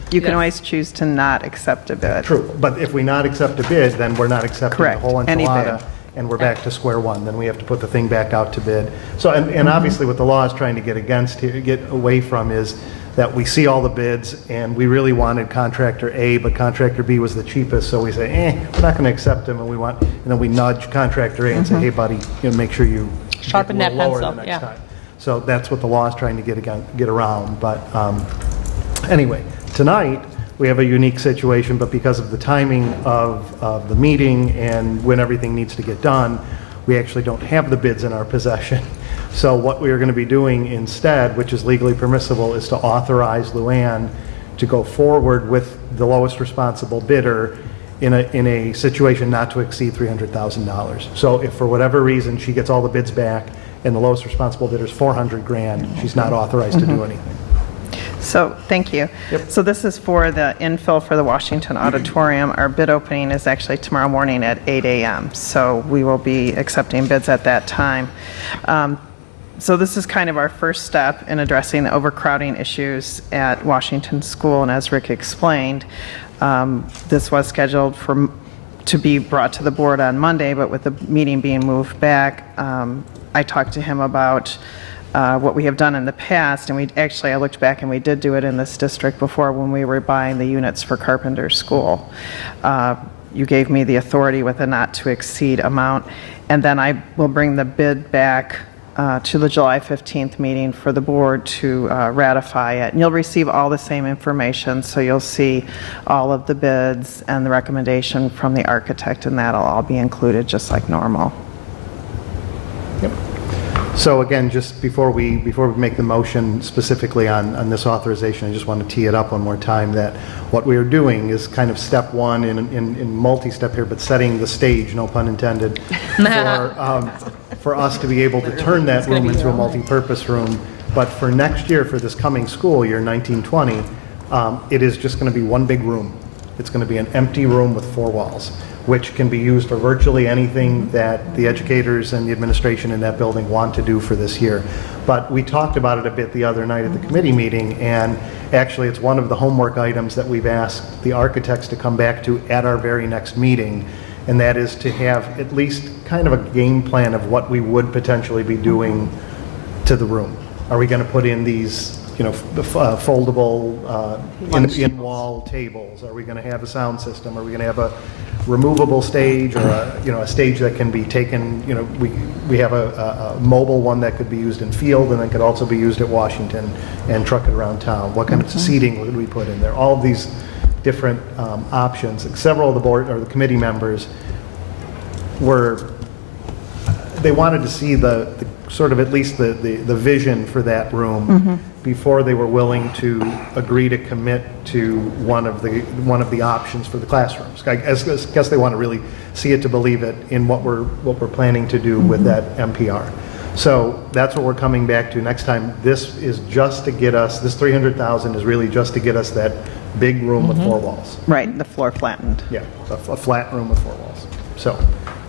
You can always choose to not accept a bid. True, but if we not accept a bid, then we're not accepting Correct. the whole Any enchilada, bid. and we're back to square one. Then we have to put the thing back out to bid. So, and obviously what the law is trying to get away from is that we see all the bids, and we really wanted contractor A, but contractor B was the cheapest, so we say, we're not going to accept him, and then we nudge contractor A and say, hey, buddy, make sure you Sharpen get a that little lower pencil, the next yeah. time. So that's what the law is trying to get around. But anyway, tonight we have a unique situation, but because of the timing of the meeting and when everything needs to get done, we actually don't have the bids in our possession. So what we are going to be doing instead, which is legally permissible, is to authorize Luann to go forward with the lowest responsible bidder in a situation not to exceed $300,000. So if for whatever reason she gets all the bids back and the lowest responsible bidder is $400,000, she's not authorized to do anything. So, thank you. Yep. So this is for the infill for the Washington Auditorium. Our bid opening is actually tomorrow morning at 8 a.m. So we will be accepting bids at that time. So this is kind of our first step in addressing the overcrowding issues at Washington School. And as Rick explained, this was scheduled to be brought to the board on Monday, but with the meeting being moved back, I talked to him about what we have done in the past, and I looked back and we did do it in this district before when we were buying the units for Carpenter School. You gave me the authority with a not to exceed amount, and then I will bring the bid back to the July 15th meeting for the board to ratify it. And you'll receive all the same information, so you'll see all of the bids and the recommendation from the architect, and that'll all be included just like normal. Yep. So again, just before we make the motion specifically on this authorization, I just want to tee it up one more time that what we are doing is kind of step one in multi-step here, but setting the stage, no pun intended, for us to be able to turn that room into a multi-purpose room. But for next year, for this coming school year, 1920, it is just going to be one big room. It's going to be an empty room with 4 walls, which can be used for virtually anything that the educators and the administration in that building want to do for this year. But we talked about it a bit the other night at the committee meeting, and actually it's one of the homework items that we've asked the architects to come back to at our very next meeting, and that is to have at least kind of a game plan of what we would potentially be doing to the room. Are we going to put in these foldable in-wall tables? Are we going to have a sound system? Are we going to have a removable stage, or a stage that can be taken? We have a mobile one that could be used in field and then could also be used at Washington and truck it around town. What kind of seating would we put in there? All of these different options. Several of the board or the committee members they wanted to see the sort of at least the vision for that room before they were willing to agree to commit to one of the options for the classrooms. I guess they want to really see it to believe it in what we're planning to do with that MPR. So that's what we're coming back to next time. This is just to get us, this 300,000 is really just to get us that big room with 4 walls. Right, the floor flattened. Yeah, a flat room with 4 walls. So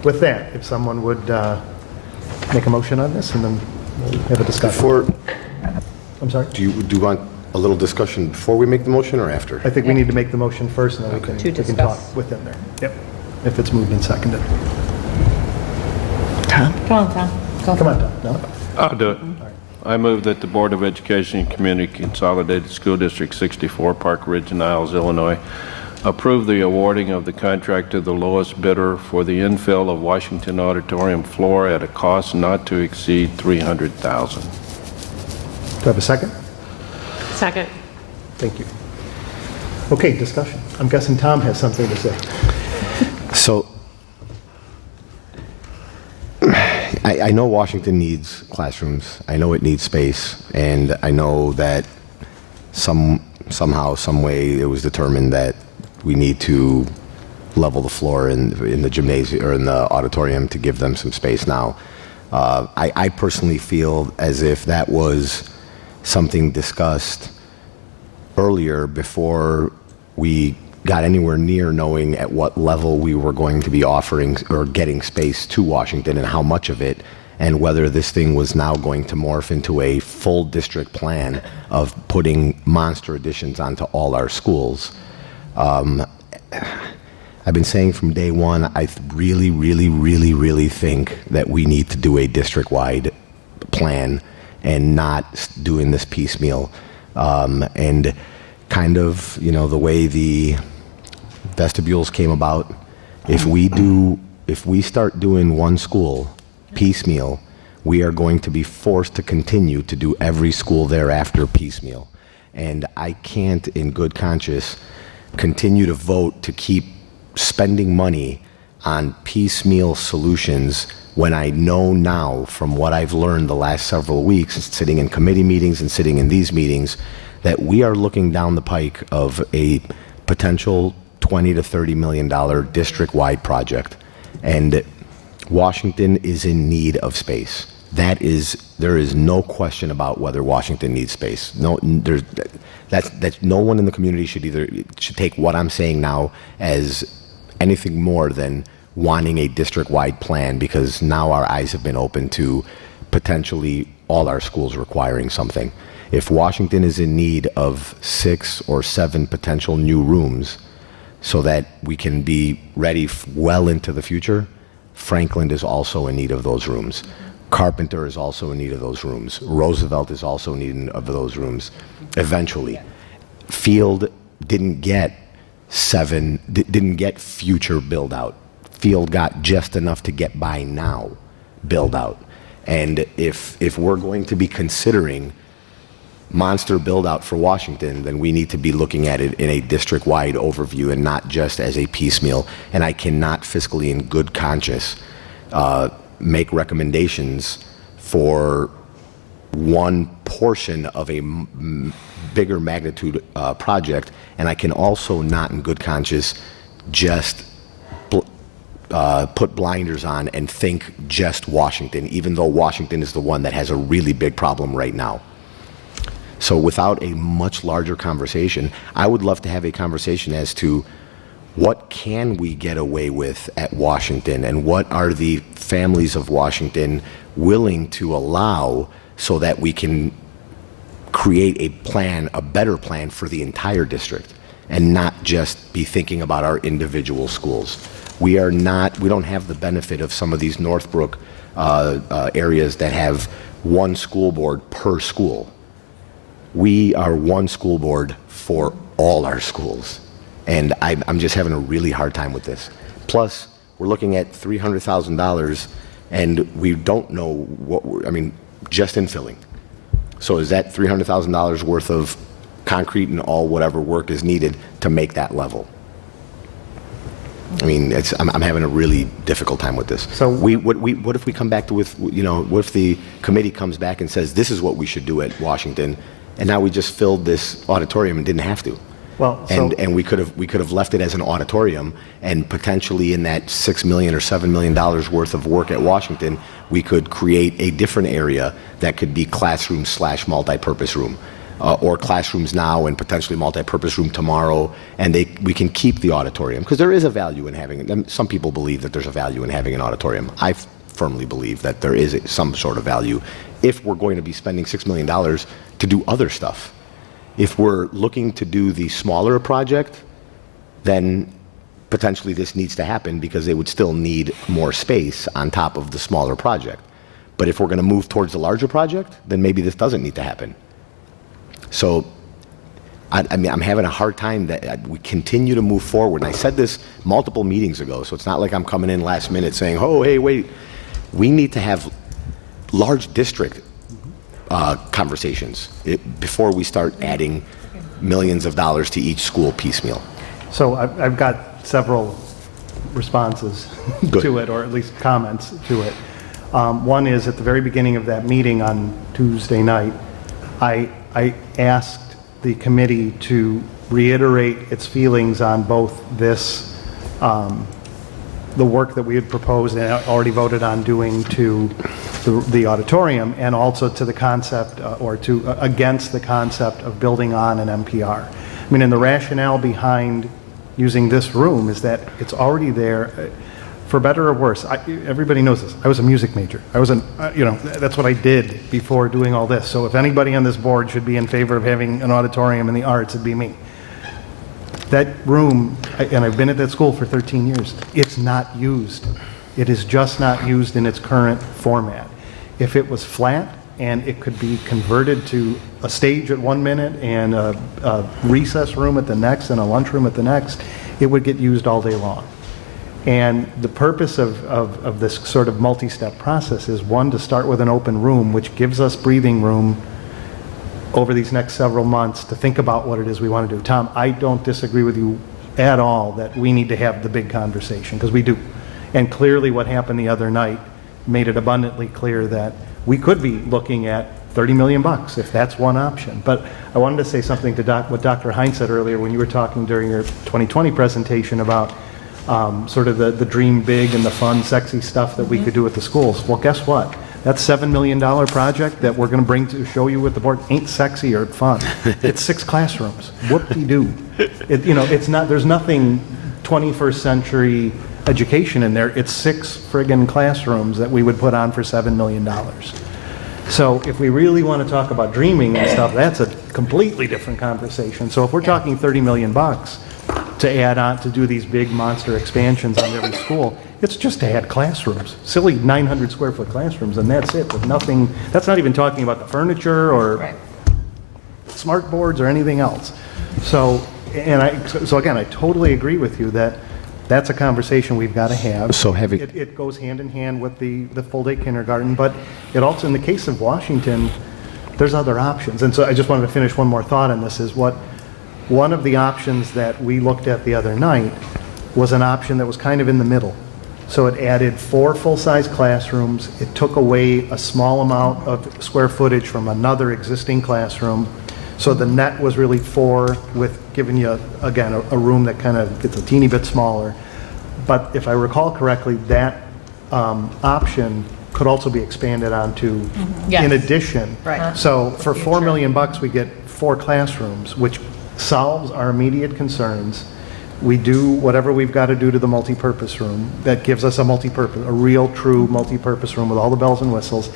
with that, if someone would make a motion on this, and then we'll have a discussion. I'm sorry? Do you want a little discussion before we make the motion or after? I think we need to make the motion first, and then we can talk within there. Yep, if it's moved and seconded. Come on, Tom. Go. Come on, Tom. No? I'll do it. I move that the Board of Education and Community Consolidated School District 64, Park Ridge, Niles, Illinois, approve the awarding of the contract to the lowest bidder for the infill of Washington Auditorium floor at a cost not to exceed $300,000. Do I have a second? Second. Thank you. Okay, discussion. I'm guessing Tom has something to say. So, I know Washington needs classrooms. I know it needs space, and I know that somehow, some way, it was determined that we need to level the floor in the gymnasium or in the auditorium to give them some space now. I personally feel as if that was something discussed earlier before we got anywhere near knowing at what level we were going to be offering or getting space to Washington and how much of it, and whether this thing was now going to morph into a full district plan of putting monster additions onto all our schools. I've been saying from day one, I really think that we need to do a district-wide plan and not doing this piecemeal. And kind of, the way the vestibules came about, if we start doing one school piecemeal, we are going to be forced to continue to do every school thereafter piecemeal. And I can't, in good conscience, continue to vote to keep spending money on piecemeal solutions when I know now from what I've learned the last several weeks, sitting in committee meetings and sitting in these meetings, that we are looking down the pike of a potential $20 to $30 million district-wide project. And Washington is in need of space. There is no question about whether Washington needs space. No one in the community should take what I'm saying now as anything more than wanting a district-wide plan, because now our eyes have been opened to potentially all our schools requiring something. If Washington is in need of 6 or 7 potential new rooms so that we can be ready well into the future, Franklin is also in need of those rooms. Carpenter is also in need of those rooms. Roosevelt is also in need of those rooms eventually. Field didn't get future build out. Field got just enough to get by now build out. And if we're going to be considering monster build out for Washington, then we need to be looking at it in a district-wide overview and not just as a piecemeal. And I cannot fiscally in good conscience make recommendations for one portion of a bigger magnitude project, and I can also not in good conscience just put blinders on and think just Washington, even though Washington is the one that has a really big problem right now. So without a much larger conversation, I would love to have a conversation as to what can we get away with at Washington, and what are the families of Washington willing to allow so that we can create a plan, a better plan for the entire district, and not just be thinking about our individual schools. We don't have the benefit of some of these Northbrook areas that have one school board per school. We are one school board for all our schools. And I'm just having a really hard time with this. Plus, we're looking at $300,000, and we don't know just infilling. So is that $300,000 worth of concrete and all whatever work is needed to make that level? I'm having a really difficult time with this. So what if we come back to what if the committee comes back and says this is what we should do at Washington, and now we just filled this auditorium and didn't have to? Well, so- and we could have left it as an auditorium, and potentially in that $6 million or $7 million worth of work at Washington, we could create a different area that could be classroom / multi-purpose room, or classrooms now and potentially multi-purpose room tomorrow, and we can keep the auditorium because there is a value in having it. Some people believe that there's a value in having an auditorium. I firmly believe that there is some sort of value if we're going to be spending $6 million to do other stuff. If we're looking to do the smaller project, then potentially this needs to happen because they would still need more space on top of the smaller project. But if we're going to move towards the larger project, then maybe this doesn't need to happen. So, I mean, I'm having a hard time that we continue to move forward. And I said this multiple meetings ago, so it's not like I'm coming in last minute saying, oh, hey, wait. We need to have large district conversations before we start adding millions of dollars to each school piecemeal. So I've got several responses to it, or at least comments to it. One is at the very beginning of that meeting on Tuesday night, I asked the committee to reiterate its feelings on both this, the work that we had proposed and already voted on doing to the auditorium, and also to the concept against the concept of building on an MPR. I mean, and the rationale behind using this room is that it's already there, for better or worse. Everybody knows this. I was a music major. That's what I did before doing all this. So if anybody on this board should be in favor of having an auditorium in the arts, it'd be me. That room, and I've been at that school for 13 years, it's not used. It is just not used in its current format. If it was flat and it could be converted to a stage at 1 minute and a recess room at the next and a lunchroom at the next, it would get used all day long. And the purpose of this sort of multi-step process is, one, to start with an open room, which gives us breathing room over these next several months to think about what it is we want to do. Tom, I don't disagree with you at all that we need to have the big conversation, because we do. And clearly what happened the other night made it abundantly clear that we could be looking at $30 million if that's one option. But I wanted to say something to what Dr. Hines said earlier when you were talking during your 2020 presentation about sort of the dream big and the fun, sexy stuff that we could do at the schools. Well, guess what? That $7 million project that we're going to bring to show you with the board ain't sexy or fun. It's 6 classrooms. Whoop-de-doo. It's not. There's nothing 21st century education in there. It's 6 friggin' classrooms that we would put on for $7 million. So if we really want to talk about dreaming and stuff, that's a completely different conversation. So if we're talking $30 million to add on to do these big monster expansions on every school, it's just to add classrooms, silly 900 square foot classrooms, and that's it, with nothing. That's not even talking about the furniture or smart boards or anything else. So again, I totally agree with you that that's a conversation we've got to have. So it goes hand in hand with the full day kindergarten, but it also, in the case of Washington, there's other options. And so I just wanted to finish one more thought on this, is one of the options that we looked at the other night was an option that was kind of in the middle. So it added 4 full-size classrooms. It took away a small amount of square footage from another existing classroom. So the net was really 4, with giving you, again, a room that kind of gets a teeny bit smaller. But if I recall correctly, that option could also be expanded onto in addition. Right. So for $4 million, we get 4 classrooms, which solves our immediate concerns. We do whatever we've got to do to the multi-purpose room. That gives us a real, true multi-purpose room with all the bells and whistles.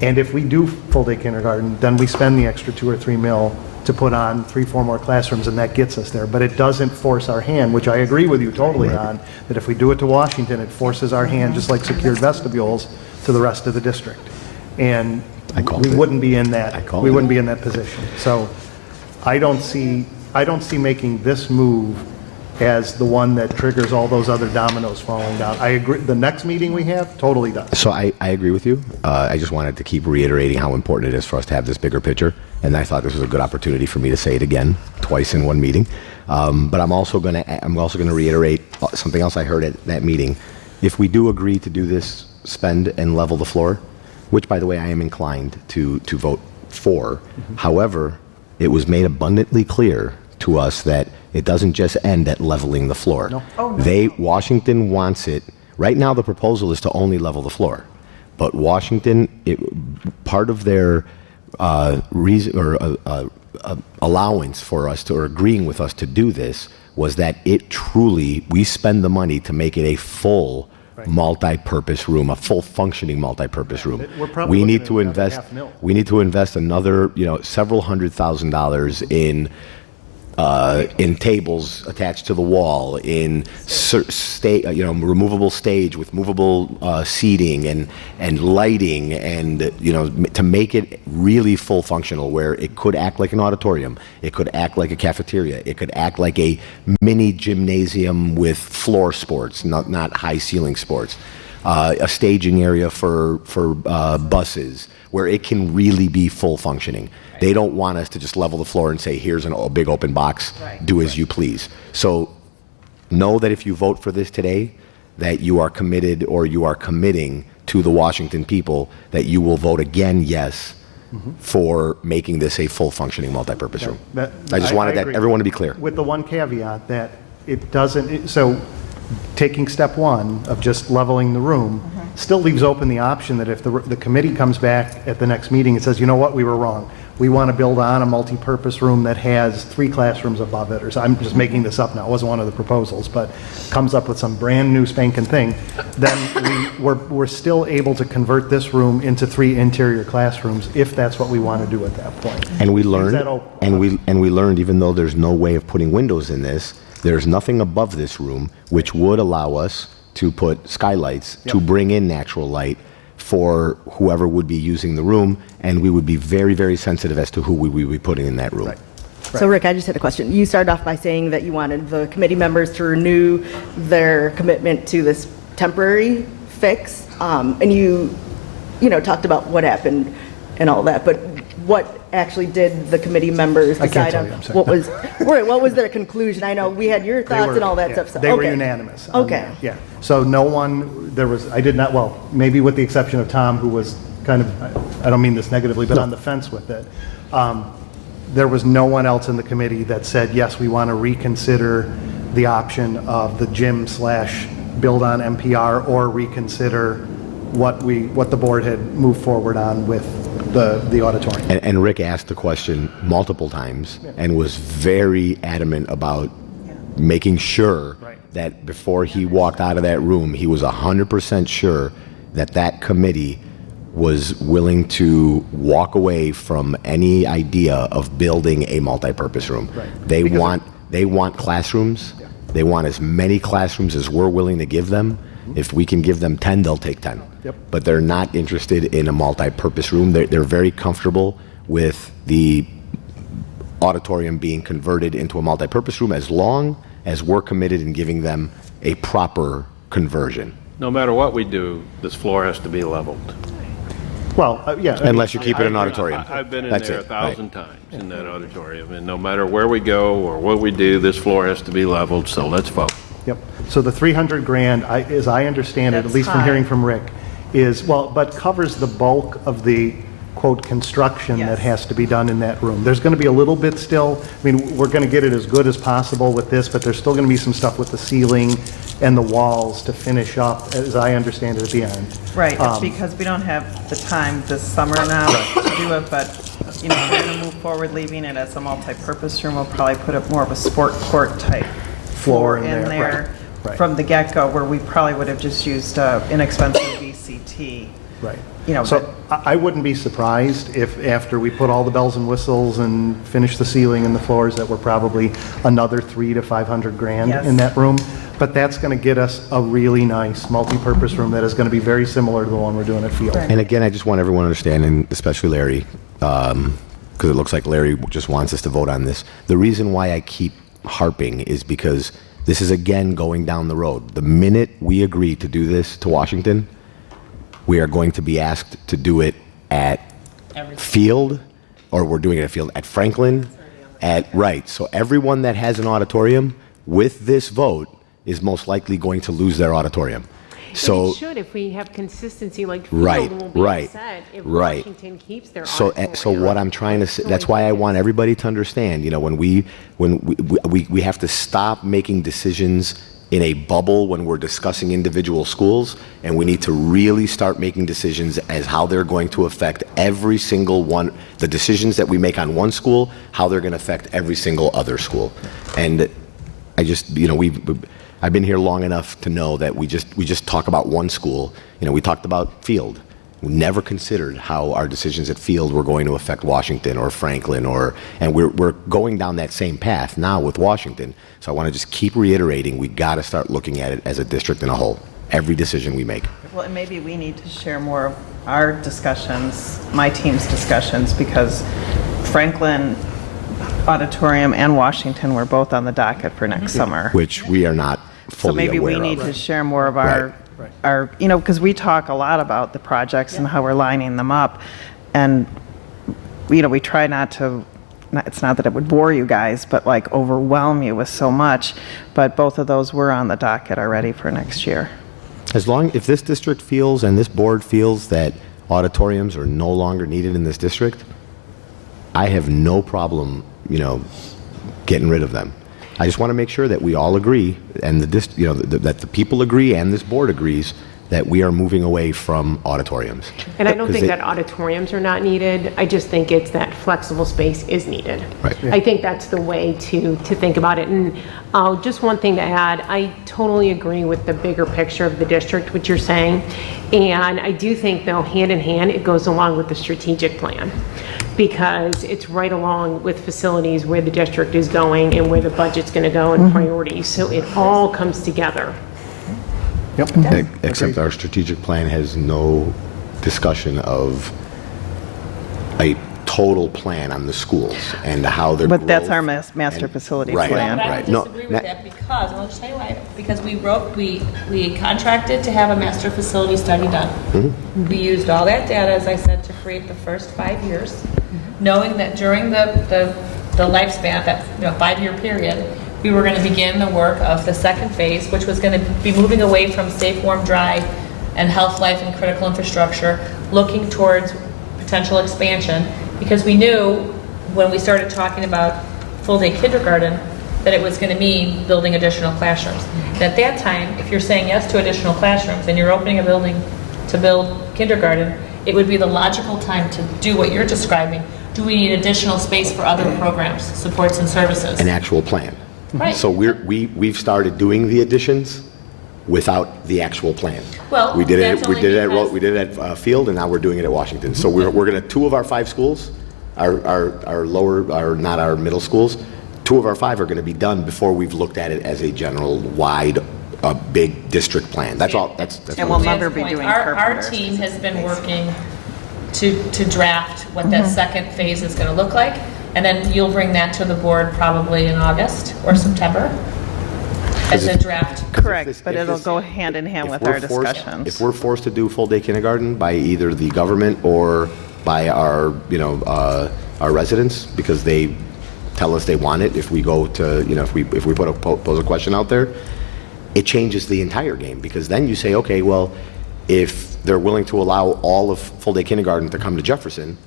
And if we do full-day kindergarten, then we spend the extra $2 or $3 million to put on 3-4 more classrooms, and that gets us there. But it doesn't force our hand, which I agree with you totally on, that if we do it to Washington, it forces our hand, just like secured vestibules, to the rest of the district. And we wouldn't be in that. We wouldn't be in that position. So I don't see making this move as the one that triggers all those other dominoes falling down. I agree. The next meeting we have totally does. So I agree with you. I just wanted to keep reiterating how important it is for us to have this bigger picture, and I thought this was a good opportunity for me to say it again, twice in one meeting. But I'm also going to reiterate something else I heard at that meeting. If we do agree to do this, spend and level the floor, which, by the way, I am inclined to vote for. However, it was made abundantly clear to us that it doesn't just end at leveling the floor. No. Washington wants it, right now the proposal is to only level the floor. But Washington, part of their reason or allowance for us to, or agreeing with us to do this, was that we spend the money to make it a full multi-purpose room, a full functioning multi-purpose room. We're probably We looking need at to another invest. $500,000. We need to invest another, several $100,000 in tables attached to the wall, in removable stage with movable seating and lighting, and to make it really full functional, where it could act like an auditorium, it could act like a cafeteria, it could act like a mini gymnasium with floor sports, not high ceiling sports, a staging area for buses, where it can really be full functioning. They don't want us to just level the floor and say, here's a big open box, do as you please. So know that if you vote for this today, that you are committed, or you are committing to the Washington people that you will vote again yes for making this a full functioning multipurpose room. I just wanted everyone to be clear. With the one caveat that it doesn't, so taking step one of just leveling the room still leaves open the option that if the committee comes back at the next meeting and says, you know what, we were wrong. We want to build on a multi-purpose room that has 3 classrooms above it, or so. I'm just making this up now. It wasn't one of the proposals, but comes up with some brand new spanking thing. Then we're still able to convert this room into 3 interior classrooms if that's what we want to do at that point. And we learned, we learned, even though there's no way of putting windows in this, there's nothing above this room which would allow us to put skylights to bring in natural light for whoever would be using the room, and we would be very, very sensitive as to who we would be putting in that room. So Rick, I just had a question. You started off by saying that you wanted the committee members to renew their commitment to this temporary fix, and you talked about what happened and all that, but what actually did the committee members decide on? What was their conclusion? I know we had your thoughts and all that stuff. So, they were unanimous. Okay. Yeah. So no one, maybe with the exception of Tom, who was kind of, I don't mean this negatively, but on the fence with it. There was no one else in the committee that said, yes, we want to reconsider the option of the gym / build on MPR, or reconsider what the board had moved forward on with the auditorium. And Rick asked the question multiple times and was very adamant about making sure that before he walked out of that room, he was 100% sure that that committee was willing to walk away from any idea of building a multipurpose room. They want classrooms. They want as many classrooms as we're willing to give them. If we can give them 10, they'll take 10. But they're not interested in a multi-purpose room. They're very comfortable with the auditorium being converted into a multi-purpose room, as long as we're committed in giving them a proper conversion. No matter what we do, this floor has to be leveled. Well, Unless you keep it an auditorium. I've been in there 1,000 times in that auditorium, and no matter where we go or what we do, this floor has to be leveled, so let's vote. Yep. So the $300,000, as I understand it, at least from hearing from Rick, but covers the bulk of the quote construction that has to be done in that room. There's going to be a little bit still. I mean, we're going to get it as good as possible with this, but there's still going to be some stuff with the ceiling and the walls to finish up, as I understand it, at the end. Right, it's because we don't have the time this summer now to do it, but we're going to move forward, leaving it as a multi-purpose room. We'll probably put up more of a sport court type floor in there from the get-go, where we probably would have just used inexpensive VCT. Right. So I wouldn't be surprised if after we put all the bells and whistles and finish the ceiling and the floors, that we're probably another $300,000 to $500,000 in that room. But that's going to get us a really nice multi-purpose room that is going to be very similar to the one we're doing at Field. And again, I just want everyone to understand, and especially Larry, because it looks like Larry just wants us to vote on this. The reason why I keep harping is because this is, again, going down the road. The minute we agree to do this to Washington, we are going to be asked to do it at Field, or we're doing it at Field, at Franklin, So everyone that has an auditorium with this vote is most likely going to lose their auditorium. So It should, if we have consistency, like Right, Field will be right, upset if right. Washington keeps their So what I'm trying to say, that's why I want everybody to understand, you know, when we have to stop making decisions in a bubble when we're discussing individual schools, and we need to really start making decisions as how they're going to affect every single one, the decisions that we make on one school, how they're going to affect every single other school. And I just, you know, I've been here long enough to know that we just talk about one school. You know, we talked about Field. We never considered how our decisions at Field were going to affect Washington or Franklin, and we're going down that same path now with Washington. So I want to just keep reiterating, we got to start looking at it as a district in a whole. Every decision we make. Well, and maybe we need to share more of our discussions, my team's discussions, because Franklin, Auditorium, and Washington were both on the docket for next summer. Which we are not fully So maybe aware we of. need to share more of our, you know, because we talk a lot about the projects and how we're lining them up. And, you know, we try not to, it's not that it would bore you guys, but like overwhelm you with so much. But both of those were on the docket already for next year. If this district feels and this board feels that auditoriums are no longer needed in this district, I have no problem, you know, getting rid of them. I just want to make sure that we all agree, and that the people agree and this board agrees that we are moving away from auditoriums. And I don't think that auditoriums are not needed. I just think it's that flexible space is needed. Right. I think that's the way to think about it. And just one thing to add, I totally agree with the bigger picture of the district, what you're saying. And I do think, though, hand in hand, it goes along with the strategic plan, because it's right along with facilities where the district is going and where the budget's going to go and priorities. So it all comes together. Yep. Except our strategic plan has no discussion of a total plan on the schools and how they're. But that's our master facilities plan. But I would disagree with that because, and I'll just tell you why, because we contracted to have a master facility study done. We used all that data, as I said, to create the first 5 years, knowing that during the lifespan, that 5-year period, we were going to begin the work of the second phase, which was going to be moving away from safe, warm, dry, and health, life, and critical infrastructure, looking towards potential expansion, because we knew when we started talking about full-day kindergarten that it was going to mean building additional classrooms. And at that time, if you're saying yes to additional classrooms and you're opening a building to build kindergarten, it would be the logical time to do what you're describing. Do we need additional space for other programs, supports, and services? An actual plan. Right. So we've started doing the additions without the actual plan. Well, we did that's it. only because- We did it at Field, and now we're doing it at Washington. So we're going to 2 of our 5 schools, our not our middle schools. 2 of our 5 are going to be done before we've looked at it as a general wide, big district plan. That's all. That's And what we'll I'm never be doing Our Carpenter. team has been working to draft what that second phase is going to look like, and then you'll bring that to the board probably in August or September as a draft. Correct, but it'll go hand in hand with our discussions. If we're forced to do full day kindergarten by either the government or by our residents, because they tell us they want it, if we go to, if we pose a question out there, it changes the entire game, because then you say, okay, well, if they're willing to allow all of full day kindergarten to come to Jefferson,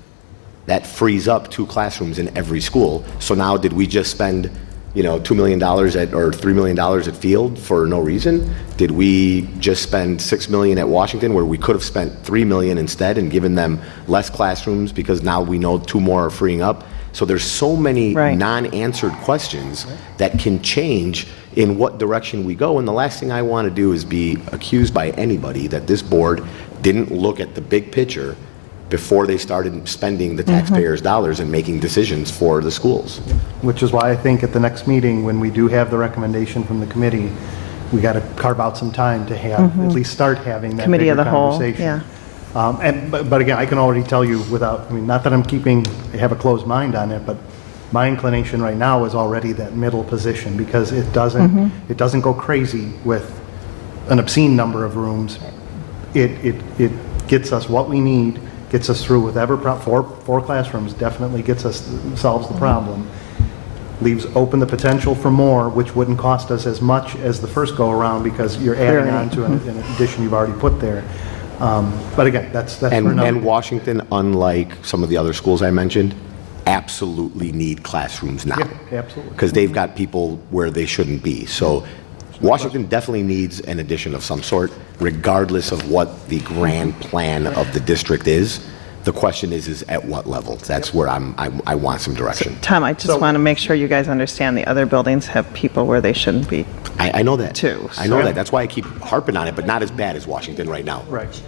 that frees up 2 classrooms in every school. So now did we just spend, $2 million or $3 million at Field for no reason? Did we just spend $6 million at Washington where we could have spent $3 million instead and given them less classrooms because now we know 2 more are freeing up? So there's so many non-answered questions that can change in what direction we go. And the last thing I want to do is be accused by anybody that this board didn't look at the big picture before they started spending the taxpayers' dollars and making decisions for the schools. Which is why I think at the next meeting, when we do have the recommendation from the committee, we got to carve out some time to have, at least start having that Committee of bigger the whole, conversation. But again, I can already tell you without, not that I have a closed mind on it, but my inclination right now is already that middle position, because it doesn't go crazy with an obscene number of rooms. It gets us what we need, gets us through with four classrooms, definitely solves the problem. leaves open the potential for more, which wouldn't cost us as much as the first go-around because you're adding on to an addition you've already put there. But again, that's for another. And Washington, unlike some of the other schools I mentioned, absolutely need classrooms now. Yeah, absolutely. Because they've got people where they shouldn't be. So Washington definitely needs an addition of some sort, regardless of what the grand plan of the district is. The question is at what level? That's where I want some direction. Tom, I just want to make sure you guys understand the other buildings have people where they shouldn't be. I know that. Too. I know that. That's why I keep harping on it, but not as bad as Washington right now. Right.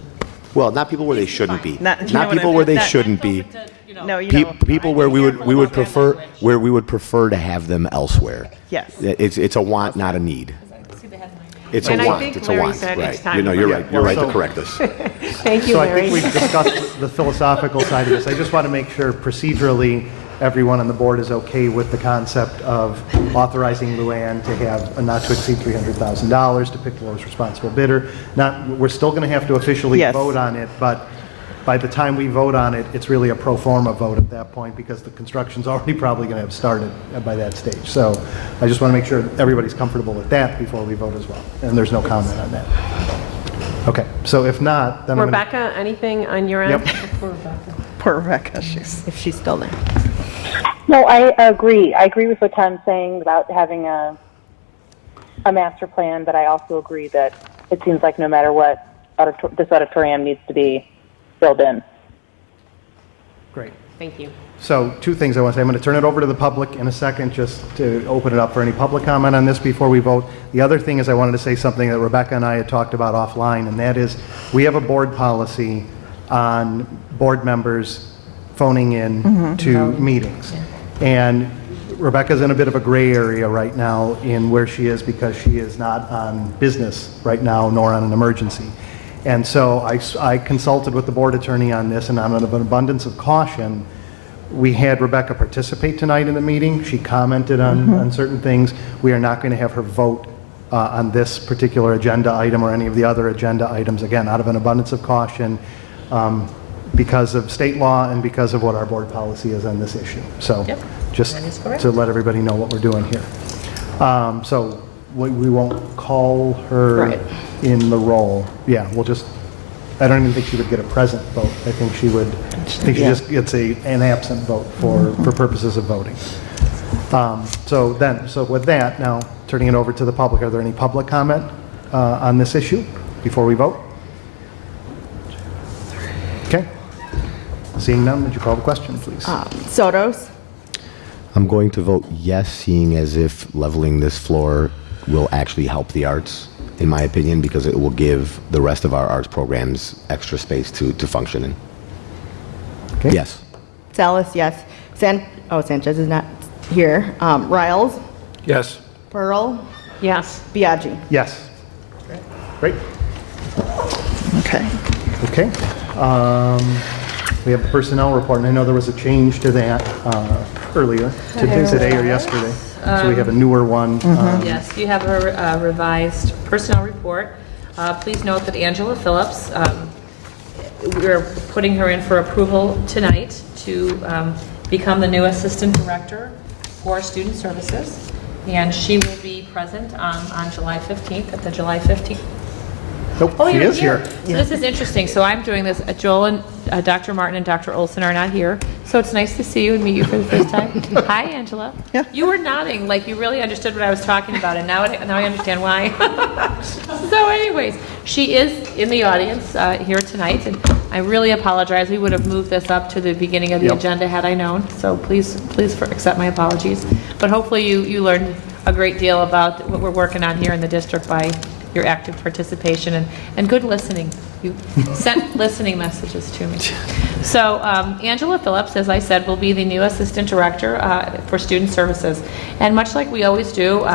Well, not people where they shouldn't be. Not- you know Not what I people mean? where they Not- shouldn't be. No, you know. People where we would prefer to have them elsewhere. Yes. It's a want, not a need. It's a And I want. think It's a Larry want. said it's Right. time You know, to you're go. right. You're right to So- correct us. Thank you, So I Larry. think we've discussed the philosophical side of this. I just want to make sure procedurally, everyone on the board is okay with the concept of authorizing Luann to have a not to exceed $300,000 to pick the lowest responsible bidder. We're still going to have to officially Yes. vote on it, but by the time we vote on it, it's really a pro forma vote at that point because the construction's already probably going to have started by that stage. So I just want to make sure everybody's comfortable with that before we vote as well. And there's no comment on that. Okay, so if not, then I'm going to... Rebecca, anything on your end? Yep. Poor Rebecca, If she's still there. No, I agree. I agree with what Tom's saying about having a master plan, but I also agree that it seems like no matter what, this auditorium needs to be filled in. Great. Thank you. So two things I want to say. I'm going to turn it over to the public in a second just to open it up for any public comment on this before we vote. The other thing is I wanted to say something that Rebecca and I had talked about offline, and that is we have a board policy on board members phoning in to meetings. And Rebecca's in a bit of a gray area right now in where she is because she is not on business right now nor on an emergency. And so I consulted with the board attorney on this, and out of an abundance of caution, we had Rebecca participate tonight in the meeting. She commented on certain things. We are not going to have her vote on this particular agenda item or any of the other agenda items, again, out of an abundance of caution because of state law and because of what our board policy is on this issue. So just to let everybody know what we're doing here. So we won't call her in the role. Yeah, we'll just, I don't even think she would get a present vote. I think she just gets an absent vote for purposes of voting. So with that, now turning it over to the public, are there any public comment on this issue before we vote? Okay. Seeing none, would you call the question, please? Sotos? I'm going to vote yes, seeing as if leveling this floor will actually help the arts, in my opinion, because it will give the rest of our arts programs extra space to function in. Okay. Yes. Salas, yes. Sanchez is not here. Riles? Yes. Pearl? Yes. Biaggi? Yes. Great. Okay. Okay. We have the personnel report, and I know there was a change to that earlier, today or yesterday. So we have a newer one. Yes, you have a revised personnel report. Please note that Angela Phillips, we're putting her in for approval tonight to become the new Assistant Director for Student Services. And she will be present on July 15th, at the July 15th. Nope, she you're is here. So this is interesting. So I'm doing this. Joel and Dr. Martin and Dr. Olson are not here. So it's nice to see you and meet you for the first time. Hi, Angela. Yeah. You were nodding like you really understood what I was talking about, and now I understand why. So anyways, she is in the audience here tonight, and I really apologize. We would have moved this up to the beginning of the agenda had I known. So please accept my apologies. But hopefully you learned a great deal about what we're working on here in the district by your active participation and good listening. You sent listening messages to me. So Angela Phillips, as I said, will be the new Assistant Director for Student Services. And much like we always do,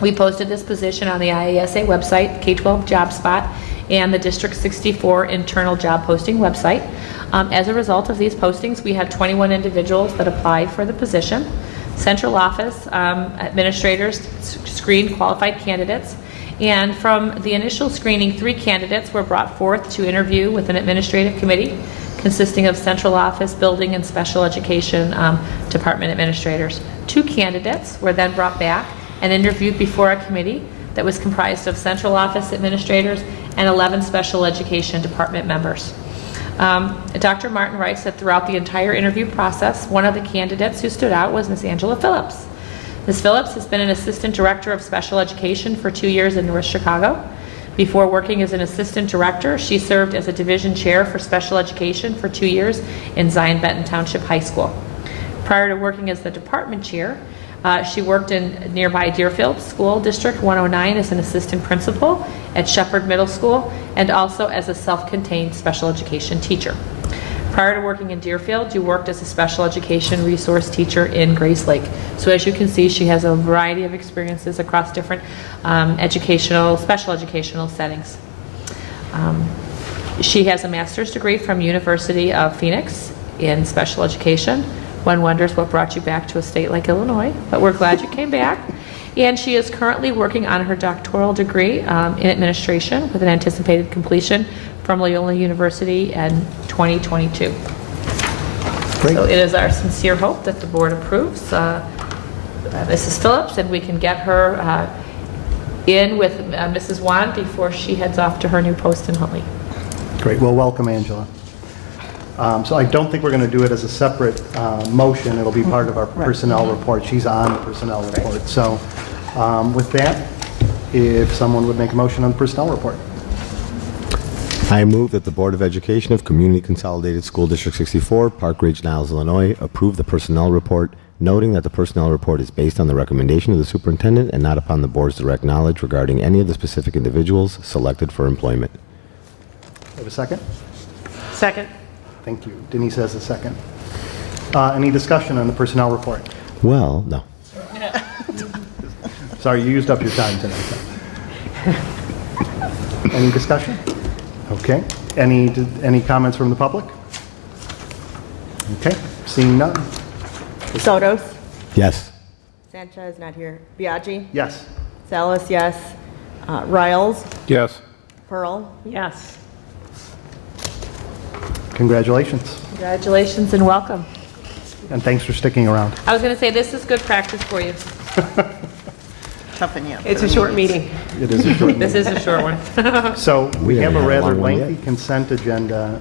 we posted this position on the IASA website, K-12 Job Spot, and the District 64 internal job posting website. As a result of these postings, we had 21 individuals that applied for the position. Central office administrators screened qualified candidates. And from the initial screening, 3 candidates were brought forth to interview with an administrative committee consisting of central office, building, and special education department administrators. 2 candidates were then brought back and interviewed before a committee that was comprised of central office administrators and 11 special education department members. Dr. Martin writes that throughout the entire interview process, one of the candidates who stood out was Ms. Angela Phillips. Ms. Phillips has been an assistant director of special education for 2 years in North Chicago. Before working as an assistant director, she served as a division chair for special education for 2 years in Zion Benton Township High School. Prior to working as the department chair, she worked in nearby Deerfield School District 109 as an assistant principal at Shepherd Middle School and also as a self-contained special education teacher. Prior to working in Deerfield, you worked as a special education resource teacher in Grace Lake. So as you can see, she has a variety of experiences across different special educational settings. She has a master's degree from University of Phoenix in special education. One wonders what brought you back to a state like Illinois, but we're glad you came back. And she is currently working on her doctoral degree in administration with an anticipated completion from Loyola University in 2022. Great. So it is our sincere hope that the board approves Mrs. Phillips, and we can get her in with Mrs. Wan before she heads off to her new post in Huntley. Great. Well, welcome, Angela. So I don't think we're going to do it as a separate motion. It'll be part of our personnel report. She's on the personnel report. So with that, if someone would make a motion on the personnel report. I move that the Board of Education of Community Consolidated School District 64, Park Ridge-Niles, Illinois, approve the personnel report, noting that the personnel report is based on the recommendation of the superintendent and not upon the board's direct knowledge regarding any of the specific individuals selected for employment. Have a second? Second. Thank you. Denise has a second. Any discussion on the personnel report? Well, no. Sorry, you used up your time tonight. Any discussion? Okay. Any comments from the public? Okay. Seeing none. Sotos? Yes. Sanchez, not here. Biaggi? Yes. Salas, yes. Riles? Yes. Pearl? Yes. Congratulations. Congratulations and welcome. And thanks for sticking around. I was going to say, this is good practice for you. Toughen you up. It's a short meeting. It is a short This is a short one. So we We have a haven't had a rather long one lengthy yet. consent agenda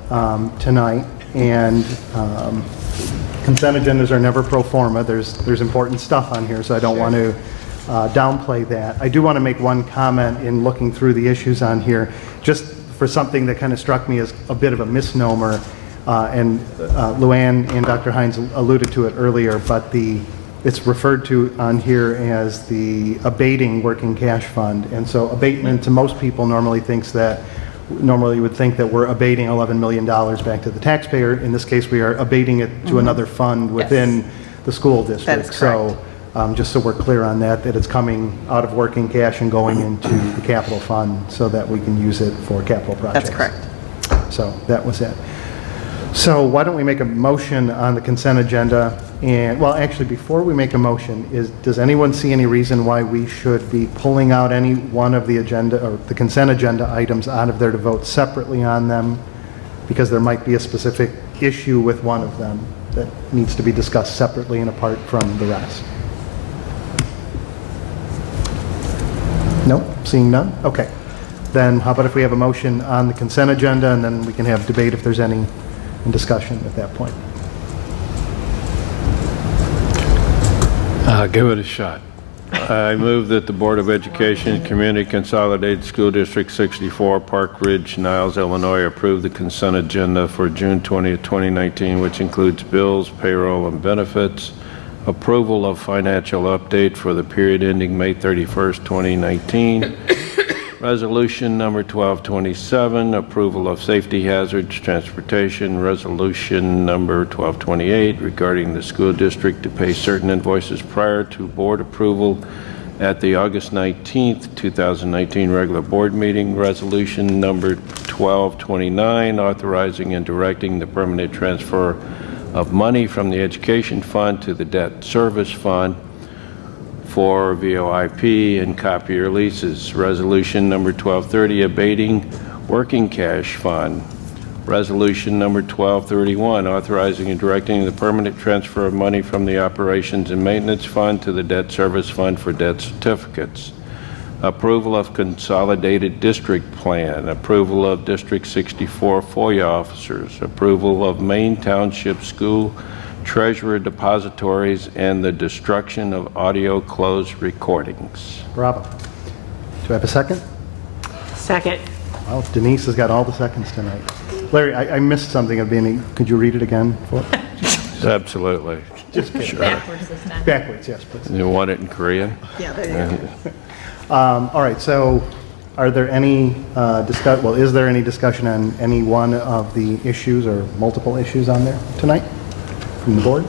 tonight, and consent agendas are never pro forma. There's important stuff on here, so I don't want to downplay that. I do want to make one comment in looking through the issues on here, just for something that kind of struck me as a bit of a misnomer, and Luann and Dr. Hines alluded to it earlier, but it's referred to on here as the abating working cash fund. And so abatement to most people normally you would think that we're abating $11 million back to the taxpayer. In this case, we are abating it to another fund within the school district. That is correct. So just so we're clear on that it's coming out of working cash and going into the capital fund so that we can use it for capital projects. That's correct. So that was it. So why don't we make a motion on the consent agenda? And, well, actually, before we make a motion, does anyone see any reason why we should be pulling out any one of the agenda or the consent agenda items out of there to vote separately on them? Because there might be a specific issue with one of them that needs to be discussed separately and apart from the rest. No? Seeing none? Okay. Then how about if we have a motion on the consent agenda, and then we can have debate if there's any discussion at that point. Give it a shot. I move that the Board of Education, Community Consolidated School District 64, Park Ridge, Niles, Illinois, approve the consent agenda for June 20th, 2019, which includes bills, payroll, and benefits, approval of financial update for the period ending May 31st, 2019, Resolution number 1227, approval of safety hazards transportation. Resolution number 1228, regarding the school district to pay certain invoices prior to board approval at the August 19th, 2019 regular board meeting. Resolution number 1229, authorizing and directing the permanent transfer of money from the education fund to the debt service fund for VOIP and copier leases. Resolution number 1230, abating working cash fund Resolution number 1231, authorizing and directing the permanent transfer of money from the Operations and Maintenance Fund to the Debt Service Fund for debt certificates. Approval of Consolidated District Plan. Approval of District 64 FOIA officers. Approval of Main Township School Treasurer depositories and the destruction of audio closed recordings. Bravo. Do I have a second? Second. Well, Denise has got all the seconds tonight. Larry, I missed something at the beginning. Could you read it again? Absolutely. Just sure. Backwards this time. backwards, yes, please. You want it in Korean? Yeah, there you go. All right, so are there any is there any discussion on any one of the issues or multiple issues on there tonight from the board?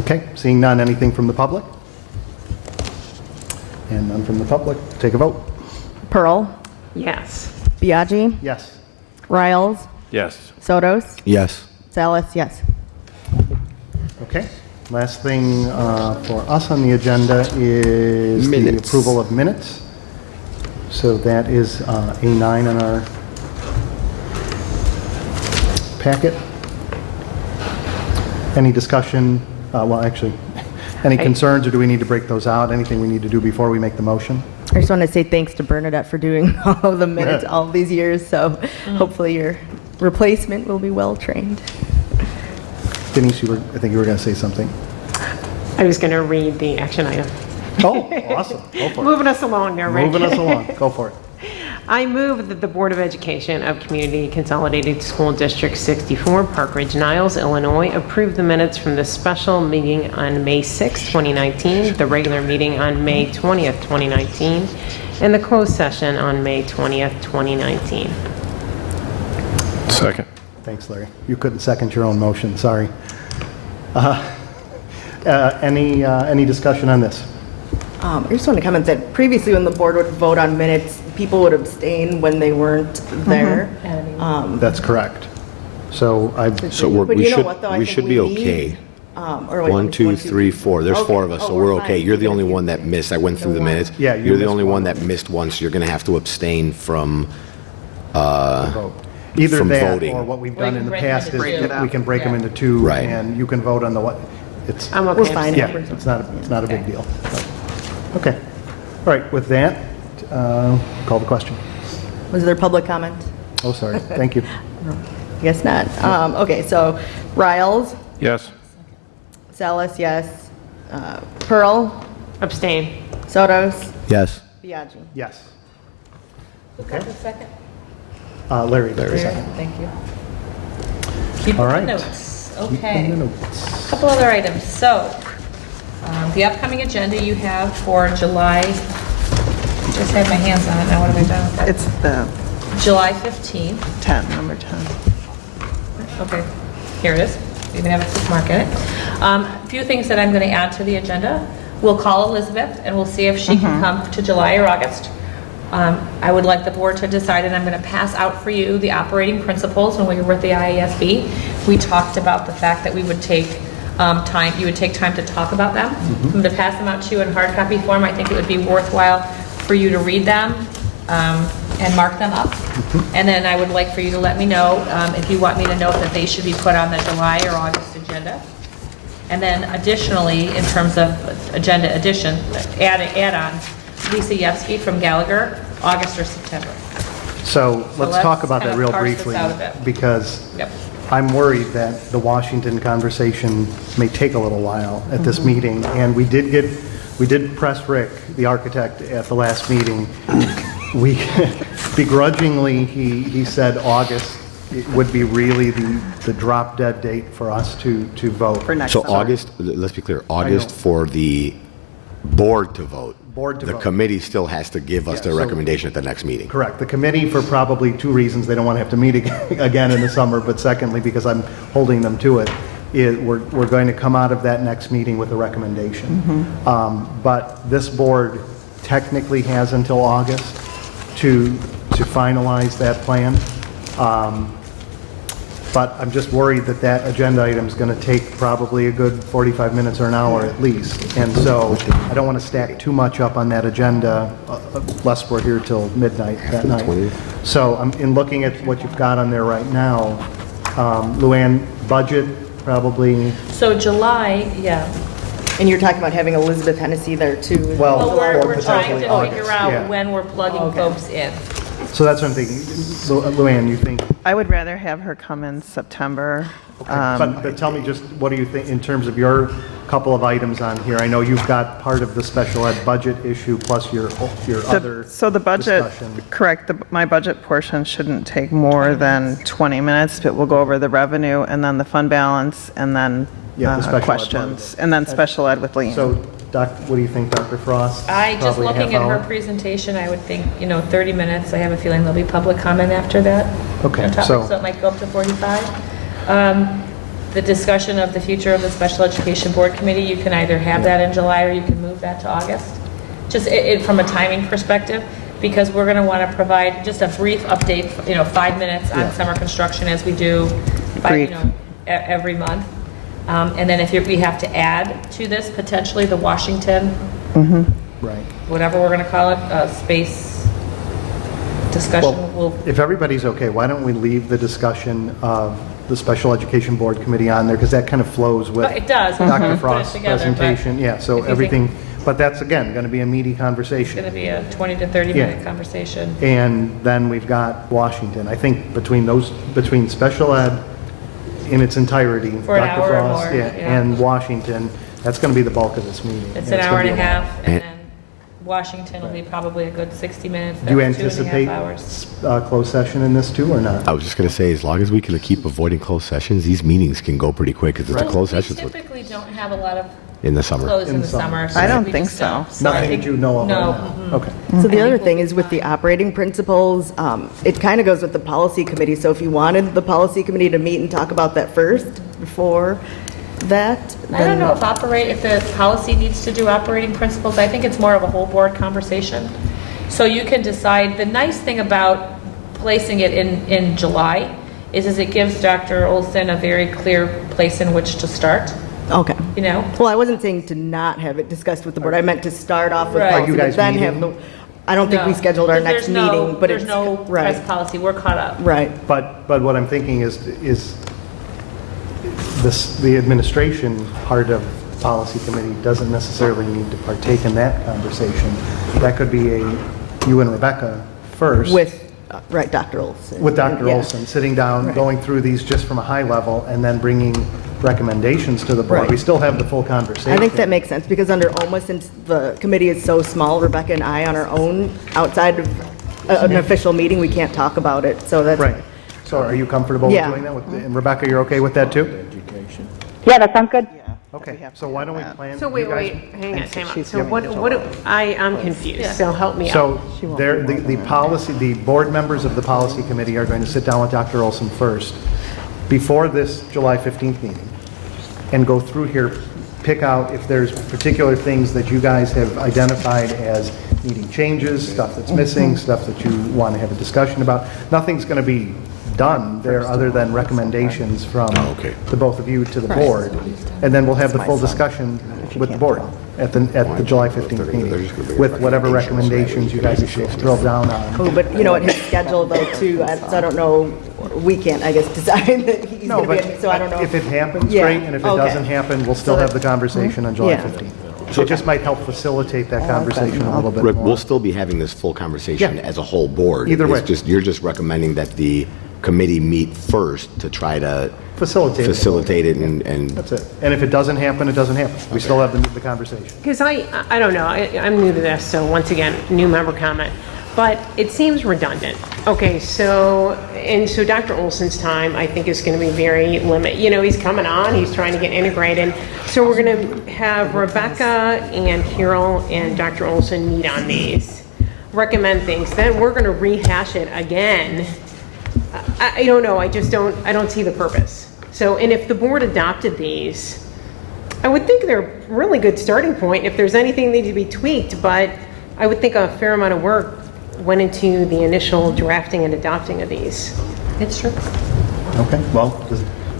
Okay, seeing none, anything from the public? And none from the public. Take a vote. Pearl, Yes. Biaggi, Yes. Riles, Yes. Sotos, Yes. Salas, yes. Okay. Last thing for us on the agenda is the Minutes. approval of minutes. So that is A9 in our packet. Any discussion? Well, actually, any concerns, or do we need to break those out? Anything we need to do before we make the motion? I just want to say thanks to Bernadette for doing all of the minutes all these years, so hopefully your replacement will be well-trained. Denise, I think you were going to say something. I was going to read the action item. Oh, awesome. Go for it. Moving us along there, Rick. Moving us along. Go for it. I move that the Board of Education of Community Consolidated School District 64, Park Ridge-Niles, Illinois, approve the minutes from the special meeting on May 6, 2019, the regular meeting on May 20th, 2019, and the closed session on May 20th, 2019. Second. Thanks, Larry. You couldn't second your own motion, sorry. Any discussion on this? I just want to comment that previously when the board would vote on minutes, people would abstain when they weren't there. That's correct. So So But we you know should what, though? I we think should be we need, okay. or wait, 1, 2, 3, 4. There's Okay. 4 of us, so Oh, we're we're okay. fine. You're the only one that missed. I went through the minutes. Yeah, you You're the missed only one. one that missed one, so you're going to have to abstain from vote. Either from that voting. or what we've done in the break them past into is two. that we can break them Yeah. into two. Right. And you can vote on the what, it's, I'm okay. We're fine. yeah, it's not a big deal. Okay. All right, with that, call the question. Was there public comment? Oh, sorry. Thank you. I guess not. Okay, so Riles, Yes. Salas, yes. Pearl, Abstain. Sotos, Yes. Biaggi. Yes. Okay. Second. Larry, second. Thank you. Keep All the right. notes. Keep Okay. the notes. Couple other items. So, the upcoming agenda you have for July, just had my hands on it, now what have I done with that? It's the July 15th. 10, number 10. Okay, here it is. You can have a tick mark in it. A few things that I'm going to add to the agenda. We'll call Elizabeth and we'll see if she can come to July or August. I would like the board to decide, and I'm going to pass out for you the operating principles when we were at the IASB. We talked about the fact that we would take time, you would take time to talk about them. I'm going to pass them out to you in hard copy form. I think it would be worthwhile for you to read them and mark them up. And then I would like for you to let me know if you want me to note that they should be put on the July or August agenda. And then additionally, in terms of agenda addition, add-ons, Lisa Yevsky from Gallagher, August or September. So let's let's talk about kind that of real parse this briefly, out a bit. because Yep. I'm worried that the Washington conversation may take a little while at this meeting, and we did press Rick, the architect, at the last meeting. We begrudgingly, he said August it would be really the drop dead date for us to vote. For next So summer. August, let's be clear, August for the board to vote. Board to The vote. committee still has to give us Yeah, their so- recommendation at the next meeting. Correct. The committee, for probably two reasons, they don't want to have to meet again in the summer, but secondly, because I'm holding them to it, we're going to come out of that next meeting with a recommendation. But this board technically has until August to finalize that plan. But I'm just worried that that agenda item is going to take probably a good 45 minutes or an hour at least. And so I don't want to stack too much up on that agenda, lest we're here till midnight that night. So I'm in looking at what you've got on there right now. Luann, budget, probably, So July, yeah. And you're talking about having Elizabeth Hennessy there too. well, Well, or we're trying potentially to August. figure out Yeah. when we're plugging folks in. So that's what I'm thinking. Luann, you think? I would rather have her come in September. But tell me just, what do you think in terms of your couple of items on here? I know you've got part of the special ed budget issue plus your other So the budget, discussion. correct, my budget portion shouldn't take more than 20 minutes, but we'll go over the revenue and then the fund balance and then Yeah, the special ed part of questions. it. And then special ed with Leanne. So, what do you think, Dr. Frost? Just Probably a looking half at her hour? presentation, I would think, 30 minutes. I have a feeling there'll be public comment after that. Okay, on topic, so- So it might go up to 45. The discussion of the future of the Special Education Board Committee, you can either have that in July or you can move that to August. Just from a timing perspective, because we're going to want to provide just a brief update, 5 minutes on summer construction as we do Brief. every month. And then if we have to add to this, potentially the Washington, Right. whatever we're going to call it, space discussion, Well, if everybody's okay, why don't we leave the discussion of the Special Education Board Committee on there, because that kind of flows with It does. Dr. Put it Frost's together, but presentation. Yeah, so if you everything, but that's, again, going to be a meaty It's going conversation. to be a 20 to 30 minute Yeah. conversation. And then we've got Washington. I think between special ed in its entirety, For an Dr. hour or Frost, more, yeah, yeah. and Washington, that's going to be the bulk of this meeting. It's Yeah, an gonna hour and be a half, and And- then Washington will be probably a good 60 minutes. Do you that's 2.5 anticipate hours. closed session in this too, or not? I was just going to say, as long as we can keep avoiding closed sessions, these meetings can go pretty quick because it's a closed We sessions typically don't have a lot of in the summer. close in the summer. I don't we think just so. don't. I Nothing think- that you know of right No. now? Okay. So the other thing is with the operating principles, it kind of goes with the policy committee. So if you wanted the policy committee to meet and talk about that first before that, I don't then- know if the policy needs to do operating principles. I think it's more of a whole board conversation. So you can decide, the nice thing about placing it in July is it gives Dr. Olson a very clear place in which to start, Okay. you know? Well, I wasn't saying to not have it discussed with the board. I meant to start off with Right. policy, Are you but guys then have meeting? the, I don't think we No. scheduled our There's next meeting, but There's it's. no press Right, policy, we're caught up. right. But what I'm thinking is the administration part of the policy committee doesn't necessarily need to partake in that conversation. That could be you and Rebecca first. With, right, Dr. Olson. With Dr. Yeah. Olson, sitting down, Right. going through these just from a high level, and then bringing recommendations to the board. Right. We still have the full conversation. I think that makes sense, because under OMA, since the committee is so small, Rebecca and I on our own, outside of an official meeting, we can't talk about it, so that's. Right. So are you comfortable with Yeah. doing that? And Rebecca, you're okay with that too? Yeah, that sounds good. Okay, so why don't we plan? So you wait, guys- hang on, time out. she's So giving what, I'm confused, so help me out. So the policy, the board members of the policy committee are going to sit down with Dr. Olson first, before this July 15th meeting, and go through here, pick out if there's particular things that you guys have identified as needing changes, stuff that's missing, stuff that you want to have a discussion about. Nothing's going to be done there other than recommendations from the both of you to the board. And then we'll have the full discussion with the board at the July 15th meeting, with whatever recommendations you guys drill down on. Oh, but you know what, his schedule though too, so I don't know, we can't, I guess, decide that he's No, gonna be, but so I don't know. if it happens, Yeah, great, and if it okay. doesn't happen, we'll still have the conversation on July Yeah. 15th. So it just might help facilitate that conversation a little bit Rick, more. we'll still be having this full conversation Yeah. as a whole board. Either way. You're just recommending that the committee meet first to try to Facilitate it. it and That's it. And if it doesn't happen, it doesn't happen. We still have the conversation. Because I don't know, I'm new to this, so once again, new member comment, but it seems redundant. Okay, so Dr. Olson's time, I think, is going to be very limited. You know, he's coming on, he's trying to get integrated. So we're going to have Rebecca and Carol and Dr. Olson meet on these, recommend things, then we're going to rehash it again. I don't know, I don't see the purpose. So, and if the board adopted these, I would think they're a really good starting point if there's anything that needs to be tweaked, but I would think a fair amount of work went into the initial drafting and adopting of these. It's true. Okay, well,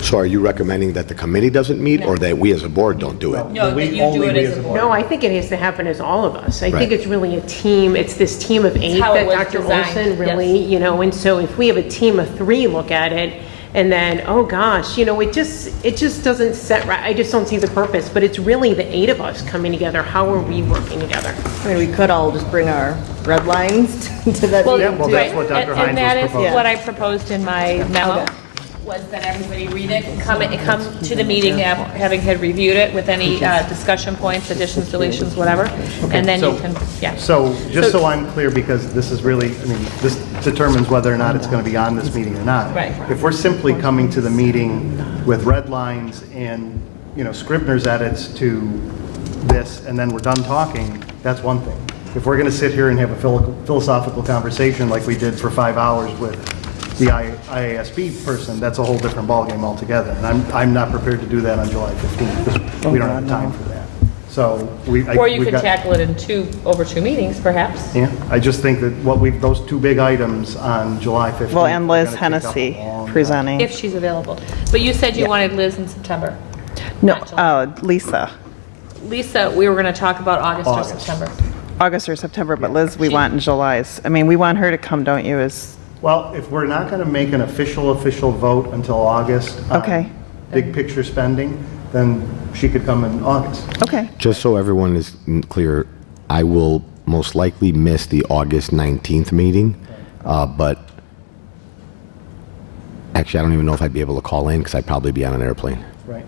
So are you recommending that the committee doesn't meet or that we as a board don't do it? No, that you do it as a board. No, I think it has to happen as all of us. I think Right. it's really a team, it's this team of 8 how it that was Dr. designed, Olson really, yes. you know, and so if we have a team of 3 look at it, and then, oh gosh, you know, it just doesn't set right, I just don't see the purpose, but it's really the 8 of us coming together, how are we working together? I mean, we could all just bring our red lines to that Well, meeting, well, too. that's what Dr. Hines And that was is proposing. what I proposed in my memo, was that everybody read it, come to the meeting, having had reviewed it with any discussion points, additions, deletions, whatever, and then you so- can, yeah. So, just so I'm clear, because this is really, I mean, this determines whether or not it's going to be on this meeting or not. Right. If we're simply coming to the meeting with red lines and, you know, Scribner's edits to this, and then we're done talking, that's one thing. If we're going to sit here and have a philosophical conversation like we did for 5 hours with the IASB person, that's a whole different ballgame altogether. And I'm not prepared to do that on July 15th, because we don't have time for that. So Or you we've could got- tackle it in over 2 meetings, perhaps. Yeah, I just think that those 2 big items on July 15th. Well, and Liz are gonna take up a Hennessy long time. presenting. If she's available. But you said you wanted Liz in September. No, Not July. Lisa, Lisa, we were going to talk about August or August. September. August or September, but Liz, we want in July. I mean, we want her to come, don't you, Well, if we're not going to make an official vote until August. on Okay. Big picture spending, then she could come in August. okay. Just so everyone is clear, I will most likely miss the August 19th meeting, but actually, I don't even know if I'd be able to call in because I'd probably be on an airplane. Right.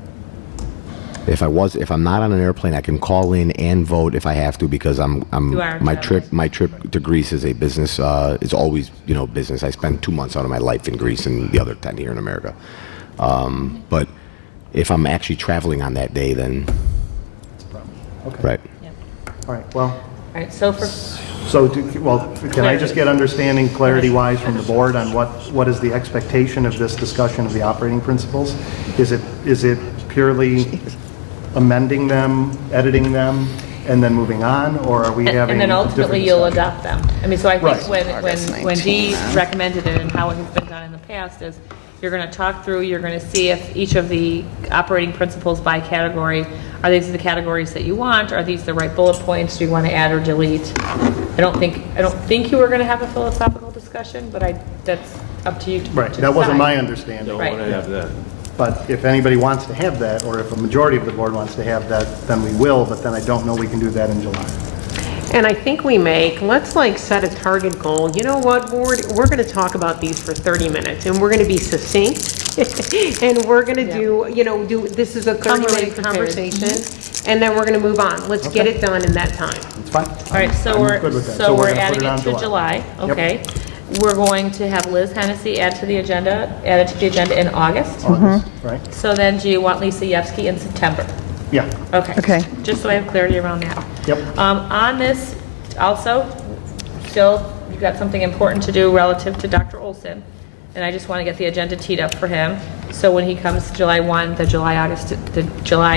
If I'm not on an airplane, I can call in and vote if I have to because You are my traveling. trip to Greece is a business, is always, business. I spend 2 months out of my life in Greece and the other 10 here in America. But if I'm actually traveling on that day, then, Okay. right. All right, well, All right, so for, can I just get understanding, clarity-wise, from the board on what is the expectation of this discussion of the operating principles? Is it purely amending them, editing them, and then moving on, or are we having and then a ultimately different you'll discussion? adopt them. I mean, so I think Right. when Dee recommended it and how it has been done in the past is you're going to talk through, you're going to see if each of the operating principles by category, are these the categories that you want? Are these the right bullet points? Do you want to add or delete? I don't think you were going to have a philosophical discussion, but that's up to you to Right, to that wasn't decide. my understanding. Right. But if anybody wants to have that, or if a majority of the board wants to have that, then we will, but then I don't know we can do that in July. And I think let's set a target goal. You know what, board? We're going to talk about these for 30 minutes, and we're going to be succinct, and we're going to this is a Come already 30-minute prepared. conversation, and then we're going to move on. Let's get it done in that time. It's fine. All right, so I'm good with that. so we're gonna put adding on it to July, okay? We're going to have Liz Hennessy added to the agenda in August. August, right? So then do you want Lisa Yevsky in September? Yeah, Okay. Okay. Just so I have clarity around that. yep. On this, also, still, you've got something important to do relative to Dr. Olson, and I just want to get the agenda teed up for him. So when he comes July 1, the July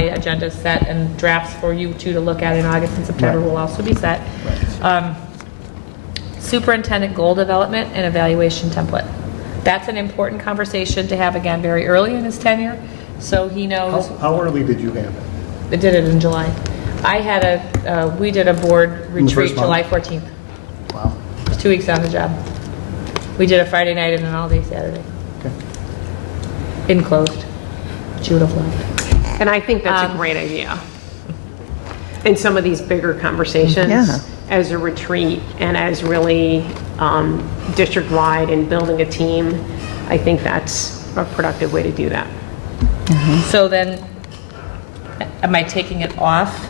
agenda is set, and drafts for you two to look at in August and September Right. will also be set. Superintendent goal development and evaluation template. That's an important conversation to have, again, very early in his tenure, so he knows. How early did you have it? I did it in July. We did a board In the retreat first month? July 14th. Wow, It was 2 weeks on the job. We did a Friday night and an all-day Saturday, okay. enclosed. She would have loved. And I think that's a great idea. In some of these bigger conversations, Yeah. as a retreat and as really district-wide and building a team, I think that's a productive way to do that. So then, am I taking it off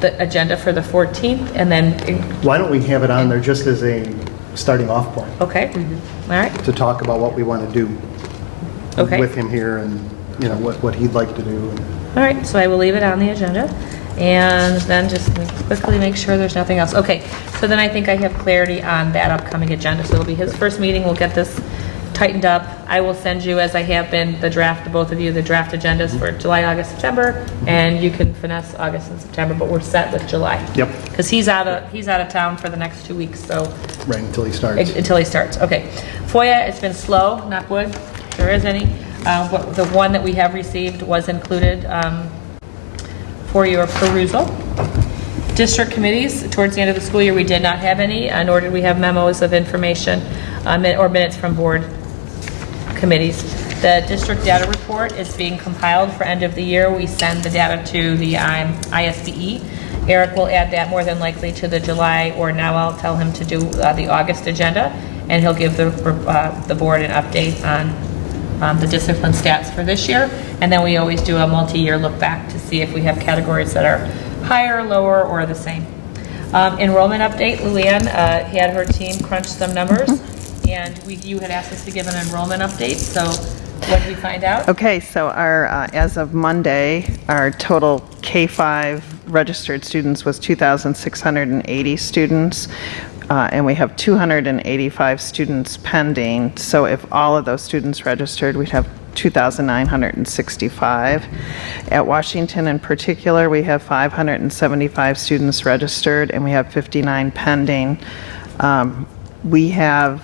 the agenda for the 14th and then, Why don't we have it on there just as a starting off point, okay, all right, to talk about what we want to do okay. with him here and, what he'd like to do. All right, so I will leave it on the agenda, and then just quickly make sure there's nothing else. Okay, so then I think I have clarity on that upcoming agenda. So it'll be his first meeting, we'll get this tightened up. I will send you, as I have been, the draft, both of you, the draft agendas for July, August, September, and you can finesse August and September, but we're set with July. Yep. Because he's out of town for the next 2 weeks, so, Right, until he starts. until he starts, okay. FOIA, it's been slow, knock wood, if there is any. The one that we have received was included for your perusal. District committees, towards the end of the school year, we did not have any, nor did we have memos of information or minutes from board committees. The district data report is being compiled for end of the year. We send the data to the ISBE. Eric will add that more than likely to the July, or now I'll tell him to do the August agenda, and he'll give the board an update on the discipline stats for this year. And then we always do a multi-year look back to see if we have categories that are higher, lower, or the same. Enrollment update, Luann had her team crunch some numbers, and you had asked us to give an enrollment update, so what did we find out? Okay, so our, as of Monday, our total K-5 registered students was 2,680 students, and we have 285 students pending. So if all of those students registered, we'd have 2,965. At Washington in particular, we have 575 students registered, and we have 59 pending. We have,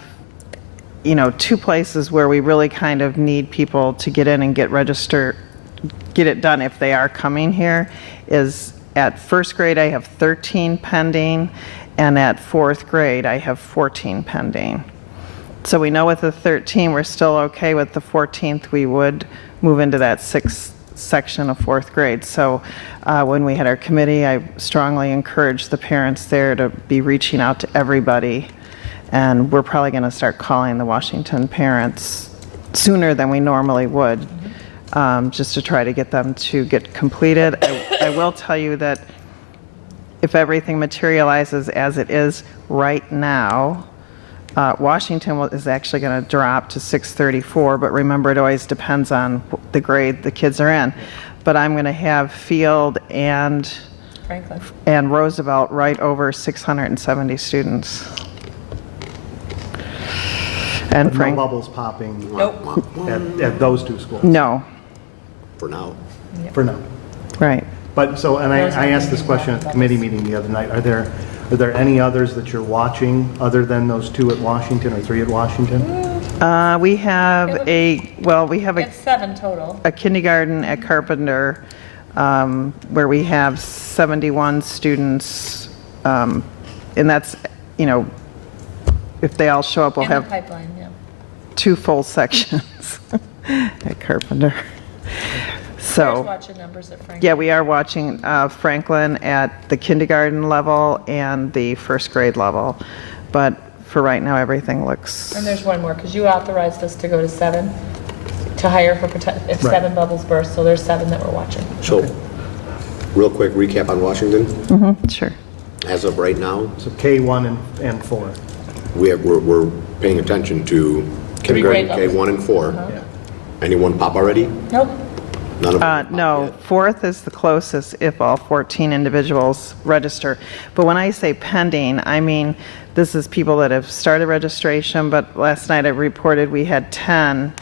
you know, two places where we really kind of need people to get in and get registered, get it done if they are coming here, is at first grade I have 13 pending, and at fourth grade I have 14 pending. So we know with the 13 we're still okay. With the 14th we would move into that sixth section of fourth grade. So when we had our committee, I strongly encouraged the parents there to be reaching out to everybody. And we're probably going to start calling the Washington parents sooner than we normally would, just to try to get them to get completed. I will tell you that if everything materializes as it is right now, Washington is actually going to drop to 634, but remember, it always depends on the grade the kids are in. But I'm going to have Field and Franklin and Roosevelt right over 670 students. And But no bubbles popping Nope. at those two schools? No, For now. For now. right. But so, and I asked this question at the committee meeting the other night, are there any others that you're watching other than those two at Washington or three at Washington? We have It's 7 total. a kindergarten at Carpenter where we have 71 students, and that's, you know, if they all show up, we'll In the have pipeline, yeah. 2 full sections at Carpenter. Claire's So, watching numbers at Franklin. yeah, we are watching Franklin at the kindergarten level and the first grade level. But for right now, everything looks, And there's one more, because you authorized us to go to 7, to hire for, if 7 bubbles burst, so there's 7 that we're watching. So, real quick recap on Washington. sure. As of right now, So K1 and 4. we're paying attention to kindergarten, grade levels. K1 and 4. Yeah. Anyone pop already? Nope. None of them have popped No, yet. fourth is the closest if all 14 individuals register. But when I say pending, I mean, this is people that have started registration, but last night I reported we had 10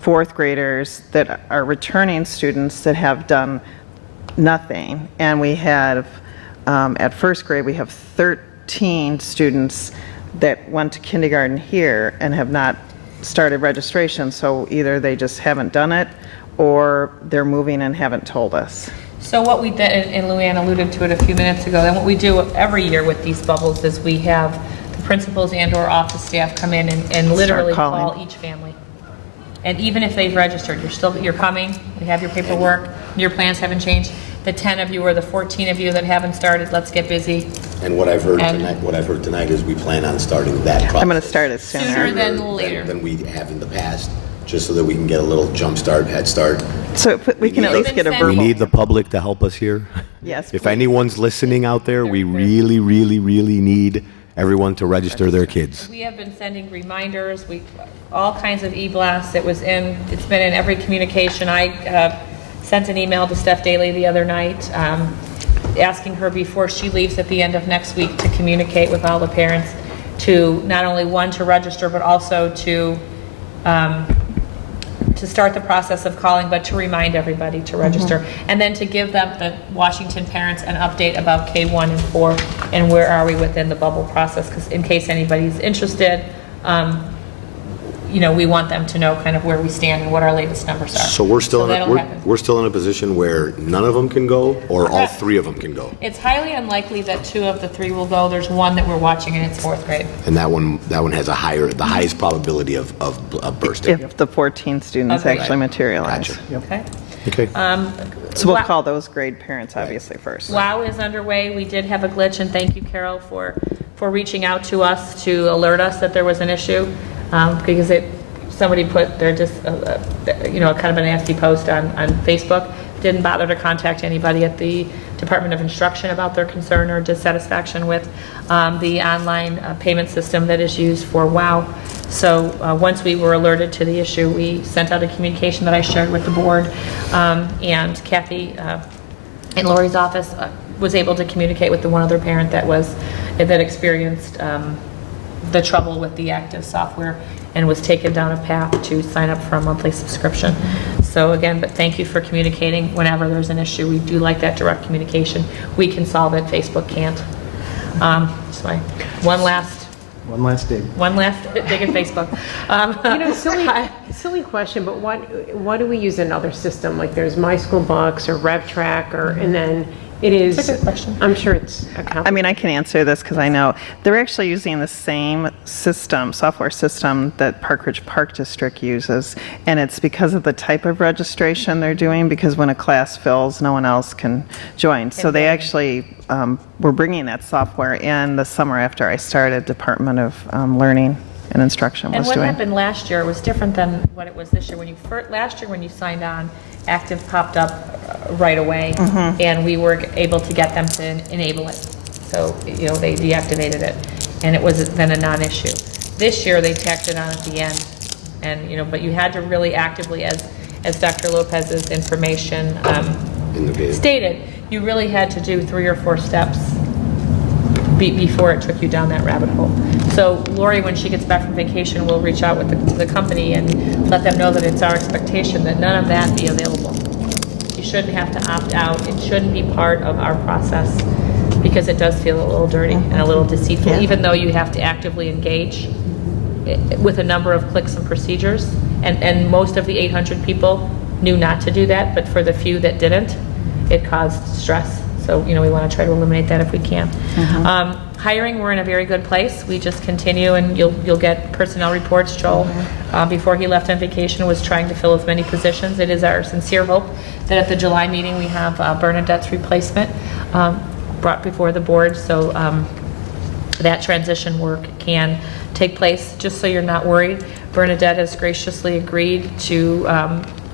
fourth graders that are returning students that have done nothing. And we have, at first grade, we have 13 students that went to kindergarten here and have not started registration. So either they just haven't done it, or they're moving and haven't told us. So what we did, and Luann alluded to it a few minutes ago, then what we do every year with these bubbles is we have the principals and/or office staff come in and literally calling. call each family. And even if they've registered, you're coming, we have your paperwork, your plans haven't changed. The 10 of you or the 14 of you that haven't started, let's get busy. And what I've heard And- tonight is we plan on starting that process. I'm going to start it Sooner sooner. than later. Than we have in the past, just so that we can get a little jump start, head start. So we can at least get a We verbal. We need the public to help us here. Yes, If please. anyone's listening out there, we really, really, really need everyone to register their kids. We have been sending reminders, all kinds of e-blasts. It's been in every communication. I sent an email to Steph Daly the other night, asking her before she leaves at the end of next week to communicate with all the parents to not only to register, but also to start the process of calling, but to remind everybody to register. And then to give them, the Washington parents, an update about K1 and 4 and where are we within the bubble process, because in case anybody's interested, we want them to know kind of where we stand and what our latest numbers are. So we're still that'll happen. we're still in a position where none of them can go, or all Correct. 3 of them can go, It's highly unlikely that 2 of the 3 will go. There's one that we're watching, and it's 4th grade. and that one has the highest probability of bursting. If the 14 students Agreed. actually materialize. Gotcha. Okay? Okay. So we'll Wow. call those grade parents obviously first. WOW is underway. We did have a glitch, and thank you, Carol, for reaching out to us to alert us that there was an issue, because somebody put their just, kind of a nasty post on Facebook, didn't bother to contact anybody at the Department of Instruction about their concern or dissatisfaction with the online payment system that is used for WOW. So once we were alerted to the issue, we sent out a communication that I shared with the board, and Kathy in Lori's office was able to communicate with the one other parent that experienced the trouble with the active software and was taken down a path to sign up for a monthly subscription. So again, but thank you for communicating whenever there's an issue. We do like that direct communication. We can solve it, Facebook can't. So one last dig at Facebook. Silly question, but why do we use another system? Like there's My School Bucks or RevTrack, and then it is. That's a good question. I'm sure it's I mean, I can answer this because I know they're actually using the same software system that Park Ridge Park District uses, and it's because of the type of registration they're doing, because when a class fills, no one else can join. So they actually were bringing that software in the summer after I started. Department of Learning and Instruction was And what doing. happened last year was different than what it was this year. Last year when you signed on, Active popped up right away, and we were able to get them to enable it. So, they deactivated it, and it was then a non-issue. This year, they tacked it on at the end, and, but you had to really actively, as Dr. Lopez's information stated, you really had to do 3 or 4 steps before it took you down that rabbit hole. So Lori, when she gets back from vacation, will reach out to the company and let them know that it's our expectation that none of that be available. You shouldn't have to opt out. It shouldn't be part of our process, because it does feel a little dirty and a little deceitful, even though you have to actively engage with a number of clicks and procedures. And most of the 800 people knew not to do that, but for the few that didn't, it caused stress. So, we want to try to eliminate that if we can. Hiring, we're in a very good place. We just continue, and you'll get personnel reports. Joel, before he left on vacation, was trying to fill as many positions. It is our sincere hope that at the July meeting we have Bernadette's replacement brought before the board, so that transition work can take place. Just so you're not worried, Bernadette has graciously agreed to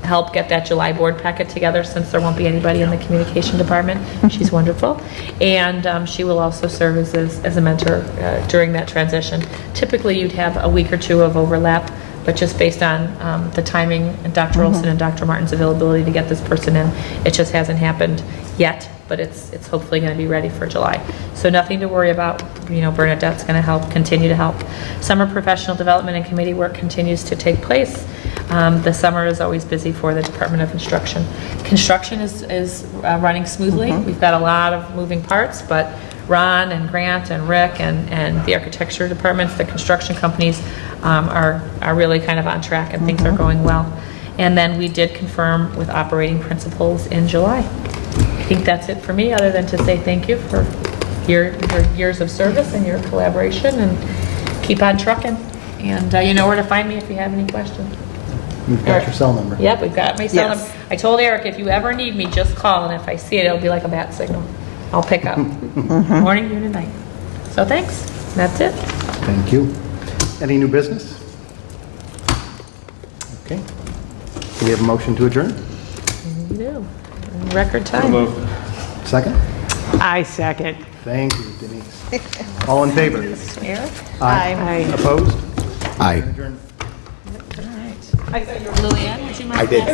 help get that July board packet together, since there won't be anybody in the communication department. She's wonderful. And she will also serve as a mentor during that transition. Typically, you'd have a week or 2 of overlap, but just based on the timing and Dr. Olson and Dr. Martin's availability to get this person in, it just hasn't happened yet, but it's hopefully going to be ready for July. So nothing to worry about. Bernadette's going to continue to help. Summer professional development and committee work continues to take place. The summer is always busy for the Department of Instruction. Construction is running smoothly. We've got a lot of moving parts, but Ron and Grant and Rick and the architecture departments, the construction companies are really kind of on track, and things are going well. And then we did confirm with operating principals in July. I think that's it for me, other than to say thank you for your years of service and your collaboration, and keep on trucking. And you know where to find me if you have any questions. You've got your cell number. Yep, we've got my cell number. I told Eric, if you ever need me, just call, and if I see it, it'll be like a bat signal. I'll pick up. Morning, noon, and night. So thanks. That's it. Thank you. Any new business? Okay. Do we have a motion to adjourn? We do. In record time. Second? I second. Thank you, Denise. All in favor? Eric? Aye. Opposed? Aye. Adjourned. All right. Lillian, would you mind? I did.